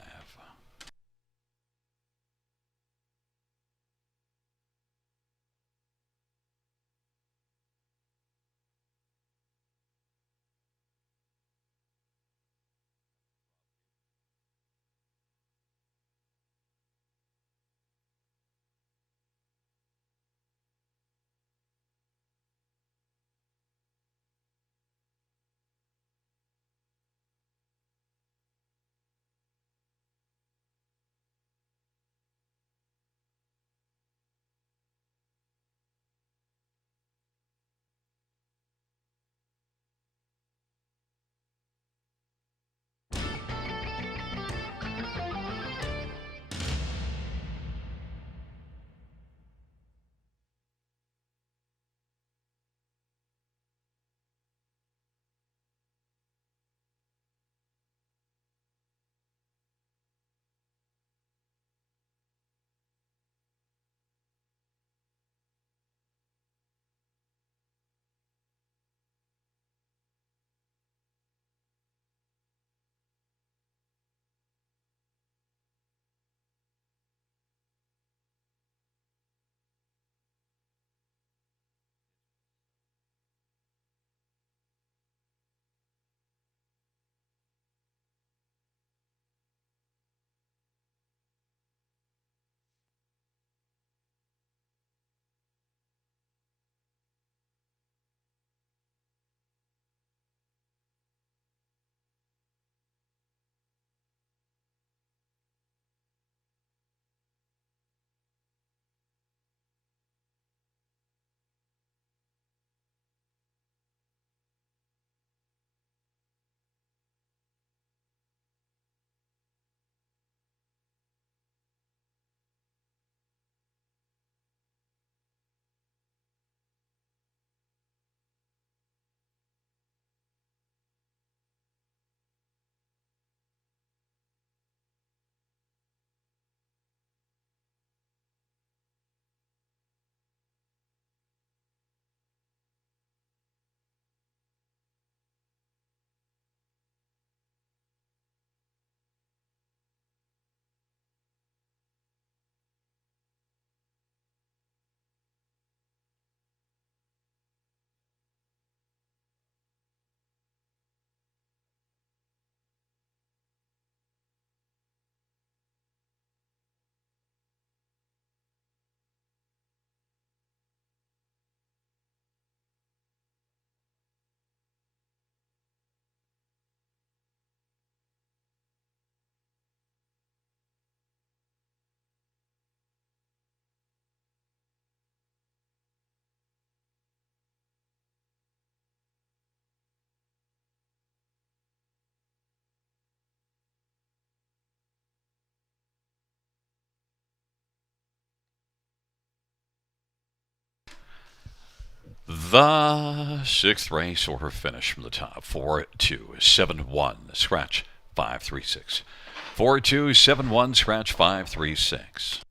The sixth race order finish from the top. 4271, scratch 536. 4271, scratch 536.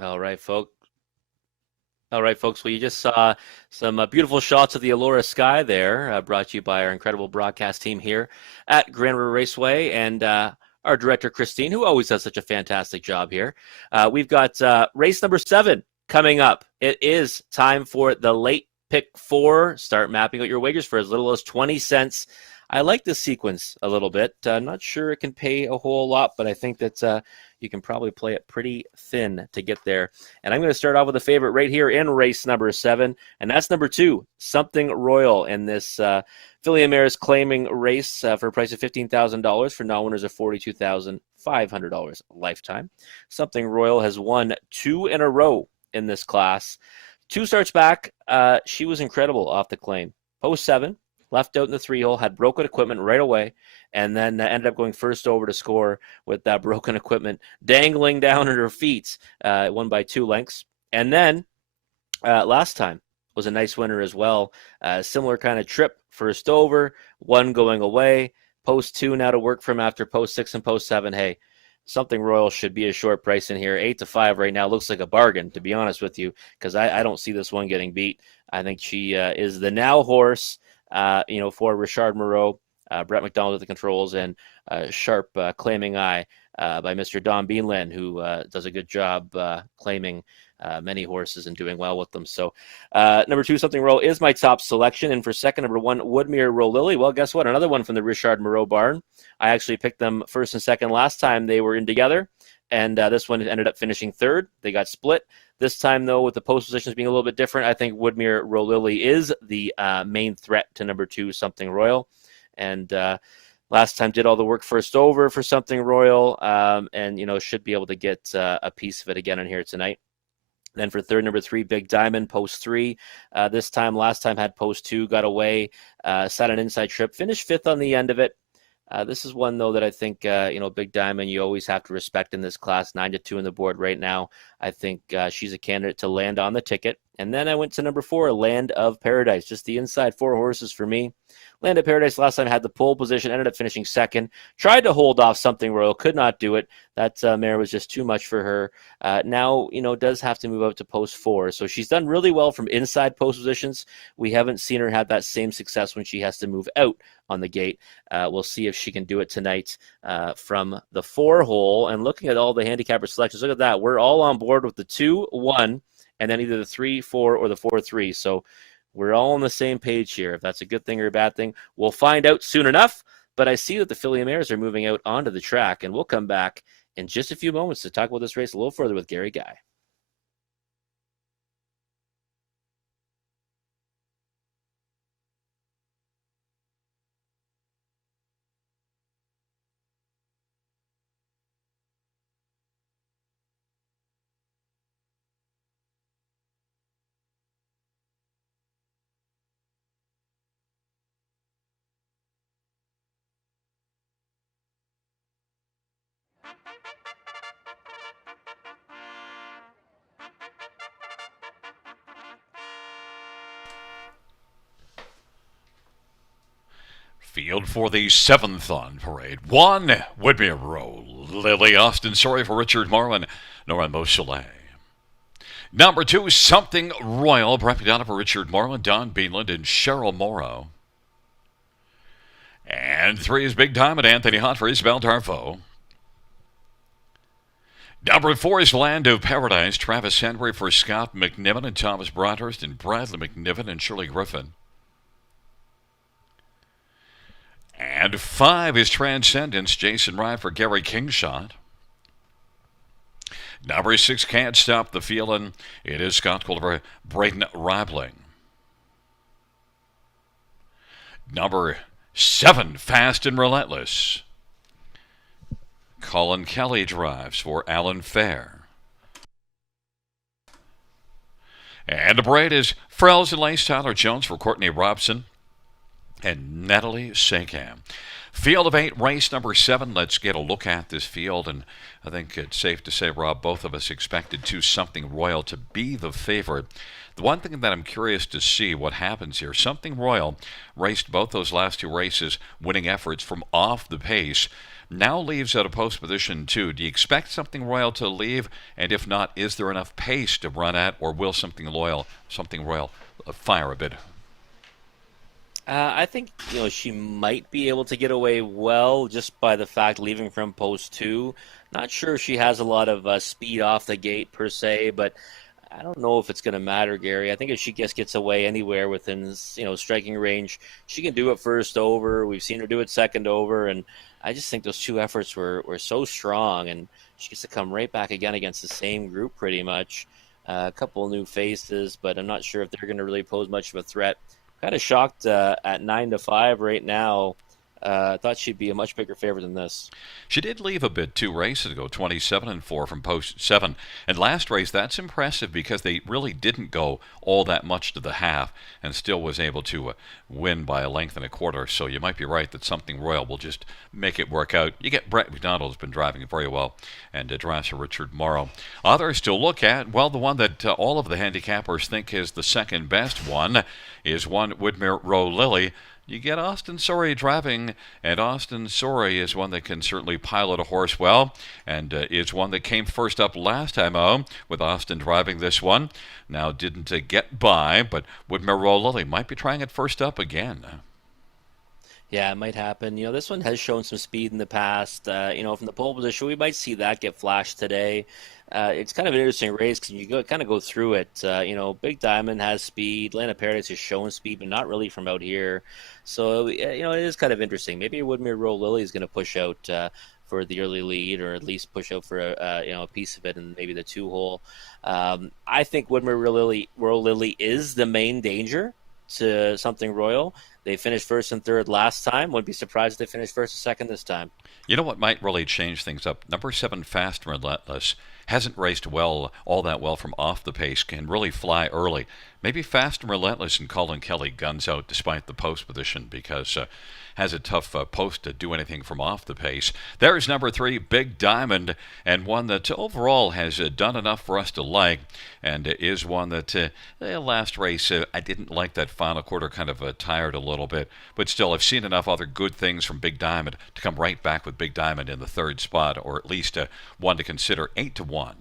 All right, folks. All right, folks. Well, you just saw some beautiful shots of the Allura sky there, brought to you by our incredible broadcast team here at Grand River Raceway and our director, Christine, who always does such a fantastic job here. We've got race number 7 coming up. It is time for the late pick 4. Start mapping out your wagers for as little as 20 cents. I like this sequence a little bit. Not sure it can pay a whole lot, but I think that you can probably play it pretty thin to get there. And I'm going to start off with a favorite right here in race number 7, and that's number 2, Something Royal, in this Philly and Mares claiming race for a price of $15,000 for non-winners of $42,500 lifetime. Something Royal has won 2 in a row in this class. 2 starts back, she was incredible off the claim. Post 7, left out in the 3-hole, had broken equipment right away, and then ended up going first over to score with that broken equipment dangling down at her feet. Won by 2 lengths. And then last time was a nice winner as well. Similar kind of trip, first over, 1 going away. Post 2 now to work from after post 6 and post 7. Hey, Something Royal should be a short price in here. 8 to 5 right now looks like a bargain, to be honest with you, because I don't see this one getting beat. I think she is the now horse, for Richard Moreau. Brett McDonald at the controls, and sharp claiming eye by Mr. Don Beanland, who does a good job claiming many horses and doing well with them. So number 2, Something Royal, is my top selection. And for second, number 1, Woodmere Roll Lily. Well, guess what? Another one from the Richard Moreau barn. I actually picked them first and second last time they were in together. And this one ended up finishing third. They got split. This time, though, with the post positions being a little bit different, I think Woodmere Roll Lily is the main threat to number 2, Something Royal. And last time did all the work first over for Something Royal, and should be able to get a piece of it again in here tonight. Then for third, number 3, Big Diamond, post 3. Last time had post 2, got away, sat an inside trip, finished 5th on the end of it. This is one, though, that I think, Big Diamond, you always have to respect in this class. 9 to 2 on the board right now. I think she's a candidate to land on the ticket. And then I went to number 4, Land of Paradise, just the inside 4 horses for me. Land of Paradise last time had the pole position, ended up finishing second. Tried to hold off Something Royal, could not do it. That mare was just too much for her. Now, does have to move out to post 4. So she's done really well from inside post positions. We haven't seen her have that same success when she has to move out on the gate. We'll see if she can do it tonight from the 4 hole. And looking at all the handicapper selections, look at that. We're all on board with the 2-1, and then either the 3-4 or the 4-3. So we're all on the same page here. If that's a good thing or a bad thing, we'll find out soon enough. But I see that the filly mares are moving out onto the track, and we'll come back in just a few moments to talk about this race a little further with Gary Guy. Field for the 7th on parade. 1, Woodmere Row, Lily Austin. Sorry for Richard Marlin, Nora Beausoleil. Number 2, Something Royal, Brepiana for Richard Marlin, Don Beanland, and Cheryl Morrow. And 3 is Big Diamond, Anthony Hunt for Isabel Darvo. Number 4 is Land of Paradise, Travis Henry for Scott McNiven and Thomas Broadhurst, and Bradley McNiven and Shirley Griffin. And 5 is Transcendence, Jason Ryan for Gary Kingshot. Number 6, Can't Stop the Feeling. It is Scott Culver, Braden Ribling. Number 7, Fast and Relentless. Colin Kelly drives for Alan Fair. And the parade is Frells and Lace, Tyler Jones for Courtney Robson and Natalie Sakam. Field of 8, race number 7. Let's get a look at this field, and I think it's safe to say, Rob, both of us expected Something Royal to be the favorite. The one thing that I'm curious to see what happens here, Something Royal raced both those last 2 races, winning efforts from off the pace. Now leaves at a post position 2. Do you expect Something Royal to leave? And if not, is there enough pace to run at, or will Something Royal fire a bit? I think she might be able to get away well just by the fact leaving from post 2. Not sure she has a lot of speed off the gate per se, but I don't know if it's going to matter, Gary. I think if she gets away anywhere within striking range, she can do it first over. We've seen her do it second over, and I just think those 2 efforts were so strong, and she gets to come right back again against the same group pretty much. A couple of new faces, but I'm not sure if they're going to really pose much of a threat. Kind of shocked at 9-5 right now. Thought she'd be a much bigger favorite than this. She did leave a bit 2 races ago, 27-4 from post 7. And last race, that's impressive because they really didn't go all that much to the half and still was able to win by a length and a quarter. So you might be right that Something Royal will just make it work out. You get Brett McDonald, who's been driving very well, and drives for Richard Morrow. Others to look at, well, the one that all of the handicappers think is the second best one is 1 Woodmere Row Lily. You get Austin Sorey driving, and Austin Sorey is one that can certainly pilot a horse well, and is one that came first up last time with Austin driving this one. Now didn't get by, but Woodmere Row Lily might be trying it first up again. Yeah, it might happen. This one has shown some speed in the past. From the pole position, we might see that get flashed today. It's kind of an interesting race because you kind of go through it. Big Diamond has speed. Land of Paradise has shown speed, but not really from out here. So, it is kind of interesting. Maybe Woodmere Row Lily is going to push out for the early lead, or at least push out for a piece of it in maybe the 2 hole. I think Woodmere Row Lily is the main danger to Something Royal. They finished first and third last time. Wouldn't be surprised if they finished first and second this time. You know what might really change things up? Number 7, Fast and Relentless, hasn't raced all that well from off the pace, can really fly early. Maybe Fast and Relentless and Colin Kelly guns out despite the post position because has a tough post to do anything from off the pace. There's number 3, Big Diamond, and one that overall has done enough for us to like, and is one that last race I didn't like that final quarter, kind of tired a little bit, but still I've seen enough other good things from Big Diamond to come right back with Big Diamond in the third spot, or at least one to consider. 8-1.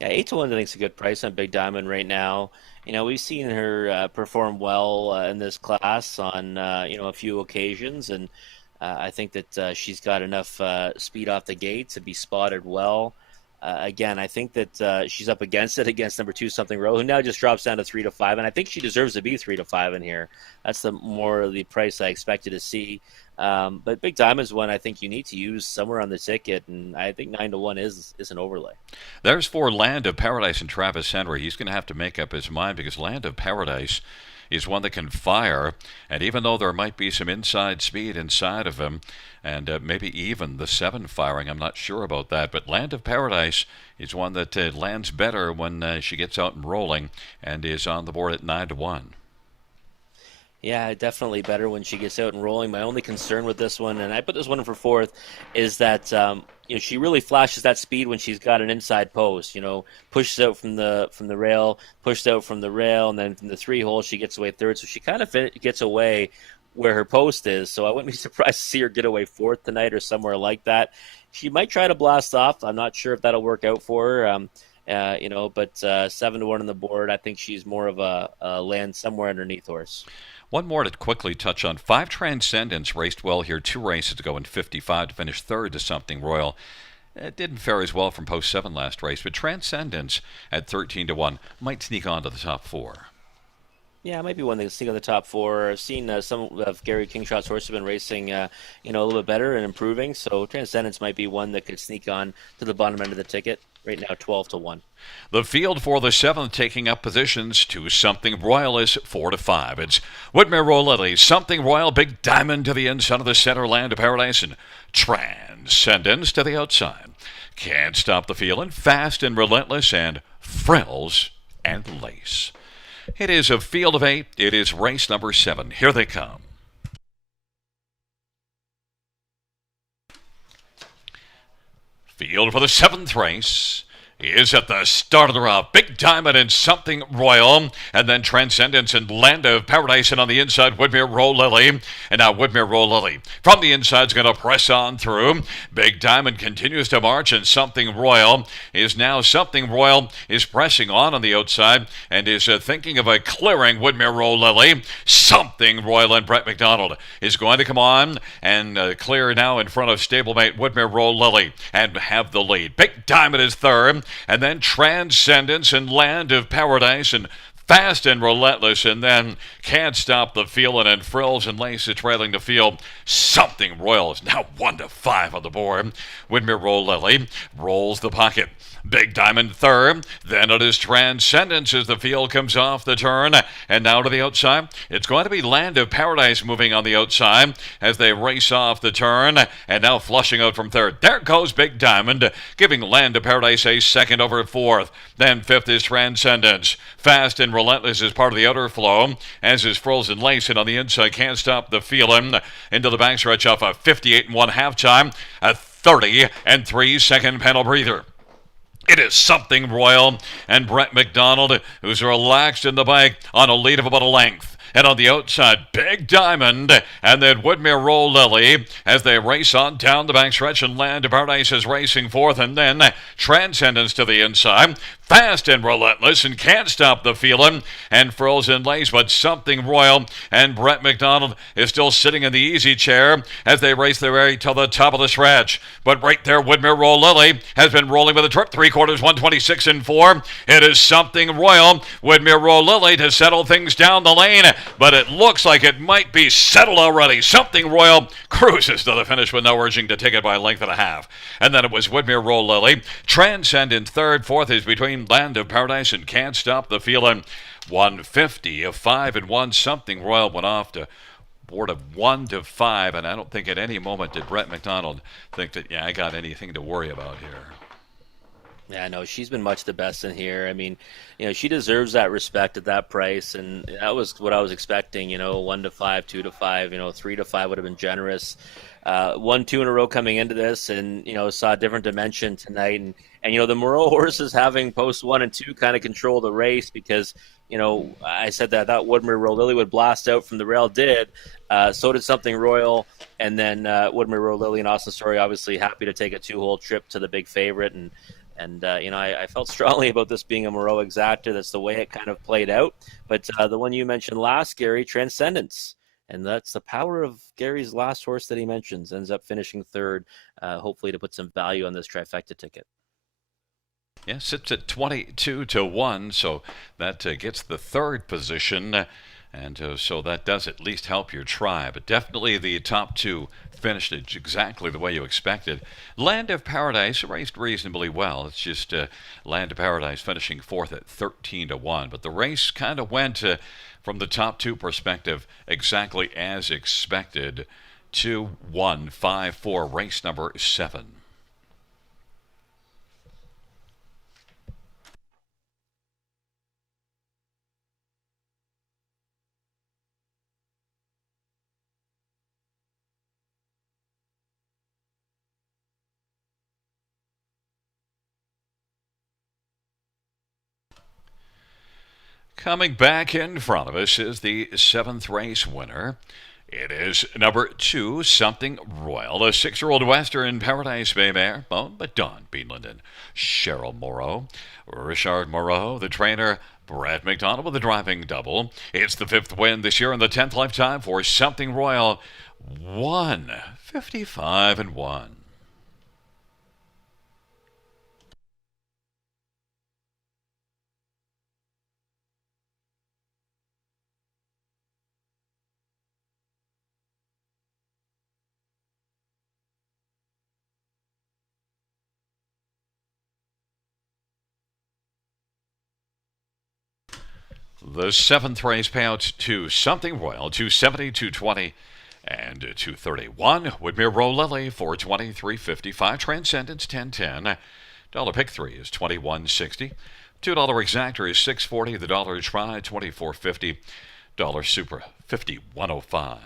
Yeah, 8-1 I think is a good price on Big Diamond right now. We've seen her perform well in this class on a few occasions, and I think that she's got enough speed off the gate to be spotted well. Again, I think that she's up against number 2 Something Royal, who now just drops down to 3-5, and I think she deserves to be 3-5 in here. That's the more the price I expected to see. But Big Diamond's one I think you need to use somewhere on the ticket, and I think 9-1 is an overlay. There's for Land of Paradise and Travis Henry. He's going to have to make up his mind because Land of Paradise is one that can fire, and even though there might be some inside speed inside of him, and maybe even the 7 firing, I'm not sure about that, but Land of Paradise is one that lands better when she gets out and rolling, and is on the board at 9-1. Yeah, definitely better when she gets out and rolling. My only concern with this one, and I put this one in for 4th, is that she really flashes that speed when she's got an inside post. Pushes out from the rail, pushed out from the rail, and then from the 3 hole she gets away 3rd. So she kind of gets away where her post is. So I wouldn't be surprised to see her get away 4th tonight or somewhere like that. She might try to blast off. I'm not sure if that'll work out for her. But 7-1 on the board. I think she's more of a land somewhere underneath horse. One more to quickly touch on. 5 Transcendence raced well here 2 races ago in 55 to finish 3rd to Something Royal. It didn't fare as well from post 7 last race, but Transcendence at 13-1 might sneak on to the top 4. Yeah, it might be one that can sneak on the top 4. I've seen some of Gary Kingshot's horses have been racing, a little bit better and improving. So Transcendence might be one that could sneak on to the bottom end of the ticket. Right now, 12-1. The field for the 7th taking up positions to Something Royal is 4-5. It's Woodmere Rolletti, Something Royal, Big Diamond to the inside of the center, Land of Paradise, and Transcendence to the outside. Can't Stop the Feeling, Fast and Relentless, and Frills and Lace. It is a field of 8. It is race number 7. Here they come. Field for the 7th race is at the start of the route. Big Diamond and Something Royal, and then Transcendence and Land of Paradise, and on the inside, Woodmere Roll Lily. And now Woodmere Roll Lily from the inside is going to press on through. Big Diamond continues to march, and Something Royal is pressing on the outside and is thinking of clearing Woodmere Roll Lily. Something Royal and Brett McDonald is going to come on and clear now in front of stablemate Woodmere Roll Lily and have the lead. Big Diamond is 3rd. And then Transcendence and Land of Paradise and Fast and Relentless, and then Can't Stop the Feeling and Frills and Lace trailing the field. Something Royal is now 1-5 on the board. Woodmere Roll Lily rolls the pocket. Big Diamond 3rd. Then it is Transcendence as the field comes off the turn. And now to the outside. It's going to be Land of Paradise moving on the outside as they race off the turn. And now flushing out from 3rd. There goes Big Diamond, giving Land of Paradise a 2nd over 4th. Then 5th is Transcendence. Fast and Relentless is part of the outer flow, as is Frills and Lace. And on the inside, Can't Stop the Feeling into the backstretch off a 58-1 halftime. A 30-3 second panel breather. It is Something Royal and Brett McDonald, who's relaxed in the bike on a lead of about a length. And on the outside, Big Diamond, and then Woodmere Roll Lily as they race on down the backstretch, and Land of Paradise is racing 4th, and then Transcendence to the inside. Fast and Relentless and Can't Stop the Feeling and Frills and Lace, but Something Royal and Brett McDonald is still sitting in the easy chair as they race their way to the top of the stretch. But right there, Woodmere Roll Lily has been rolling with a trip, 3/4, 126 and 4. It is Something Royal, Woodmere Roll Lily to settle things down the lane, but it looks like it might be settled already. Something Royal cruises to the finish with no urging to take it by a length and a half. And then it was Woodmere Roll Lily. Transcend in third. Fourth is between Land of Paradise and Can't Stop the Feeling. 150 of 5 and 1. Something Royal went off to board of 1 to 5, and I don't think at any moment did Brett McDonald think that, yeah, I got anything to worry about here. Yeah, no, she's been much the best in here. I mean, she deserves that respect at that price, and that was what I was expecting. 1 to 5, 2 to 5, 3 to 5 would have been generous. 1, 2 in a row coming into this, and saw a different dimension tonight, and the Moreau horses having post 1 and 2 kind of control the race because I said that I thought Woodmere Roll Lily would blast out from the rail. Did so did Something Royal, and then Woodmere Roll Lily and Austin Story obviously happy to take a 2-hole trip to the big favorite, and I felt strongly about this being a Moreau exacta. That's the way it kind of played out. But the one you mentioned last, Gary, Transcendence. And that's the power of Gary's last horse that he mentions. Ends up finishing third, hopefully to put some value on this trifecta ticket. Yeah, sits at 22 to 1, so that gets the third position. And so that does at least help your try. But definitely the top two finished it exactly the way you expected. Land of Paradise raced reasonably well. It's just Land of Paradise finishing fourth at 13 to 1. But the race kind of went from the top two perspective exactly as expected. 2-1-5-4, race number 7. Coming back in front of us is the 7th race winner. It is number 2, Something Royal, a 6-year-old Western Paradise Bay mare, owned by Don Beanland and Cheryl Moreau. Richard Moreau, the trainer, Brett McDonald with the driving double. It's the 5th win this year in the 10th lifetime for Something Royal. 155 and 1. The 7th race payouts to Something Royal, 270, 220, and 231. Woodmere Roll Lily, 420, 355. Transcendence, 1010. Dollar pick 3 is 2160. $2 exactor is 640. The dollar try, 2450. Dollar super, 5105.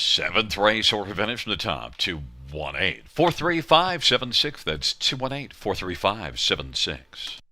Seventh race or finish from the top, 218 43576. That's 218 43576.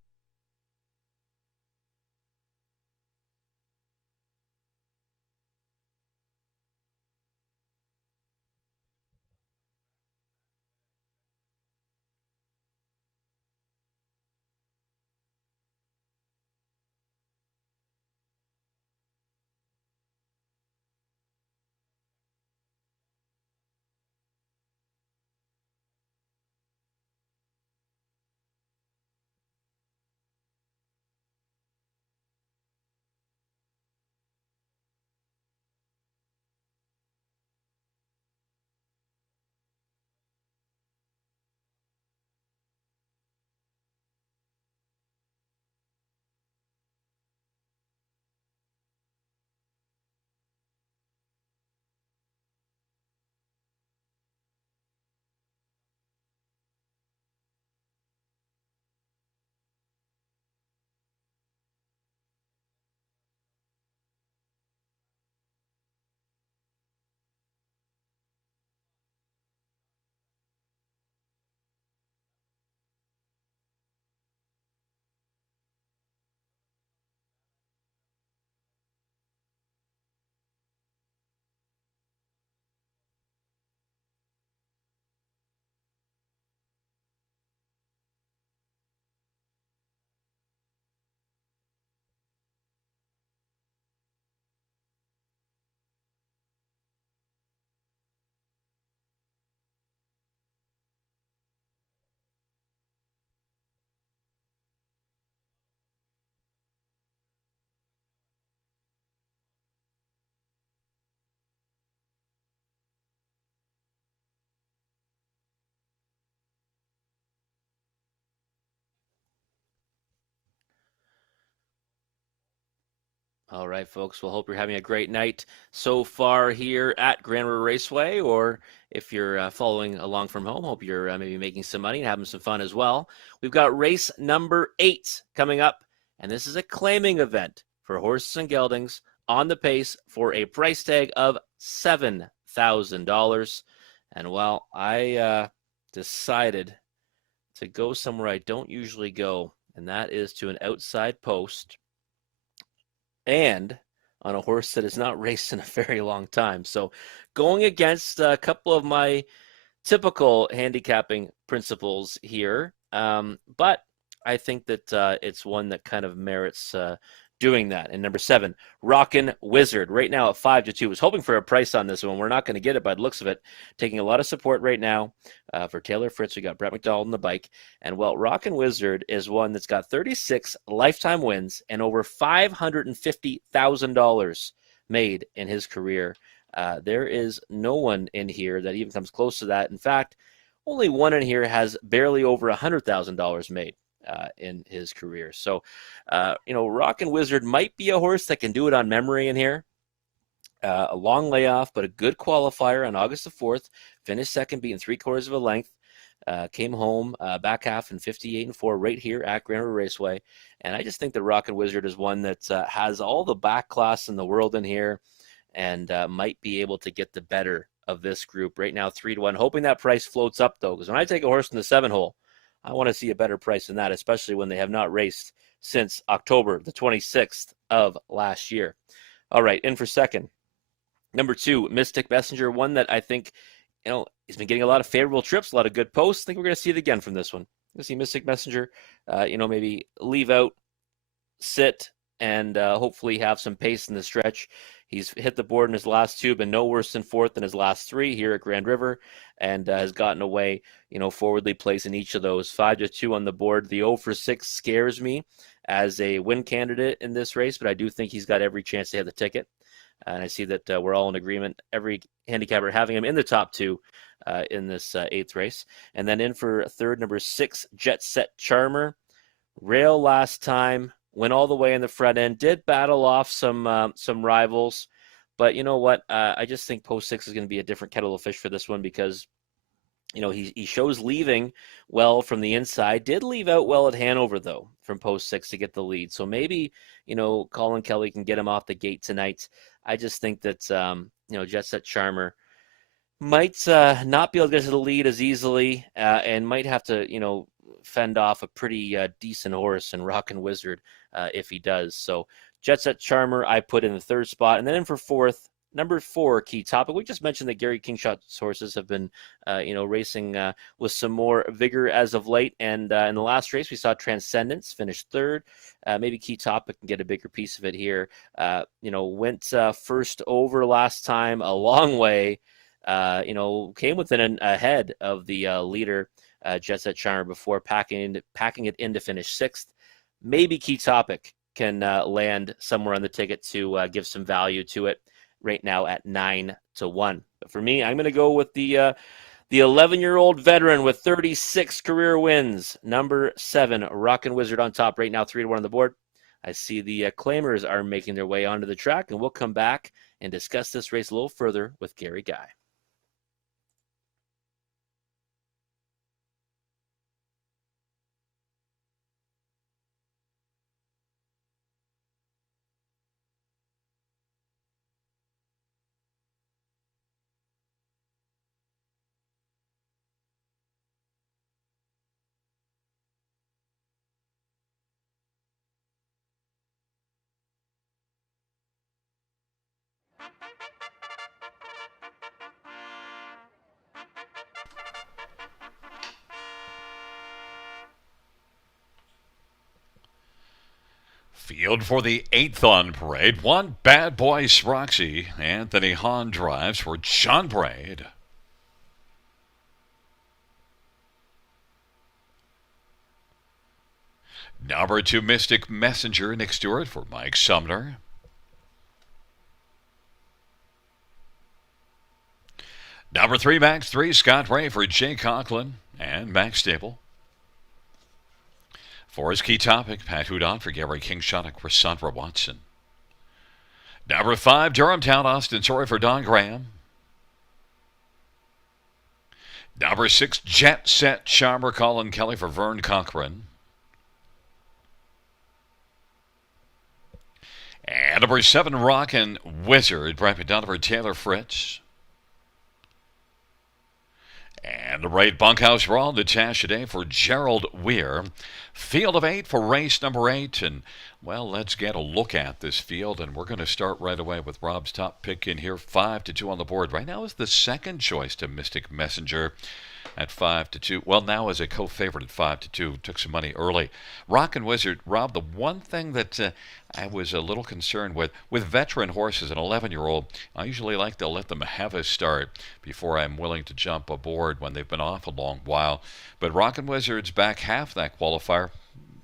All right, folks. Well, hope you're having a great night so far here at Grand River Raceway, or if you're following along from home, hope you're maybe making some money and having some fun as well. We've got race number 8 coming up, and this is a claiming event for horses and geldings on the pace for a price tag of $7,000. And well, I decided to go somewhere I don't usually go, and that is to an outside post and on a horse that has not raced in a very long time. So going against a couple of my typical handicapping principles here, but I think that it's one that kind of merits doing that. And number 7, Rockin' Wizard, right now at 5-2. Was hoping for a price on this one. We're not going to get it by the looks of it. Taking a lot of support right now for Taylor Fritz. We got Brett McDonald on the bike. And well, Rockin' Wizard is one that's got 36 lifetime wins and over $550,000 made in his career. There is no one in here that even comes close to that. In fact, only one in here has barely over $100,000 made in his career. So, Rockin' Wizard might be a horse that can do it on memory in here. A long layoff, but a good qualifier on August the 4th. Finished second, being 3/4 of a length. Came home back half in 58-4 right here at Grand River Raceway. And I just think the Rockin' Wizard is one that has all the back class in the world in here and might be able to get the better of this group. Right now, 3-1. Hoping that price floats up, though, because when I take a horse in the 7 hole, I want to see a better price than that, especially when they have not raced since October the 26th of last year. All right, in for second. Number 2, Mystic Messenger, one that I think, he's been getting a lot of favorable trips, a lot of good posts. I think we're going to see it again from this one. We're going to see Mystic Messenger, maybe leave out, sit, and hopefully have some pace in the stretch. He's hit the board in his last 2, been no worse than 4th in his last 3 here at Grand River, and has gotten away, forwardly placed in each of those. 5-2 on the board. The 0 for 6 scares me as a win candidate in this race, but I do think he's got every chance to have the ticket. And I see that we're all in agreement, every handicapper having him in the top 2 in this 8th race. And then in for third, number 6, Jet Set Charmer. Rail last time, went all the way in the front end, did battle off some rivals. But you know what? I just think post 6 is going to be a different kettle of fish for this one because, he shows leaving well from the inside. Did leave out well at Hanover, though. from post 6 to get the lead. So maybe, Colin Kelly can get him off the gate tonight. I just think that, Jet Set Charmer might not be able to get to the lead as easily, and might have to, fend off a pretty decent horse and Rockin' Wizard if he does. So Jet Set Charmer, I put in the third spot, and then in for fourth. Number 4, Key Topic. We just mentioned that Gary Kingshot's horses have been, racing with some more vigor as of late. And in the last race, we saw Transcendence finish third. Maybe Key Topic can get a bigger piece of it here. Went first over last time a long way. Came within ahead of the leader, Jet Set Charmer, before packing it in to finish sixth. Maybe Key Topic can land somewhere on the ticket to give some value to it. Right now at 9-1. But for me, I'm going to go with the 11-year-old veteran with 36 career wins, number 7, Rockin' Wizard on top right now, 3-1 on the board. I see the claimers are making their way onto the track, and we'll come back and discuss this race a little further with Gary Guy. Field for the 8th on parade. 1 Bad Boy Sproxy. Anthony Hahn drives for John Braid. Number 2 Mystic Messenger, Nick Stewart for Mike Sumner. Number 3 Max 3 Scott Ray for Jay Conklin and Max Stable. 4 is Key Topic, Pat Houdon for Gary Kingshot for Sandra Watson. Number 5 Durham Town Austin Sorry for Don Graham. Number 6 Jet Set Charmer Colin Kelly for Vern Cochran. And number 7 Rockin' Wizard Brad McDonough for Taylor Fritz. And the right bunkhouse brawl, Natasha Day for Gerald Weir. Field of 8 for race number 8. And, well, let's get a look at this field. And we're going to start right away with Rob's top pick in here. 5-2 on the board. Right now is the second choice to Mystic Messenger at 5-2. Well, now as a co-favorite at 5-2. Took some money early. Rockin' Wizard, Rob, the one thing that I was a little concerned with veteran horses, an 11-year-old, I usually like to let them have a start before I'm willing to jump aboard when they've been off a long while. But Rockin' Wizard's back half that qualifier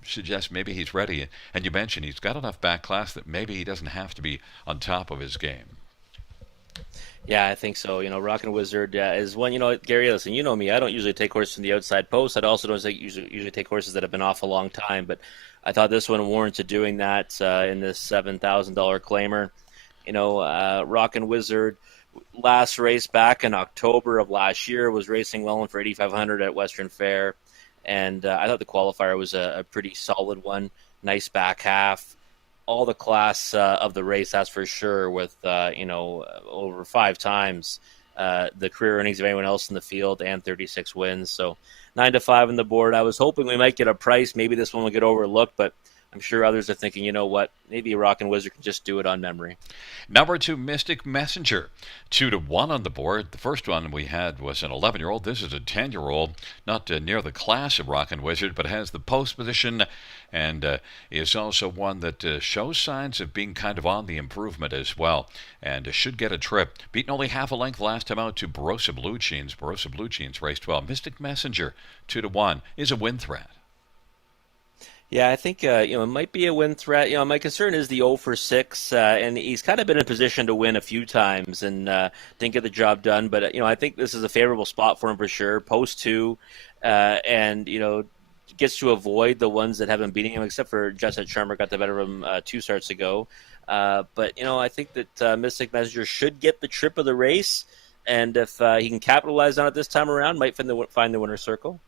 suggests maybe he's ready. And you mentioned he's got enough back class that maybe he doesn't have to be on top of his game. Yeah, I think so. Rockin' Wizard is one. Gary, listen, you know me. I don't usually take horses from the outside post. I also don't usually take horses that have been off a long time. But I thought this one warranted doing that in this $7,000 claimer. Rockin' Wizard last race back in October of last year was racing well in for 8,500 at Western Fair, and I thought the qualifier was a pretty solid one. Nice back half. All the class of the race, that's for sure, with, over 5 times the career earnings of anyone else in the field and 36 wins. So 9-5 on the board. I was hoping we might get a price. Maybe this one will get overlooked, but I'm sure others are thinking, you know what, maybe Rockin' Wizard can just do it on memory. Number 2, Mystic Messenger. 2-1 on the board. The first one we had was an 11-year-old. This is a 10-year-old, not near the class of Rockin' Wizard, but has the post position and is also one that shows signs of being kind of on the improvement as well and should get a trip. Beaten only half a length last time out to Barossa Blue Jeans. Barossa Blue Jeans raced well. Mystic Messenger, 2-1, is a win threat. Yeah, I think it might be a win threat. My concern is the 0 for 6, and he's kind of been in position to win a few times and didn't get the job done. But I think this is a favorable spot for him for sure. Post 2, and gets to avoid the ones that have been beating him, except for Jet Set Charmer got the better of him 2 starts ago. But I think that Mystic Messenger should get the trip of the race, and if he can capitalize on it this time around, might find the winner's circle.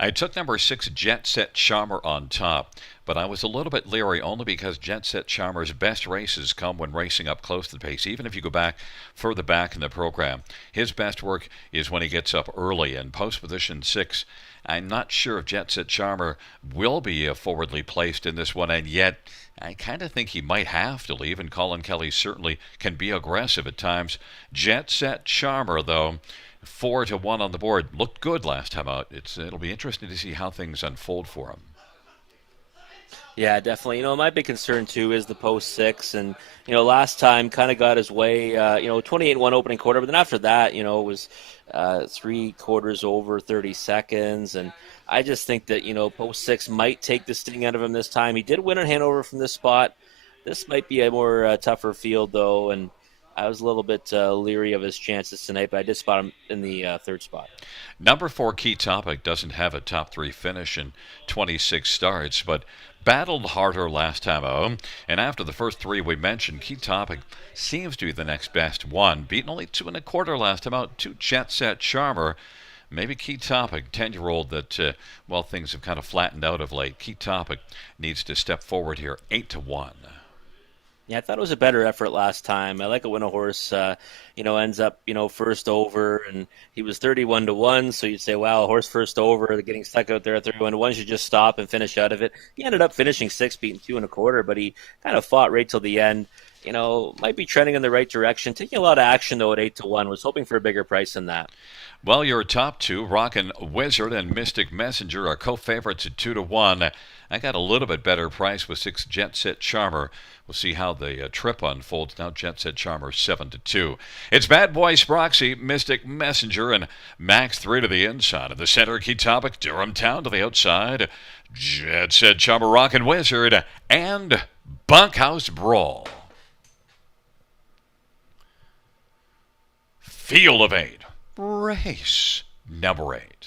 I took number 6, Jet Set Charmer, on top, but I was a little bit leery only because Jet Set Charmer's best races come when racing up close to the pace. Even if you go back further back in the program, his best work is when he gets up early. In post position 6, I'm not sure if Jet Set Charmer will be forwardly placed in this one, and yet I kind of think he might have to leave, and Colin Kelly certainly can be aggressive at times. Jet Set Charmer, though, 4-1 on the board. Looked good last time out. It'll be interesting to see how things unfold for him. Yeah, definitely. My big concern too is the post six, and last time kind of got his way. 28-1 opening quarter, but then after that, it was 3/4 over 30 seconds, and I just think that post six might take the sting out of him this time. He did win at Hanover from this spot. This might be a more tougher field though, and I was a little bit leery of his chances tonight, but I did spot him in the third spot. Number 4, Key Topic, doesn't have a top 3 finish in 26 starts, but battled harder last time out. And after the first 3 we mentioned, Key Topic seems to be the next best one. Beaten only 2 1/4 last time out to Jet Set Charmer. Maybe Key Topic, 10-year-old that, things have kind of flattened out of late. Key Topic needs to step forward here, 8-1. Yeah, I thought it was a better effort last time. I like it when a horse, ends up, first over, and he was 31-1. So you'd say, wow, horse first over, getting stuck out there at 31-1 should just stop and finish out of it. He ended up finishing 6, beating 2 1/4, but he kind of fought right till the end. Might be trending in the right direction. Taking a lot of action though at 8-1. Was hoping for a bigger price than that. Well, your top 2, Rockin' Wizard and Mystic Messenger, are co-favorites at 2-1. I got a little bit better price with 6, Jet Set Charmer. We'll see how the trip unfolds. Now Jet Set Charmer 7-2. It's Bad Boy Sproxy, Mystic Messenger, and Max 3 to the inside. Of the center, Key Topic, Durham Town to the outside. Jet Set Charmer, Rockin' Wizard, and Bunkhouse Brawl. Field of 8. Race number 8.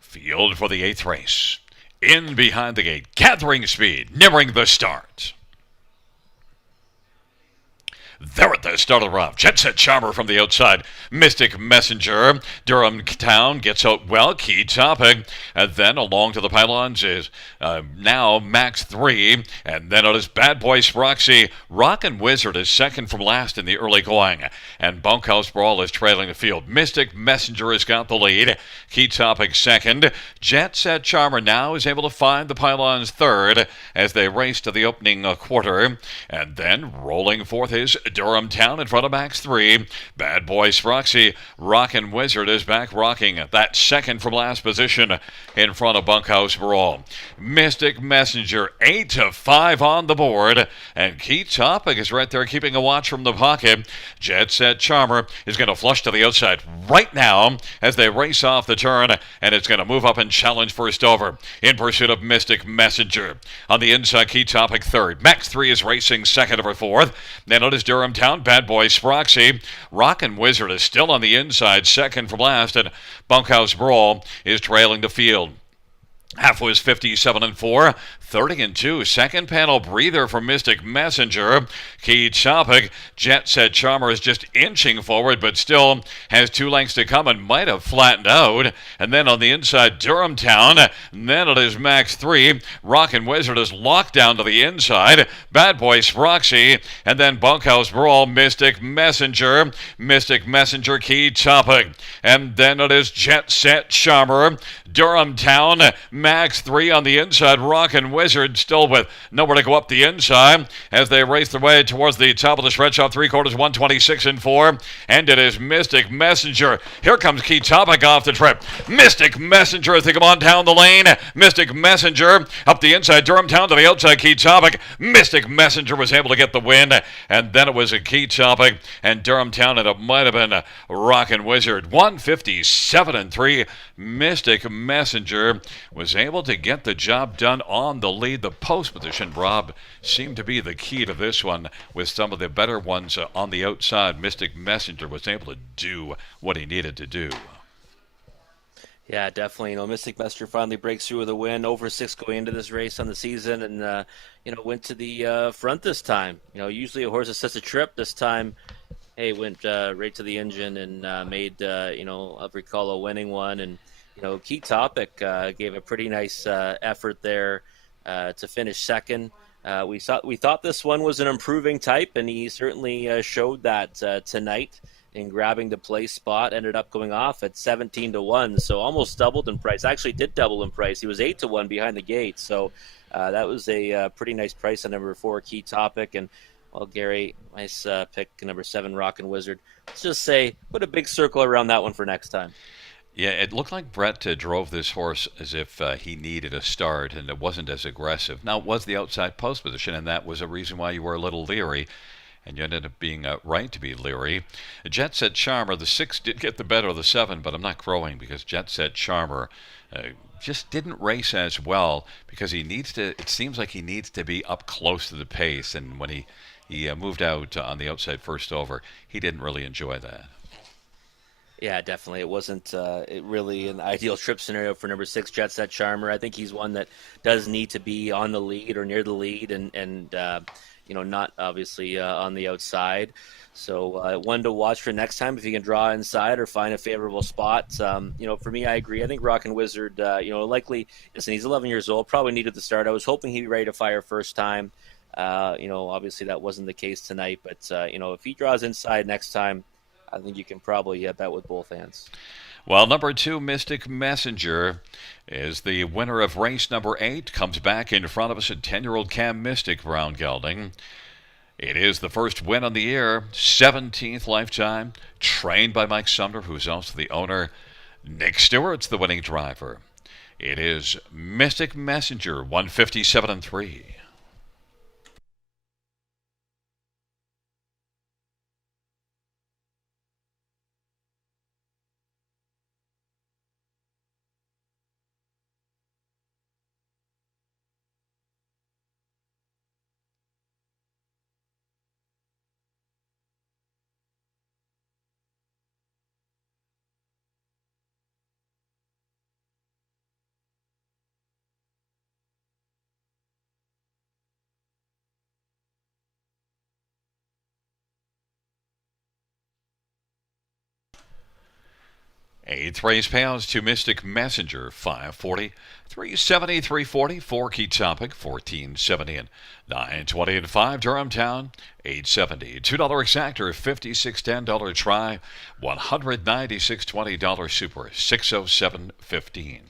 Field for the 8th race. In behind the gate, gathering speed, nearing the start. There at the start of the round, Jet Set Charmer from the outside. Mystic Messenger. Durham Town gets out well. Key Topic. And then along to the pylons is now Max 3. And then it is Bad Boy Sproxy. Rockin' Wizard is second from last in the early going. And Bunkhouse Brawl is trailing the field. Mystic Messenger has got the lead. Key Topic second. Jet Set Charmer now is able to find the pylons third as they race to the opening quarter. And then rolling forth is Durham Town in front of Max 3. Bad Boy Sproxy. Rockin' Wizard is back rocking that second from last position in front of Bunkhouse Brawl. Mystic Messenger 8-5 on the board. And Key Topic is right there keeping a watch from the pocket. Jet Set Charmer is going to flush to the outside right now as they race off the turn, and it's going to move up and challenge first over in pursuit of Mystic Messenger. On the inside, Key Topic third. Max 3 is racing second over fourth. Then it is Durham Town, Bad Boy Sproxy. Rockin' Wizard is still on the inside, second from last, and Bunkhouse Brawl is trailing the field. Half was 57-4, 30-2. Second panel breather for Mystic Messenger. Key Topic. Jet Set Charmer is just inching forward, but still has 2 lengths to come and might have flattened out. And then on the inside, Durham Town. And then it is Max 3. Rockin' Wizard is locked down to the inside. Bad Boy Sproxy. And then Bunkhouse Brawl, Mystic Messenger. Mystic Messenger, Key Topic. And then it is Jet Set Charmer. Durham Town. Max 3 on the inside. Rockin' Wizard still with nowhere to go up the inside as they race their way towards the top of the stretch off 3/4, 126-4. And it is Mystic Messenger. Here comes Key Topic off the trip. Mystic Messenger as they come on down the lane. Mystic Messenger up the inside. Durham Town to the outside. Key Topic. Mystic Messenger was able to get the win. And then it was a Key Topic and Durham Town, and it might have been a Rockin' Wizard. 157-3. Mystic Messenger was able to get the job done on the lead. The post position, Rob, seemed to be the key to this one with some of the better ones on the outside. Mystic Messenger was able to do what he needed to do. Yeah, definitely. Mystic Mester finally breaks through with a win, over six going into this race on the season, and went to the front this time. Usually a horse that sets a trip. This time, hey, went right to the engine and made I recall a winning one. And Key Topic gave a pretty nice effort there to finish second. We thought this one was an improving type, and he certainly showed that tonight in grabbing the place spot. Ended up going off at 17 to 1, so almost doubled in price. Actually, did double in price. He was 8 to 1 behind the gate, so that was a pretty nice price on number 4, Key Topic. And well, Gary, nice pick, number 7, Rockin' Wizard. Let's just say, put a big circle around that one for next time. Yeah, it looked like Brett drove this horse as if he needed a start, and it wasn't as aggressive. Now, it was the outside post position, and that was a reason why you were a little leery, and you ended up being right to be leery. Jet Set Charmer, the 6 did get the better of the 7, but I'm not crowing because Jet Set Charmer just didn't race as well because he needs to. It seems like he needs to be up close to the pace, and when he moved out on the outside first over, he didn't really enjoy that. Yeah, definitely. It wasn't really an ideal trip scenario for number 6, Jet Set Charmer. I think he's one that does need to be on the lead or near the lead, and not obviously on the outside. So one to watch for next time if you can draw inside or find a favorable spot. For me, I agree. I think Rockin' Wizard, likely, listen, he's 11 years old, probably needed the start. I was hoping he'd be ready to fire first time. Obviously that wasn't the case tonight, but if he draws inside next time, I think you can probably bet with both hands. Well, number 2, Mystic Messenger, is the winner of race number 8. Comes back in front of us at 10-year-old Cam Mystic, Brown Gelding. It is the first win on the year, 17th lifetime, trained by Mike Sumner, who's also the owner. Nick Stewart's the winning driver. It is Mystic Messenger, 157 and 3. Eighth race pounds to Mystic Messenger, 540, 370, 340, 4 Key Topic, 1470 and 920 and 5 Durham Town, 870, $2 exactor, $56 try, $196.20 super, 607.15.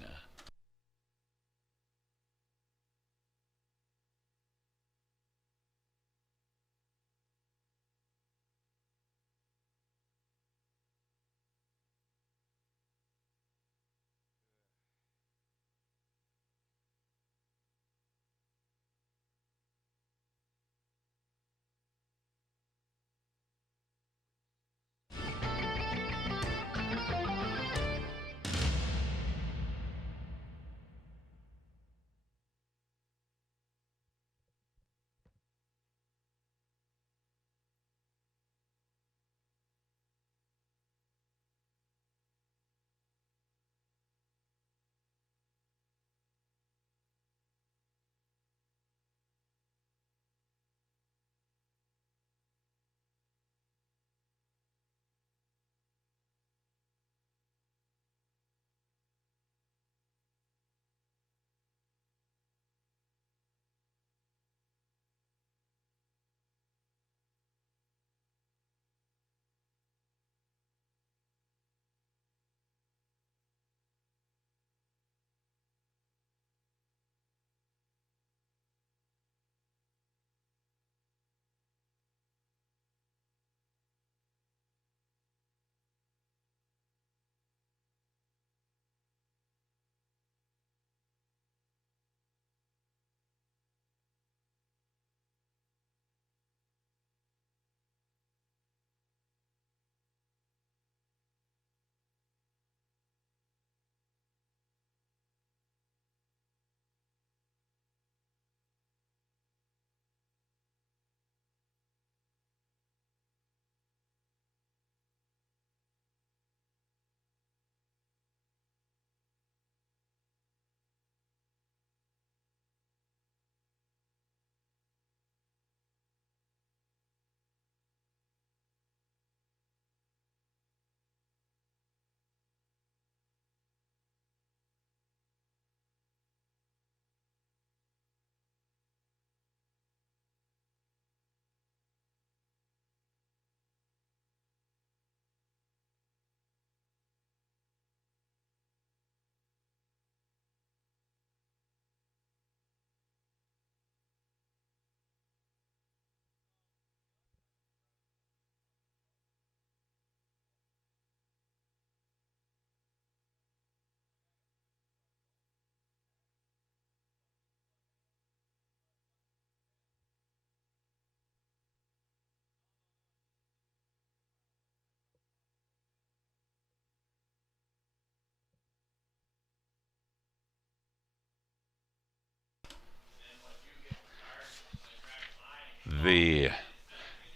the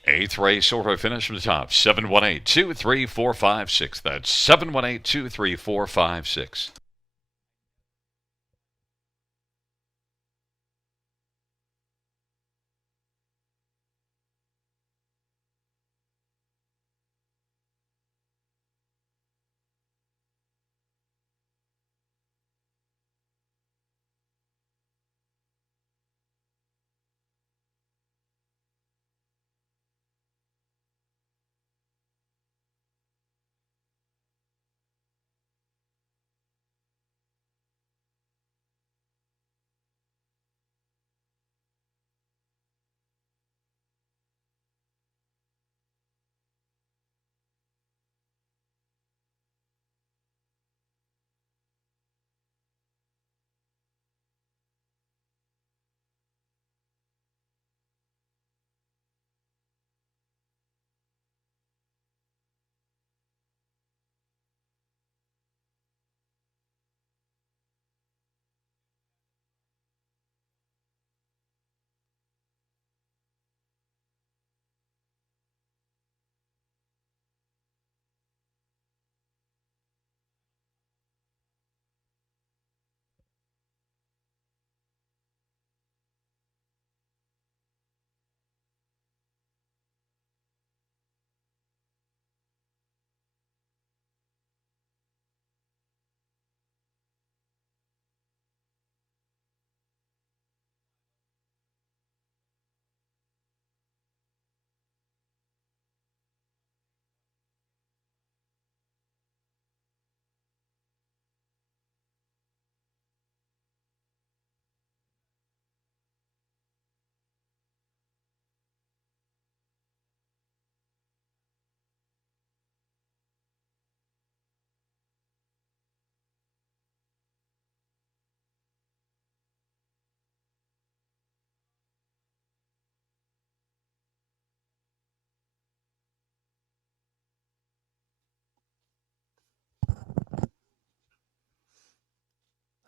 eighth race or finish from the top. 718-23456. That's 718-23456.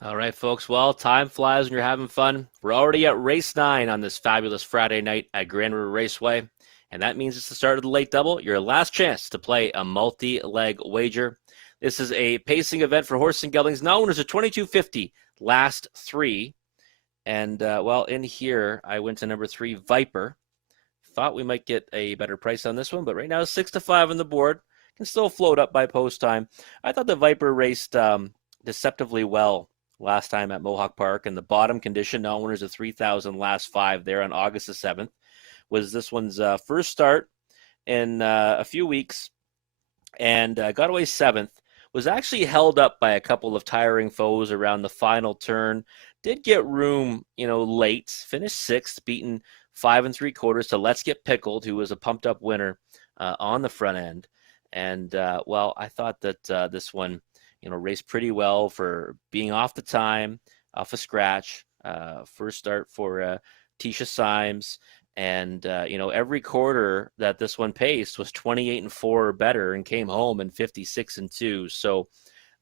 All right, folks. Well, time flies when you're having fun. We're already at race 9 on this fabulous Friday night at Grand River Raceway, and that means it's the start of the late double, your last chance to play a multi-leg wager. This is a pacing event for horse and geldings. Now owners of 2250 last 3. And, well, in here, I went to number 3, Viper. Thought we might get a better price on this one, but right now 6-5 on the board. Can still float up by post time. I thought the Viper raced deceptively well last time at Mohawk Park, and the bottom condition, now winners of 3,000 last 5 there on August the 7th, was this one's first start in a few weeks, and got away 7th. Was actually held up by a couple of tiring foes around the final turn. Did get room, late. Finished 6th, beaten 5 3/4 to Let's Get Pickled, who was a pumped up winner on the front end. And well, I thought that this one, raced pretty well for being off the time, off a scratch. First start for Tisha Symes. And, every quarter that this one paced was 28-4 or better and came home in 56-2. So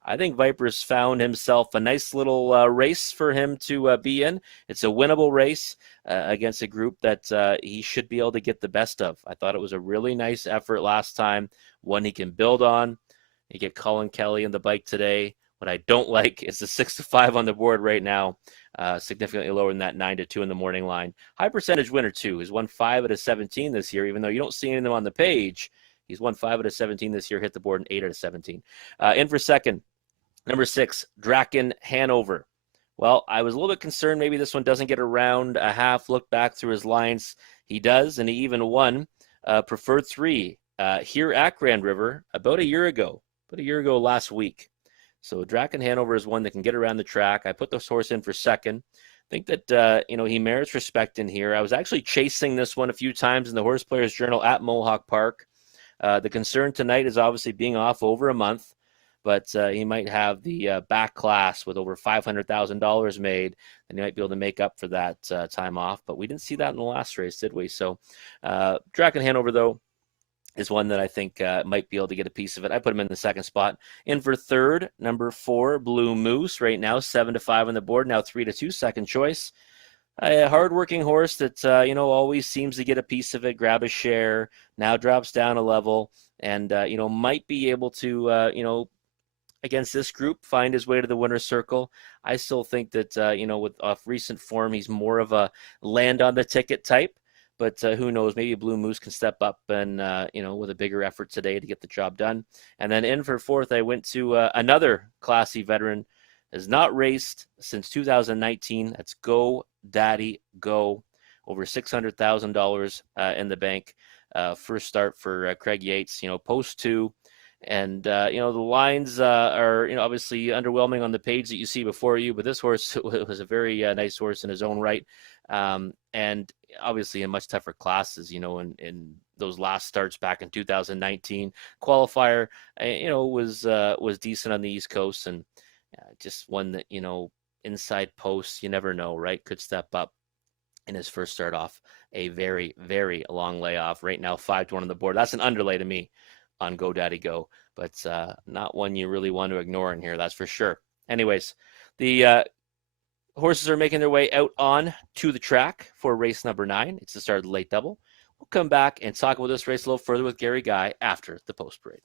I think Viper's found himself a nice little race for him to be in. It's a winnable race against a group that he should be able to get the best of. I thought it was a really nice effort last time, one he can build on. You get Colin Kelly in the bike today. What I don't like is the 6-5 on the board right now, significantly lower than that 9-2 in the morning line. High percentage winner, too. He's won 5 out of 17 this year, even though you don't see any of them on the page. He's won 5 out of 17 this year, hit the board in 8 out of 17. In for second, number 6, Draken Hanover. Well, I was a little bit concerned maybe this one doesn't get around a half, look back through his lines. He does, and he even won Preferred 3 here at Grand River about a year ago last week. So Draken Hanover is one that can get around the track. I put this horse in for second. I think that, he merits respect in here. I was actually chasing this one a few times in the Horse Players Journal at Mohawk Park. The concern tonight is obviously being off over a month, but he might have the back class with over $500,000 made, and he might be able to make up for that time off. But we didn't see that in the last race, did we? So Draken Hanover, though, is one that I think might be able to get a piece of it. I put him in the second spot. In for third, number 4, Blue Moose, right now 7-5 on the board, now 3-2, second choice. A hardworking horse that always seems to get a piece of it, grab a share. Now drops down a level, and might be able to against this group find his way to the winner's circle. I still think that with off recent form, he's more of a land on the ticket type. But who knows? Maybe Blue Moose can step up and with a bigger effort today to get the job done. And then in for fourth, I went to another classy veteran, has not raced since 2019. That's Go Daddy Go, over $600,000 in the bank. First start for Craig Yates. Post two. And the lines are obviously underwhelming on the page that you see before you, but this horse was a very nice horse in his own right, and obviously in much tougher classes. In those last starts back in 2019, qualifier, was decent on the East Coast, and just one that inside posts, you never know, right? Could step up in his first start off a very, very long layoff. Right now, 5-1 on the board. That's an underlay to me on Go Daddy Go, but not one you really want to ignore in here, that's for sure. Anyways, the horses are making their way out on to the track for race number 9. It's the start of the late double. We'll come back and talk about this race a little further with Gary Guy after the post parade.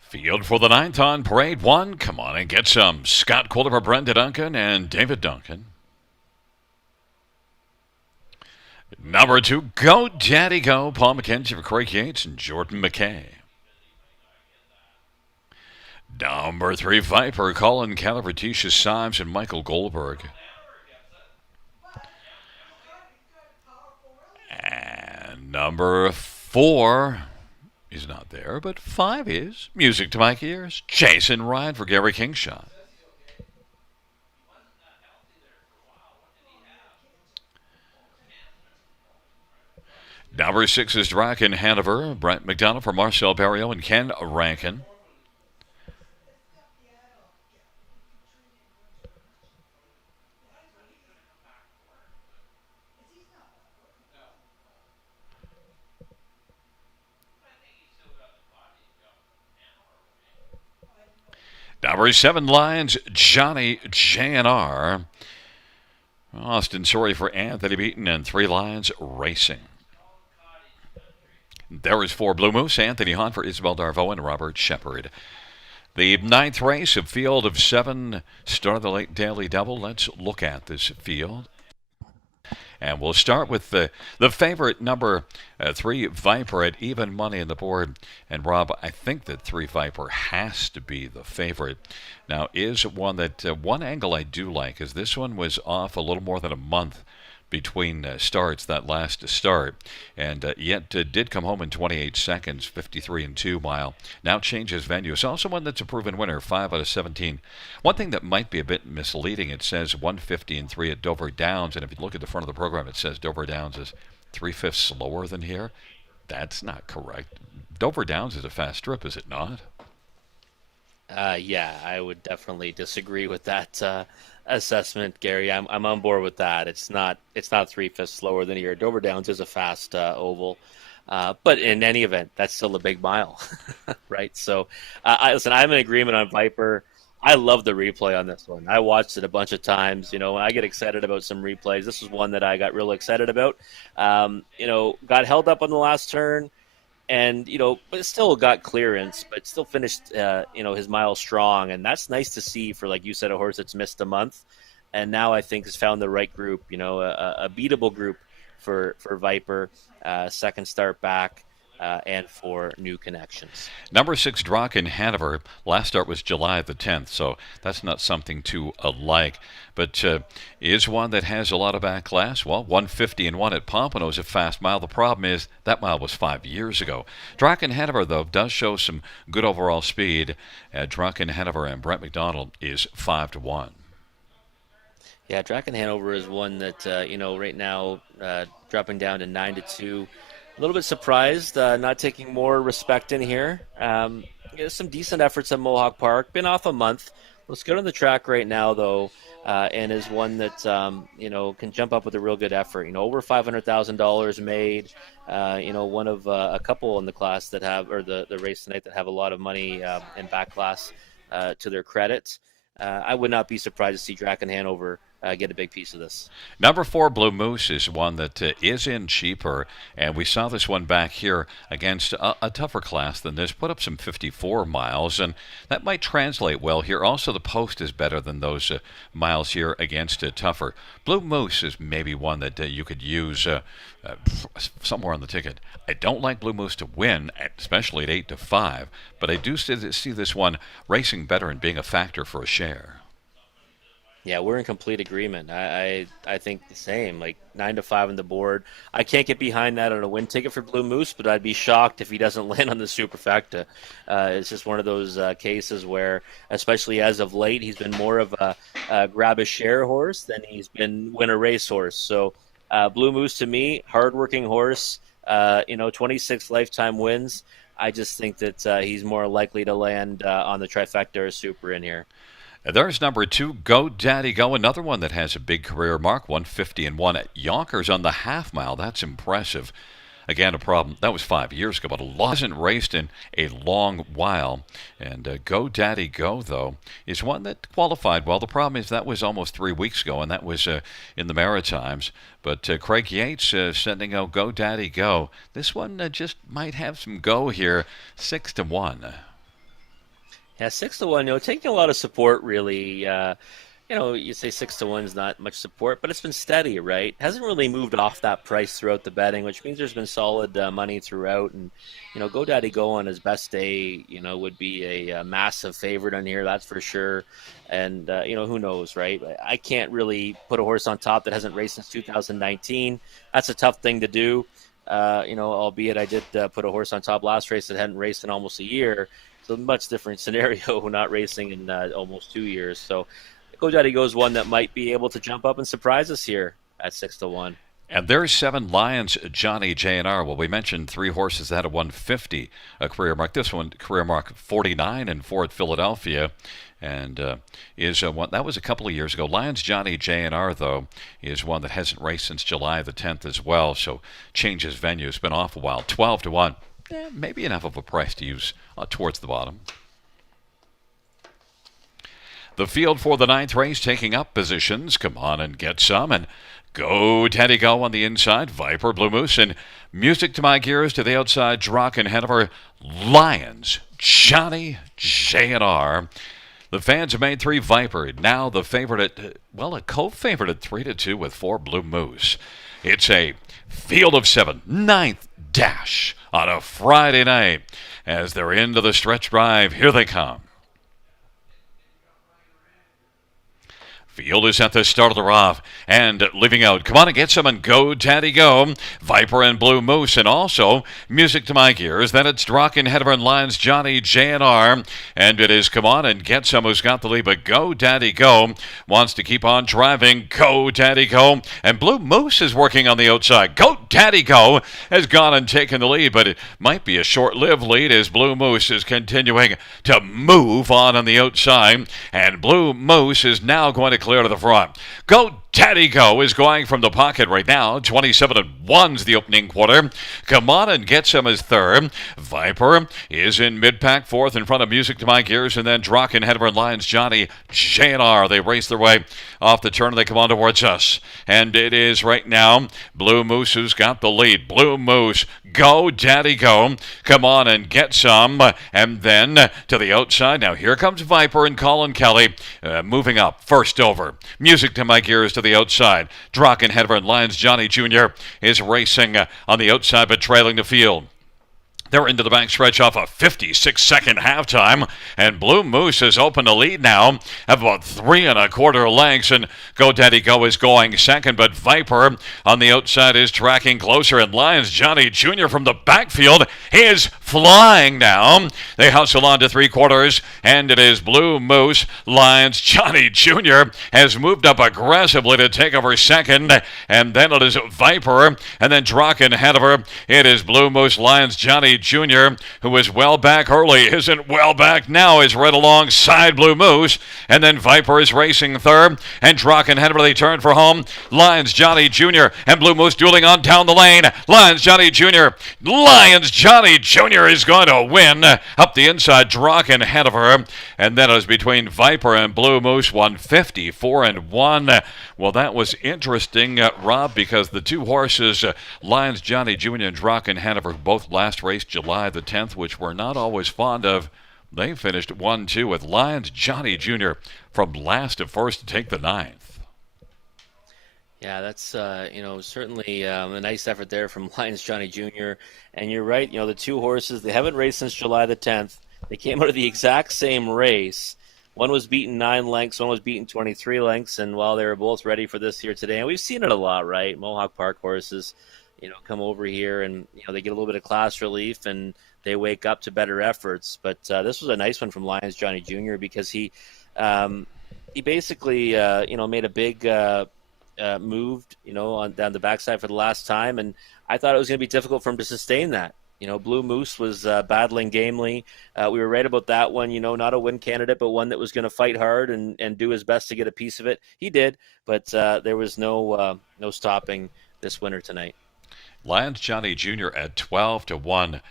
Field for the ninth on Parade 1. Come on and get some. Scott Quilter for Brenda Duncan and David Duncan. Number 2, Go Daddy Go. Paul McKenzie for Craig Yates and Jordan McKay. Number 3, Viper. Colin Keller for Tisha Symes and Michael Goldberg. And number 4 is not there, but 5 is. Music to my ears. Jason Ryan for Gary Kingshot. Number 6 is Draken Hanover. Brent McDonough for Marcel Barrio and Ken Rankin. Number 7, Lions, Johnny JNR. Austin Sorry for Anthony Beaton and 3 Lions Racing. There is 4 Blue Moose, Anthony Hahn for Isabel Darvo and Robert Shepard. The 9th race, a field of 7, start of the late daily double. Let's look at this field. And we'll start with the favorite, number 3, Viper, at even money on the board. And Rob, I think that 3 Viper has to be the favorite. Now, is one that one angle I do like is this one was off a little more than a month between starts, that last start, and yet did come home in 28 seconds, 53 2 mile. Now changes venue. It's also one that's a proven winner, 5 out of 17. One thing that might be a bit misleading, it says 150 at Dover Downs, and if you look at the front of the program, it says Dover Downs is 3/5 slower than here. That's not correct. Dover Downs is a fast strip, is it not? Yeah, I would definitely disagree with that assessment, Gary. I'm on board with that. It's not 3/5 slower than here. Dover Downs is a fast oval, but in any event, that's still a big mile, right? So, listen, I'm in agreement on Viper. I love the replay on this one. I watched it a bunch of times. When I get excited about some replays, this was one that I got real excited about. Got held up on the last turn, and but still got clearance, but still finished his mile strong, and that's nice to see for, like you said, a horse that's missed a month, and now I think has found the right group, a beatable group for Viper. Second start back, and for new connections. Number 6, Draken Hanover. Last start was July the 10th, so that's not something to like. But is one that has a lot of backlash. Well, 150 and 1 at Pompano is a fast mile. The problem is that mile was 5 years ago. Draken Hanover, though, does show some good overall speed. Draken Hanover and Brent McDonald is 5-1. Yeah, Draken Hanover is one that right now dropping down to 9-2. A little bit surprised, not taking more respect in here. Some decent efforts at Mohawk Park. Been off a month. Looks good on the track right now, though, and is one that can jump up with a real good effort. Over $500,000 made. One of a couple in the class that have, or the race tonight, that have a lot of money in back class to their credit. I would not be surprised to see Draken Hanover get a big piece of this. Number 4, Blue Moose, is one that is in cheaper, and we saw this one back here against a tougher class than this. Put up some 54 miles, and that might translate well here. Also, the post is better than those miles here against tougher. Blue Moose is maybe one that you could use somewhere on the ticket. I don't like Blue Moose to win, especially at 8-5, but I do see this one racing better and being a factor for a share. Yeah, we're in complete agreement. I think the same. Like 9-5 on the board. I can't get behind that on a win ticket for Blue Moose, but I'd be shocked if he doesn't land on the Superfecta. It's just one of those cases where, especially as of late, he's been more of a grab a share horse than he's been win a race horse. So Blue Moose, to me, hardworking horse. 26 lifetime wins. I just think that he's more likely to land on the trifecta or super in here. There's number 2, Go Daddy Go, another one that has a big career mark, 150 and 1 at Yonkers on the half mile. That's impressive. Again, a problem. That was 5 years ago, but a lot hasn't raced in a long while. And Go Daddy Go, though, is one that qualified well. The problem is that was almost 3 weeks ago, and that was in the Maritimes. But Craig Yates sending out Go Daddy Go. This one just might have some go here, 6-1. Yeah, 6-1. Taking a lot of support, really. You say 6-1 is not much support, but it's been steady, right? Hasn't really moved off that price throughout the betting, which means there's been solid money throughout. And Go Daddy Go on his best day, would be a massive favorite on here, that's for sure. And who knows, right? I can't really put a horse on top that hasn't raced since 2019. That's a tough thing to do. Albeit I did put a horse on top last race that hadn't raced in almost a year. It's a much different scenario, not racing in almost 2 years. So Go Daddy Go is one that might be able to jump up and surprise us here at 6-1. And there's 7, Lions Johnny JNR. Well, we mentioned 3 horses that had a 150 career mark. This one, career mark 49 and 4 at Philadelphia. And is one that was a couple of years ago. Lions Johnny JNR, though, is one that hasn't raced since July the 10th as well. So changes venue. It's been off a while. 12-1. Maybe enough of a price to use towards the bottom. The field for the 9th race taking up positions. Come on and get some. And Go Daddy Go on the inside. Viper, Blue Moose, and music to my gears to the outside. Draken Hanover, Lions, Johnny JNR. The fans have made 3 Viper. Now the favorite at, a co-favorite at 3-2 with 4 Blue Moose. It's a field of 7, 9th dash on a Friday night. As they're into the stretch drive, here they come. Field is at the start of the rough and leaving out. Come on and get some and Go Daddy Go. Viper and Blue Moose, and also music to my gears. Then it's Draken Hanover and Lions Johnny JNR. And it is Come on and get some who's got the lead. But Go Daddy Go wants to keep on driving. Go Daddy Go. And Blue Moose is working on the outside. Go Daddy Go has gone and taken the lead, but it might be a short-lived lead as Blue Moose is continuing to move on the outside. And Blue Moose is now going to clear to the front. Go Daddy Go is going from the pocket right now. 27-1's the opening quarter. Come on and get some as third. Viper is in mid-pack fourth in front of Music to My Gears, and then Draken Hanover and Lions Johnny JNR. They race their way off the turn and they come on towards us. And it is right now Blue Moose who's got the lead. Blue Moose, Go Daddy Go. Come on and get some. And then to the outside. Now here comes Viper and Colin Kelly moving up first over. Music to My Gears to the outside. Draken Hanover and Lions Johnny Jr. is racing on the outside but trailing the field. They're into the backstretch off a 56-second halftime, and Blue Moose has opened a lead now of about 3.25 lengths, and Go Daddy Go is going second, but Viper on the outside is tracking closer, and Lions Johnny Jr. from the backfield is flying now. They hustle on to three-quarters, and it is Blue Moose. Lions Johnny Jr. has moved up aggressively to take over second, and then it is Viper, and then Draken ahead of her. It is Blue Moose. Lions Johnny Jr., who is well back early, isn't well back now, is right alongside Blue Moose. And then Viper is racing third, and Draken ahead of her. They turn for home. Lions Johnny Jr. and Blue Moose dueling on down the lane. Lions Johnny Jr. Lions Johnny Jr. is going to win. Up the inside, Draken ahead of her. And then it was between Viper and Blue Moose, 154-1. Well, that was interesting, Rob, because the two horses, Lions Johnny Jr. and Draken ahead of her, both last race July the 10th, which we're not always fond of. They finished 1-2 with Lions Johnny Jr. from last to first to take the ninth. Yeah, that's certainly a nice effort there from Lions Johnny Jr. And you're right, the two horses, they haven't raced since July the 10th. They came out of the exact same race. One was beaten 9 lengths, one was beaten 23 lengths, and while they were both ready for this here today, and we've seen it a lot, right? Mohawk Park horses, come over here and they get a little bit of class relief and they wake up to better efforts. But this was a nice one from Lions Johnny Jr. because he basically made a big move on down the backside for the last time, and I thought it was going to be difficult for him to sustain that. Blue Moose was battling gamely. We were right about that one, not a win candidate, but one that was going to fight hard and do his best to get a piece of it. He did, but there was no stopping this winner tonight. Lions Johnny Jr. at 12-1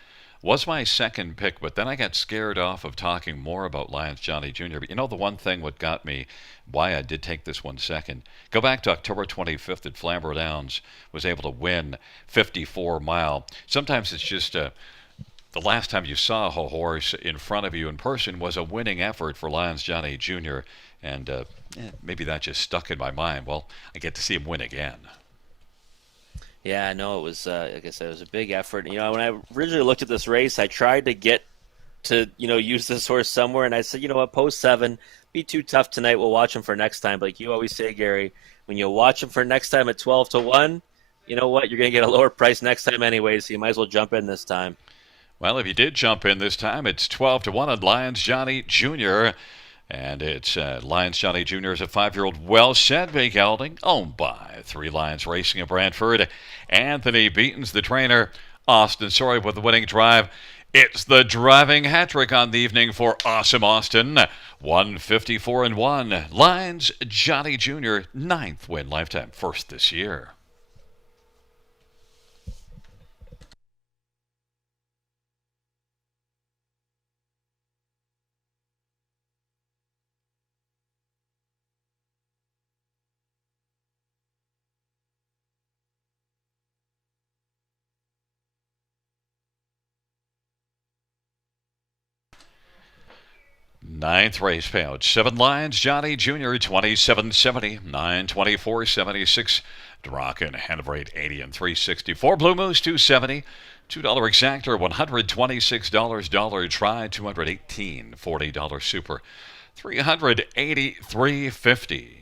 was my second pick, but then I got scared off of talking more about Lions Johnny Jr. But the one thing what got me, why I did take this one second, go back to October 25th at Flamborough Downs, was able to win 54 Mile. Sometimes it's just the last time you saw a horse in front of you in person was a winning effort for Lions Johnny Jr., and maybe that just stuck in my mind. Well, I get to see him win again. Yeah, no, it was, like I said, it was a big effort. When I originally looked at this race, I tried to get to, use this horse somewhere, and I said, post 7, be too tough tonight. We'll watch him for next time. But like you always say, Gary, when you watch him for next time at 12-1, you know what? You're going to get a lower price next time anyway, so you might as well jump in this time. Well, if you did jump in this time, it's 12-1 on Lions Johnny Jr., and it's Lions Johnny Jr. is a 5-year-old Welsh Sedgwick gelding owned by Three Lions Racing in Brantford. Anthony Beaton's the trainer. Austin Sorry with the winning drive. It's the driving hat trick on the evening for Awesome Austin. 154-1. Lions Johnny Jr. 9th win lifetime, first this year. Ninth race payout. 7 Lions Johnny Jr. 27.70. 924.76. Draken Hanover 880 and 364. Blue Moose 270. $2 exactor, $126 dollar try, $218 $40 super, $383.50.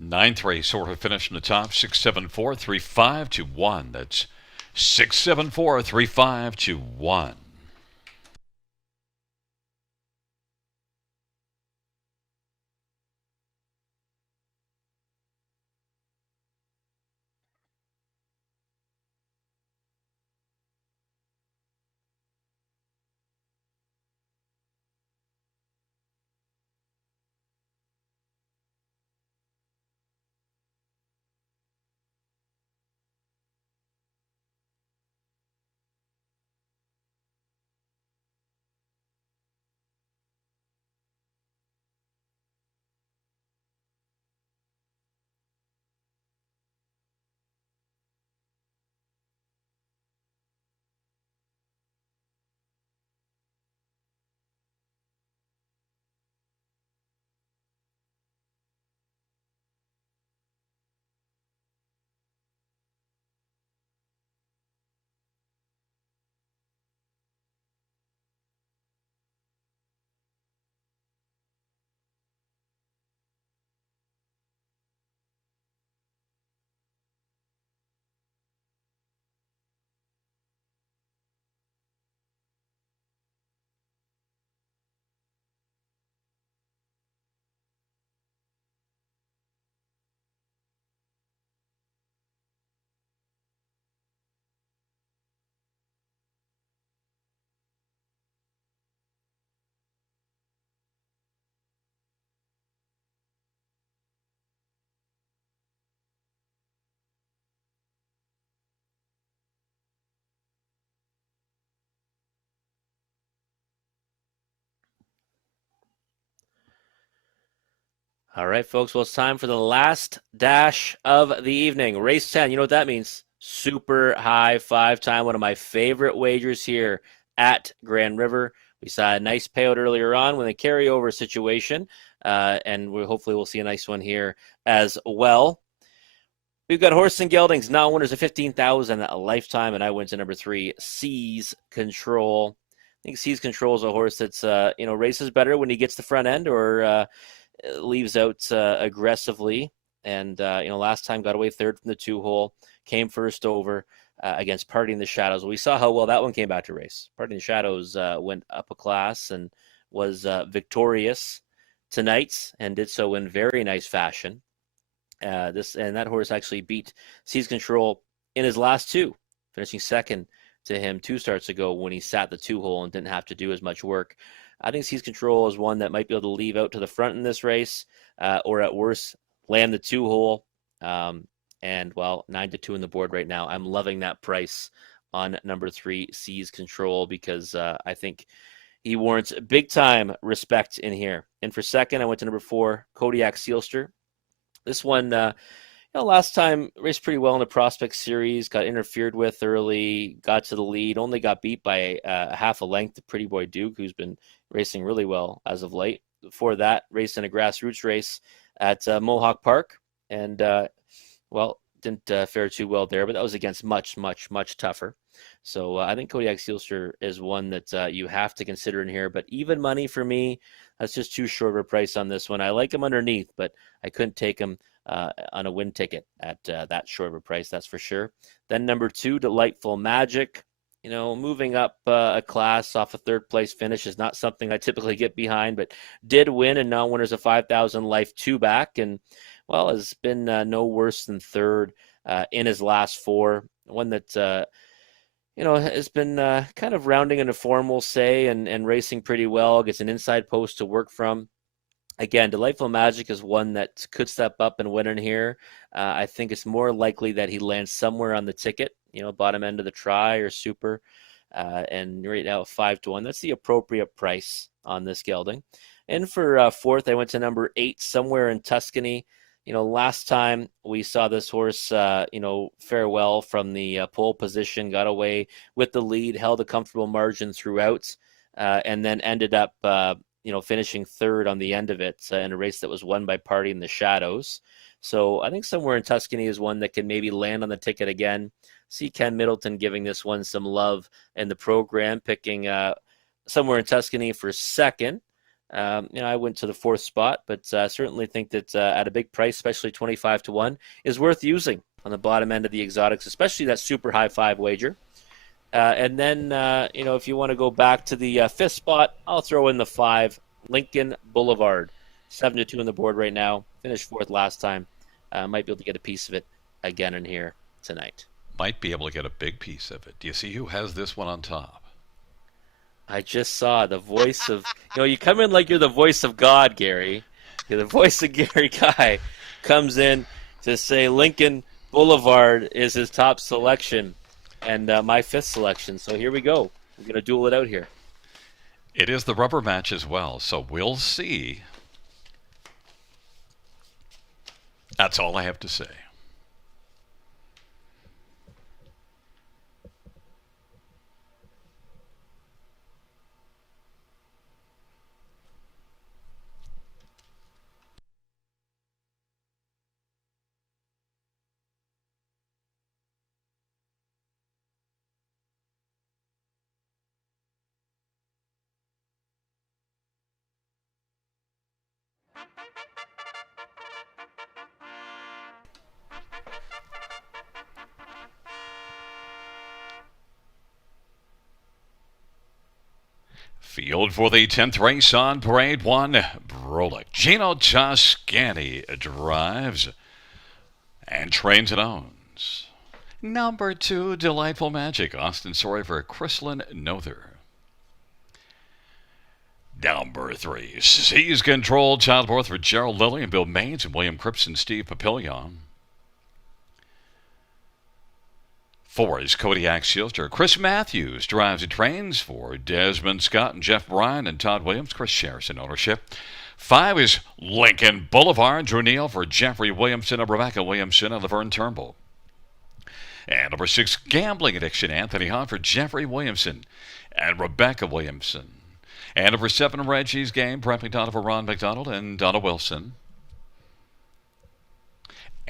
Ninth race sort of finished in the top 6743521. That's 6743521. All right, folks. Well, it's time for the last dash of the evening. Race 10. You know what that means? Super high 5-time. One of my favorite wagers here at Grand River. We saw a nice payout earlier on with a carryover situation, and hopefully we'll see a nice one here as well. We've got Horse and Geldings, now winners of 15,000 a lifetime, and I went to number 3, Seize Control. I think Seize Control is a horse that's, races better when he gets the front end or leaves out aggressively. And, last time got away third from the 2-hole, came first over against Party in the Shadows. We saw how well that one came back to race. Party in the Shadows went up a class and was victorious tonight and did so in very nice fashion. That horse actually beat Seize Control in his last 2, finishing second to him 2 starts ago when he sat the 2-hole and didn't have to do as much work. I think Seize Control is one that might be able to leave out to the front in this race, or at worst, land the 2-hole. 9-2 in the board right now. I'm loving that price on number 3, Seize Control, because I think he warrants big time respect in here. And for second, I went to number 4, Kodiak Sealster. This one, last time raced pretty well in the Prospect Series, got interfered with early, got to the lead, only got beat by half a length to Pretty Boy Duke, who's been racing really well as of late. Before that, raced in a grassroots race at Mohawk Park, and didn't fare too well there, but that was against much, much, much tougher. So I think Kodiak Sealster is one that you have to consider in here, but even money for me, that's just too short of a price on this one. I like him underneath, but I couldn't take him on a win ticket at that short of a price, that's for sure. Then number 2, Delightful Magic. Moving up a class off a third place finish is not something I typically get behind, but did win and now winners of 5,000 life 2 back, and has been no worse than third in his last 4. One that has been kind of rounding into form, we'll say, and racing pretty well. Gets an inside post to work from. Again, Delightful Magic is one that could step up and win in here. I think it's more likely that he lands somewhere on the ticket, bottom end of the try or super. And right now, 5-1. That's the appropriate price on this gelding. And for fourth, I went to number 8, Somewhere in Tuscany. Last time we saw this horse, fare well from the pole position, got away with the lead, held a comfortable margin throughout, and then ended up, finishing third on the end of it in a race that was won by Party in the Shadows. So I think Somewhere in Tuscany is one that can maybe land on the ticket again. See Ken Middleton giving this one some love in the program, picking Somewhere in Tuscany for second. I went to the fourth spot, but certainly think that at a big price, especially 25 to 1, is worth using on the bottom end of the exotics, especially that super high five wager. And then, if you want to go back to the fifth spot, I'll throw in the five, Lincoln Boulevard. 7 to 2 on the board right now. Finished fourth last time. Might be able to get a piece of it again in here tonight. Might be able to get a big piece of it. Do you see who has this one on top? I just saw the voice of, you come in like you're the voice of God, Gary. You're the voice of Gary Guy. Comes in to say Lincoln Boulevard is his top selection and my fifth selection. So here we go. We're going to duel it out here. It is the rubber match as well, so we'll see. That's all I have to say. Field for the 10th race on Parade 1. Brolick. Gino Toscani drives and trains and owns. Number 2, Delightful Magic. Austin Sorry for Chrislyn Nother. Number 3, Seize Control. Childbirth for Gerald Lilly and Bill Maines and William Cripps and Steve Papillion. 4 is Kodiak Shielster. Chris Matthews drives and trains for Desmond Scott and Jeff Bryan and Todd Williams. Chris shares in ownership. 5 is Lincoln Boulevard. Drew Neal for Jeffrey Williamson and Rebecca Williamson and Laverne Turnbull. And number 6, Gambling Addiction. Anthony Hahn for Jeffrey Williamson and Rebecca Williamson. And number 7, Reggie's Game. Brent McDonald for Ron McDonald and Donna Wilson.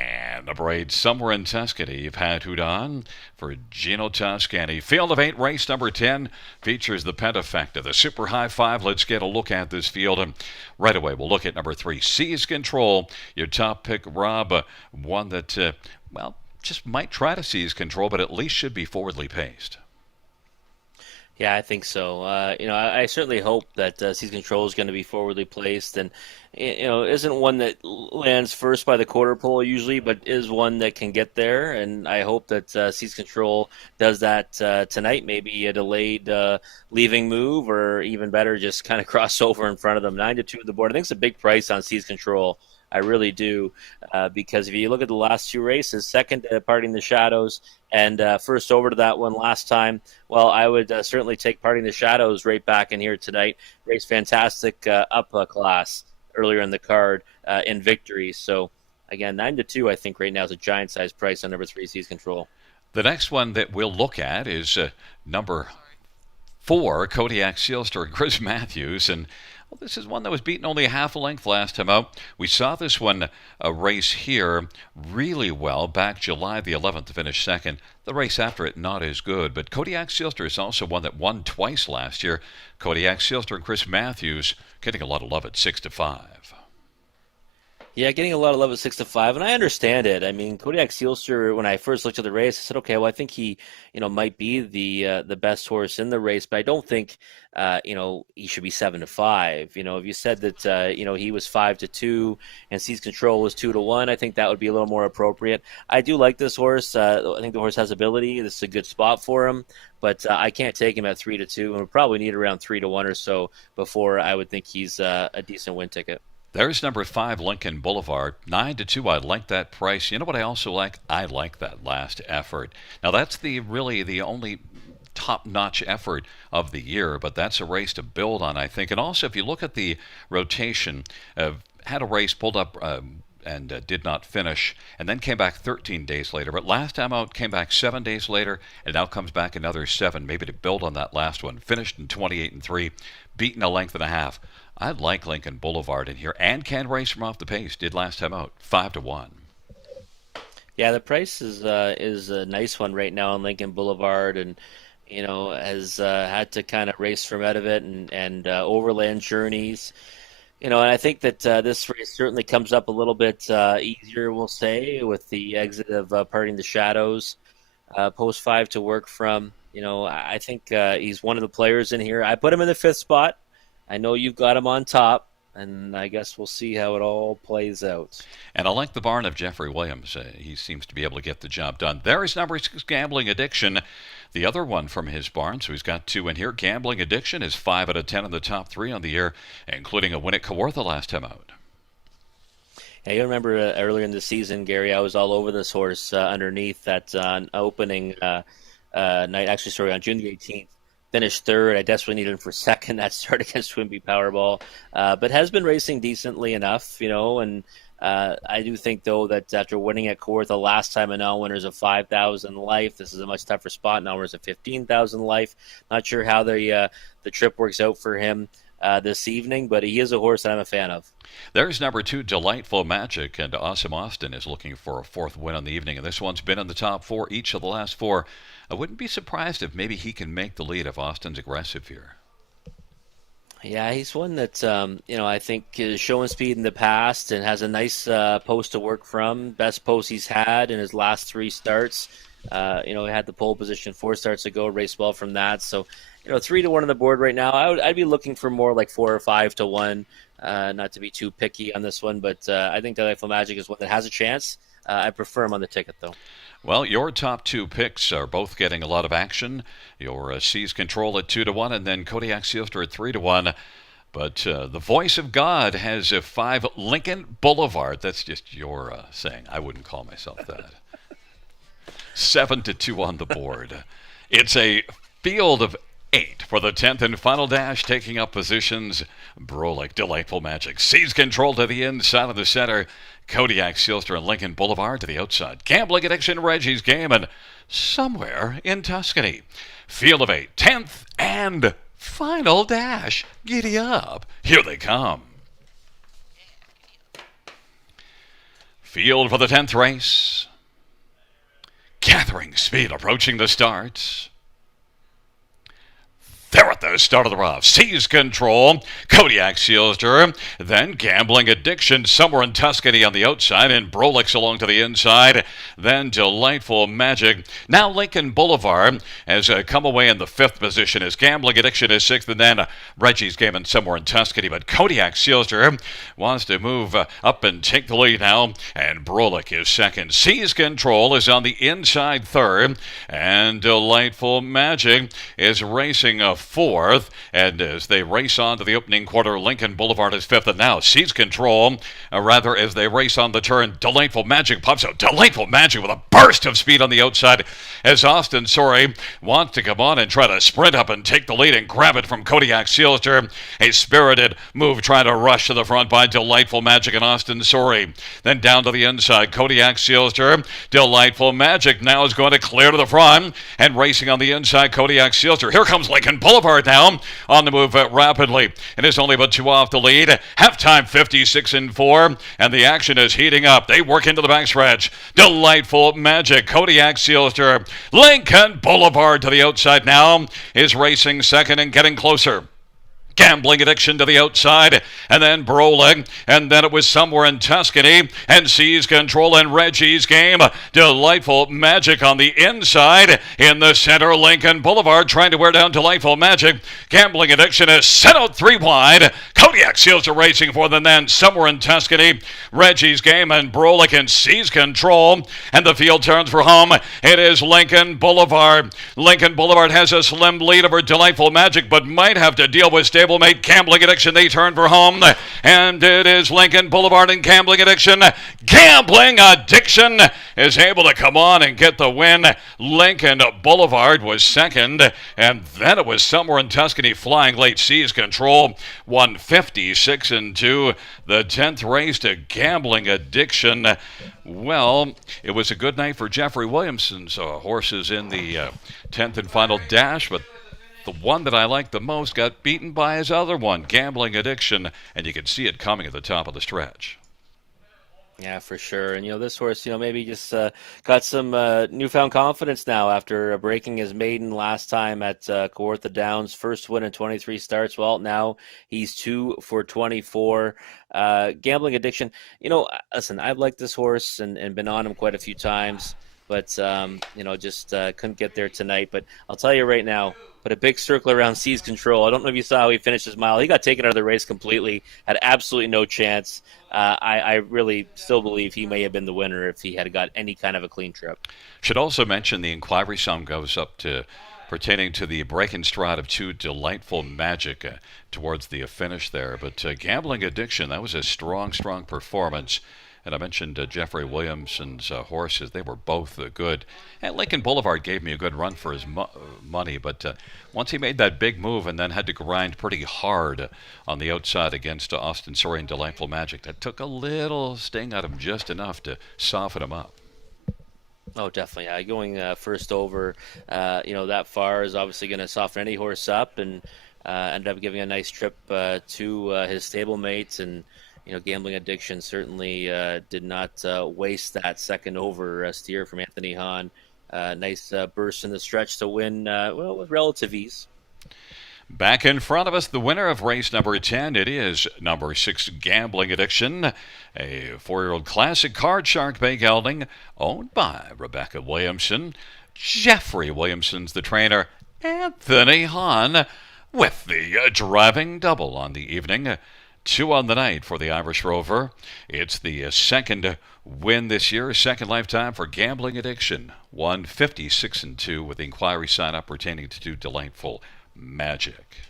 And number 8, Somewhere in Tuscany, Pat Houdon for Gino Toscani. Field of 8, race number 10 features the Pentafecta, the Super High 5. Let's get a look at this field. And right away, we'll look at number 3, Seize Control. Your top pick, Rob, one that, just might try to seize control, but at least should be forwardly paced. Yeah, I think so. I certainly hope that Seize Control is going to be forwardly placed, and isn't one that lands first by the quarter pole usually, but is one that can get there. And I hope that Seize Control does that tonight. Maybe a delayed leaving move, or even better, just kind of cross over in front of them. 9 to 2 the board. I think it's a big price on Seize Control. I really do, because if you look at the last 2 races, second Parting the Shadows and first over to that one last time, well, I would certainly take Parting the Shadows right back in here tonight. Race fantastic up class earlier in the card in victory. So, again, 9 to 2, I think right now is a giant size price on number 3, Seize Control. The next one that we'll look at is number 4, Kodiak Sealster and Chris Matthews. And this is one that was beaten only a half a length last time out. We saw this one race here really well back July the 11th to finish second. The race after it not as good, but Kodiak Sealster is also one that won twice last year. Kodiak Sealster and Chris Matthews getting a lot of love at 6 to 5. Yeah, getting a lot of love at 6 to 5, and I understand it. I mean, Kodiak Sealster, when I first looked at the race, I said, okay, well, I think he, might be the best horse in the race, but I don't think, he should be 7 to 5. If you said that, he was 5 to 2 and Seize Control was 2 to 1, I think that would be a little more appropriate. I do like this horse. I think the horse has ability. This is a good spot for him, but I can't take him at 3 to 2, and we'll probably need around 3 to 1 or so before I would think he's a decent win ticket. There's number 5, Lincoln Boulevard. 9 to 2. I like that price. You know what I also like? I like that last effort. Now, that's really the only top-notch effort of the year, but that's a race to build on, I think. And also, if you look at the rotation, had a race pulled up and did not finish, and then came back 13 days later. But last time out, came back 7 days later, and now comes back another 7, maybe to build on that last one. Finished in 28 and 3, beaten a length and a half. I like Lincoln Boulevard in here, and can race from off the pace. Did last time out, 5 to 1. Yeah, the price is a nice one right now on Lincoln Boulevard, and has had to kind of race from out of it and overland journeys. And I think that this race certainly comes up a little bit easier, we'll say, with the exit of Parting the Shadows, post five to work from. I think he's one of the players in here. I put him in the fifth spot. I know you've got him on top, and I guess we'll see how it all plays out. And I like the barn of Jeffrey Williams. He seems to be able to get the job done. There is number 6, Gambling Addiction. The other one from his barn, so he's got 2 in here. Gambling Addiction is 5 out of 10 in the top 3 on the year, including a win at Kawartha last time out. Yeah, you remember earlier in the season, Gary, I was all over this horse underneath that opening night. Actually, sorry, on June the 18th. Finished third. I desperately needed him for second. That start against Twinbee Powerball, but has been racing decently enough, and I do think, though, that after winning at Kawartha last time, and now winners of 5,000 life, this is a much tougher spot. Now winners of 15,000 life. Not sure how the trip works out for him this evening, but he is a horse that I'm a fan of. There's number 2, Delightful Magic, and Awesome Austin is looking for a 4th win on the evening, and this one's been in the top 4 each of the last 4. I wouldn't be surprised if maybe he can make the lead if Austin's aggressive here. Yeah, he's one that I think is showing speed in the past and has a nice post to work from. Best post he's had in his last 3 starts. He had the pole position 4 starts ago, raced well from that. So, 3-1 on the board right now. I'd be looking for more like 4 or 5-1. Not to be too picky on this one, but I think Delightful Magic is one that has a chance. I prefer him on the ticket, though. Well, your top 2 picks are both getting a lot of action. Your Seize Control at 2-1, and then Kodiak Sealster at 3-1. But the voice of God has a 5, Lincoln Boulevard. That's just your saying. I wouldn't call myself that. 7-2 on the board. It's a field of 8 for the 10th and final dash, taking up positions. Brolick, Delightful Magic, Seize Control to the inside of the center. Kodiak, Sealster, and Lincoln Boulevard to the outside. Gambling Addiction, Reggie's Game, and somewhere in Tuscany. Field of 8, 10th and final dash. Giddy up. Here they come. Field for the 10th race. Gathering speed, approaching the start. They're at the start of the rough. Seize Control, Kodiak Sealster, then Gambling Addiction somewhere in Tuscany on the outside, and Brolix along to the inside, then Delightful Magic. Now Lincoln Boulevard has come away in the 5th position as Gambling Addiction is 6th, and then Reggie's Game in somewhere in Tuscany, but Kodiak Sealster wants to move up and take the lead now, and Brolick is 2nd. Seize Control is on the inside 3rd, and Delightful Magic is racing 4th, and as they race on to the opening quarter, Lincoln Boulevard is 5th, and now Seize Control, rather, as they race on the turn, Delightful Magic pops out. Delightful Magic with a burst of speed on the outside as Austin Sorey wants to come on and try to sprint up and take the lead and grab it from Kodiak Sealster. A spirited move trying to rush to the front by Delightful Magic and Austin Sorey. Then down to the inside, Kodiak Sealster. Delightful Magic now is going to clear to the front, and racing on the inside, Kodiak Sealster. Here comes Lincoln Boulevard now on the move rapidly. It is only but 2 off the lead. Halftime 56-4, and the action is heating up. They work into the backstretch. Delightful Magic, Kodiak Sealster. Lincoln Boulevard to the outside now is racing 2nd and getting closer. Gambling Addiction to the outside, and then Brolick, and then it was somewhere in Tuscany, and Seize Control and Reggie's Game. Delightful Magic on the inside. In the center, Lincoln Boulevard trying to wear down Delightful Magic. Gambling Addiction is set out 3 wide. Kodiak Sealster racing for them, then somewhere in Tuscany, Reggie's Game and Brolick and Seize Control, and the field turns for home. It is Lincoln Boulevard. Lincoln Boulevard has a slim lead over Delightful Magic, but might have to deal with stablemate Gambling Addiction. They turn for home, and it is Lincoln Boulevard and Gambling Addiction. Gambling Addiction is able to come on and get the win. Lincoln Boulevard was 2nd, and then it was somewhere in Tuscany flying late. Seize Control 156-2. The 10th race to Gambling Addiction. Well, it was a good night for Jeffrey Williamson's horses in the 10th and final dash, but the one that I liked the most got beaten by his other one, Gambling Addiction, and you can see it coming at the top of the stretch. Yeah, for sure. And this horse, maybe just got some newfound confidence now after breaking his maiden last time at Kawartha Downs. First win in 23 starts. Well, now he's 2 for 24. Gambling addiction. Listen, I've liked this horse and been on him quite a few times, but just couldn't get there tonight. But I'll tell you right now. Put a big circle around Seize Control. I don't know if you saw how he finished his mile. He got taken out of the race completely. Had absolutely no chance. I really still believe he may have been the winner if he had got any kind of a clean trip. Should also mention the inquiry sum goes up to pertaining to the break and stride of two delightful magic towards the finish there. But gambling addiction, that was a strong, strong performance. And I mentioned Jeffrey Williamson's horses. They were both good. And Lincoln Boulevard gave me a good run for his money. But once he made that big move and then had to grind pretty hard on the outside against Austin Surrey and Delightful Magic, that took a little sting out of him, just enough to soften him up. Oh, definitely. Yeah, going first over, that far is obviously going to soften any horse up, and ended up giving a nice trip to his stablemates. And gambling addiction certainly did not waste that second over steer from Anthony Hahn. Nice burst in the stretch to win, with relative ease. Back in front of us, the winner of race number 10. It is number 6, Gambling Addiction, a 4-year-old classic card shark bay gelding owned by Rebecca Williamson. Jeffrey Williamson's the trainer. Anthony Hahn with the driving double on the evening. 2 on the night for the Irish Rover. It's the second win this year, second lifetime for Gambling Addiction. 156-2 with the inquiry sign up pertaining to Delightful Magic.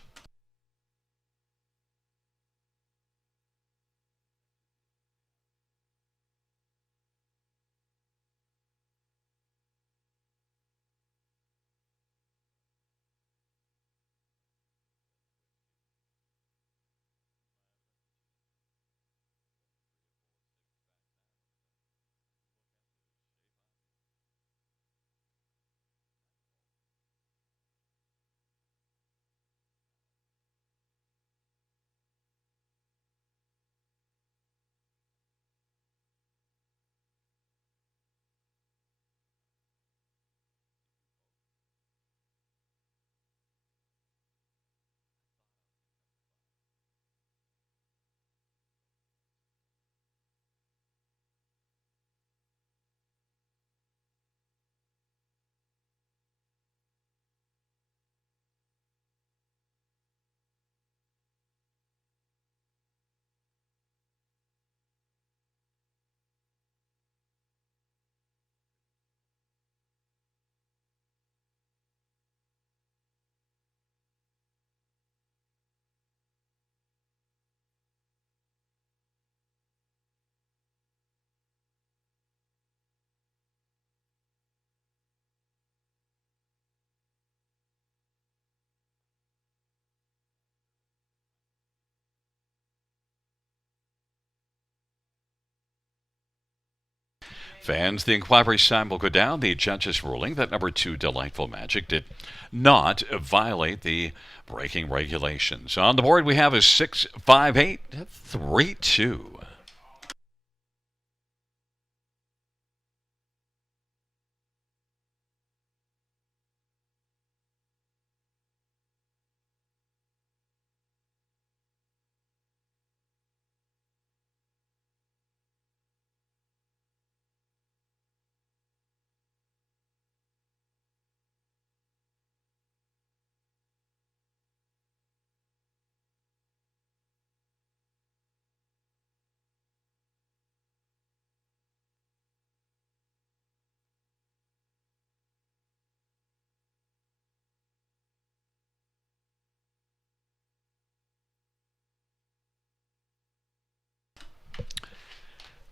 Fans, the inquiry sign will go down. The judges ruling that number 2, Delightful Magic, did not violate the braking regulations. On the board, we have a 6-5-8-3-2.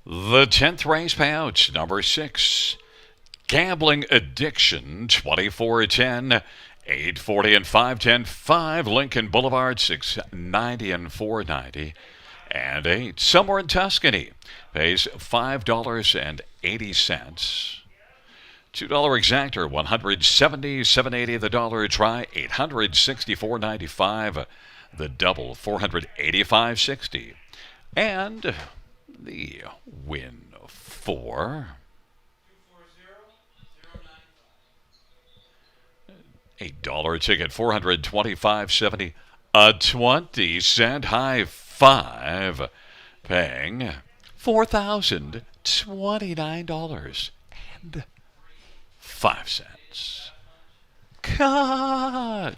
The 10th race payouts, number 6, Gambling Addiction, 24-10, 840 and 510, 5 Lincoln Boulevard, 690 and 490, and 8 somewhere in Tuscany pays $5.80. $2 exactor, 170, 780 the dollar try, 864.95. The double, 485.60. And the win for $8 ticket, 425.70, a 20-cent high five, paying $4,029.05. Ka-ching.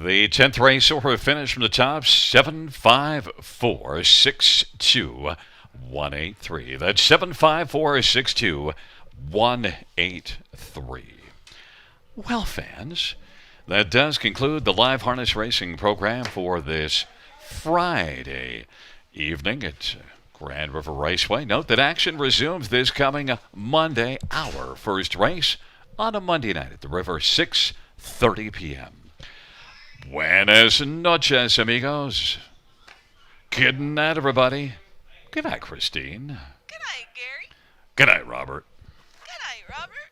The 10th race order finish from the top, 75462 183. That's 75462 183. Well, fans, that does conclude the live harness racing program for this Friday evening at Grand River Raceway. Note that action resumes this coming Monday, our first race on a Monday night at the river, 6:30 p.m. Buenas noches, amigos. Good night, everybody. Good night, Christine. Good night, Gary. Good night, Robert. Good night, Robert.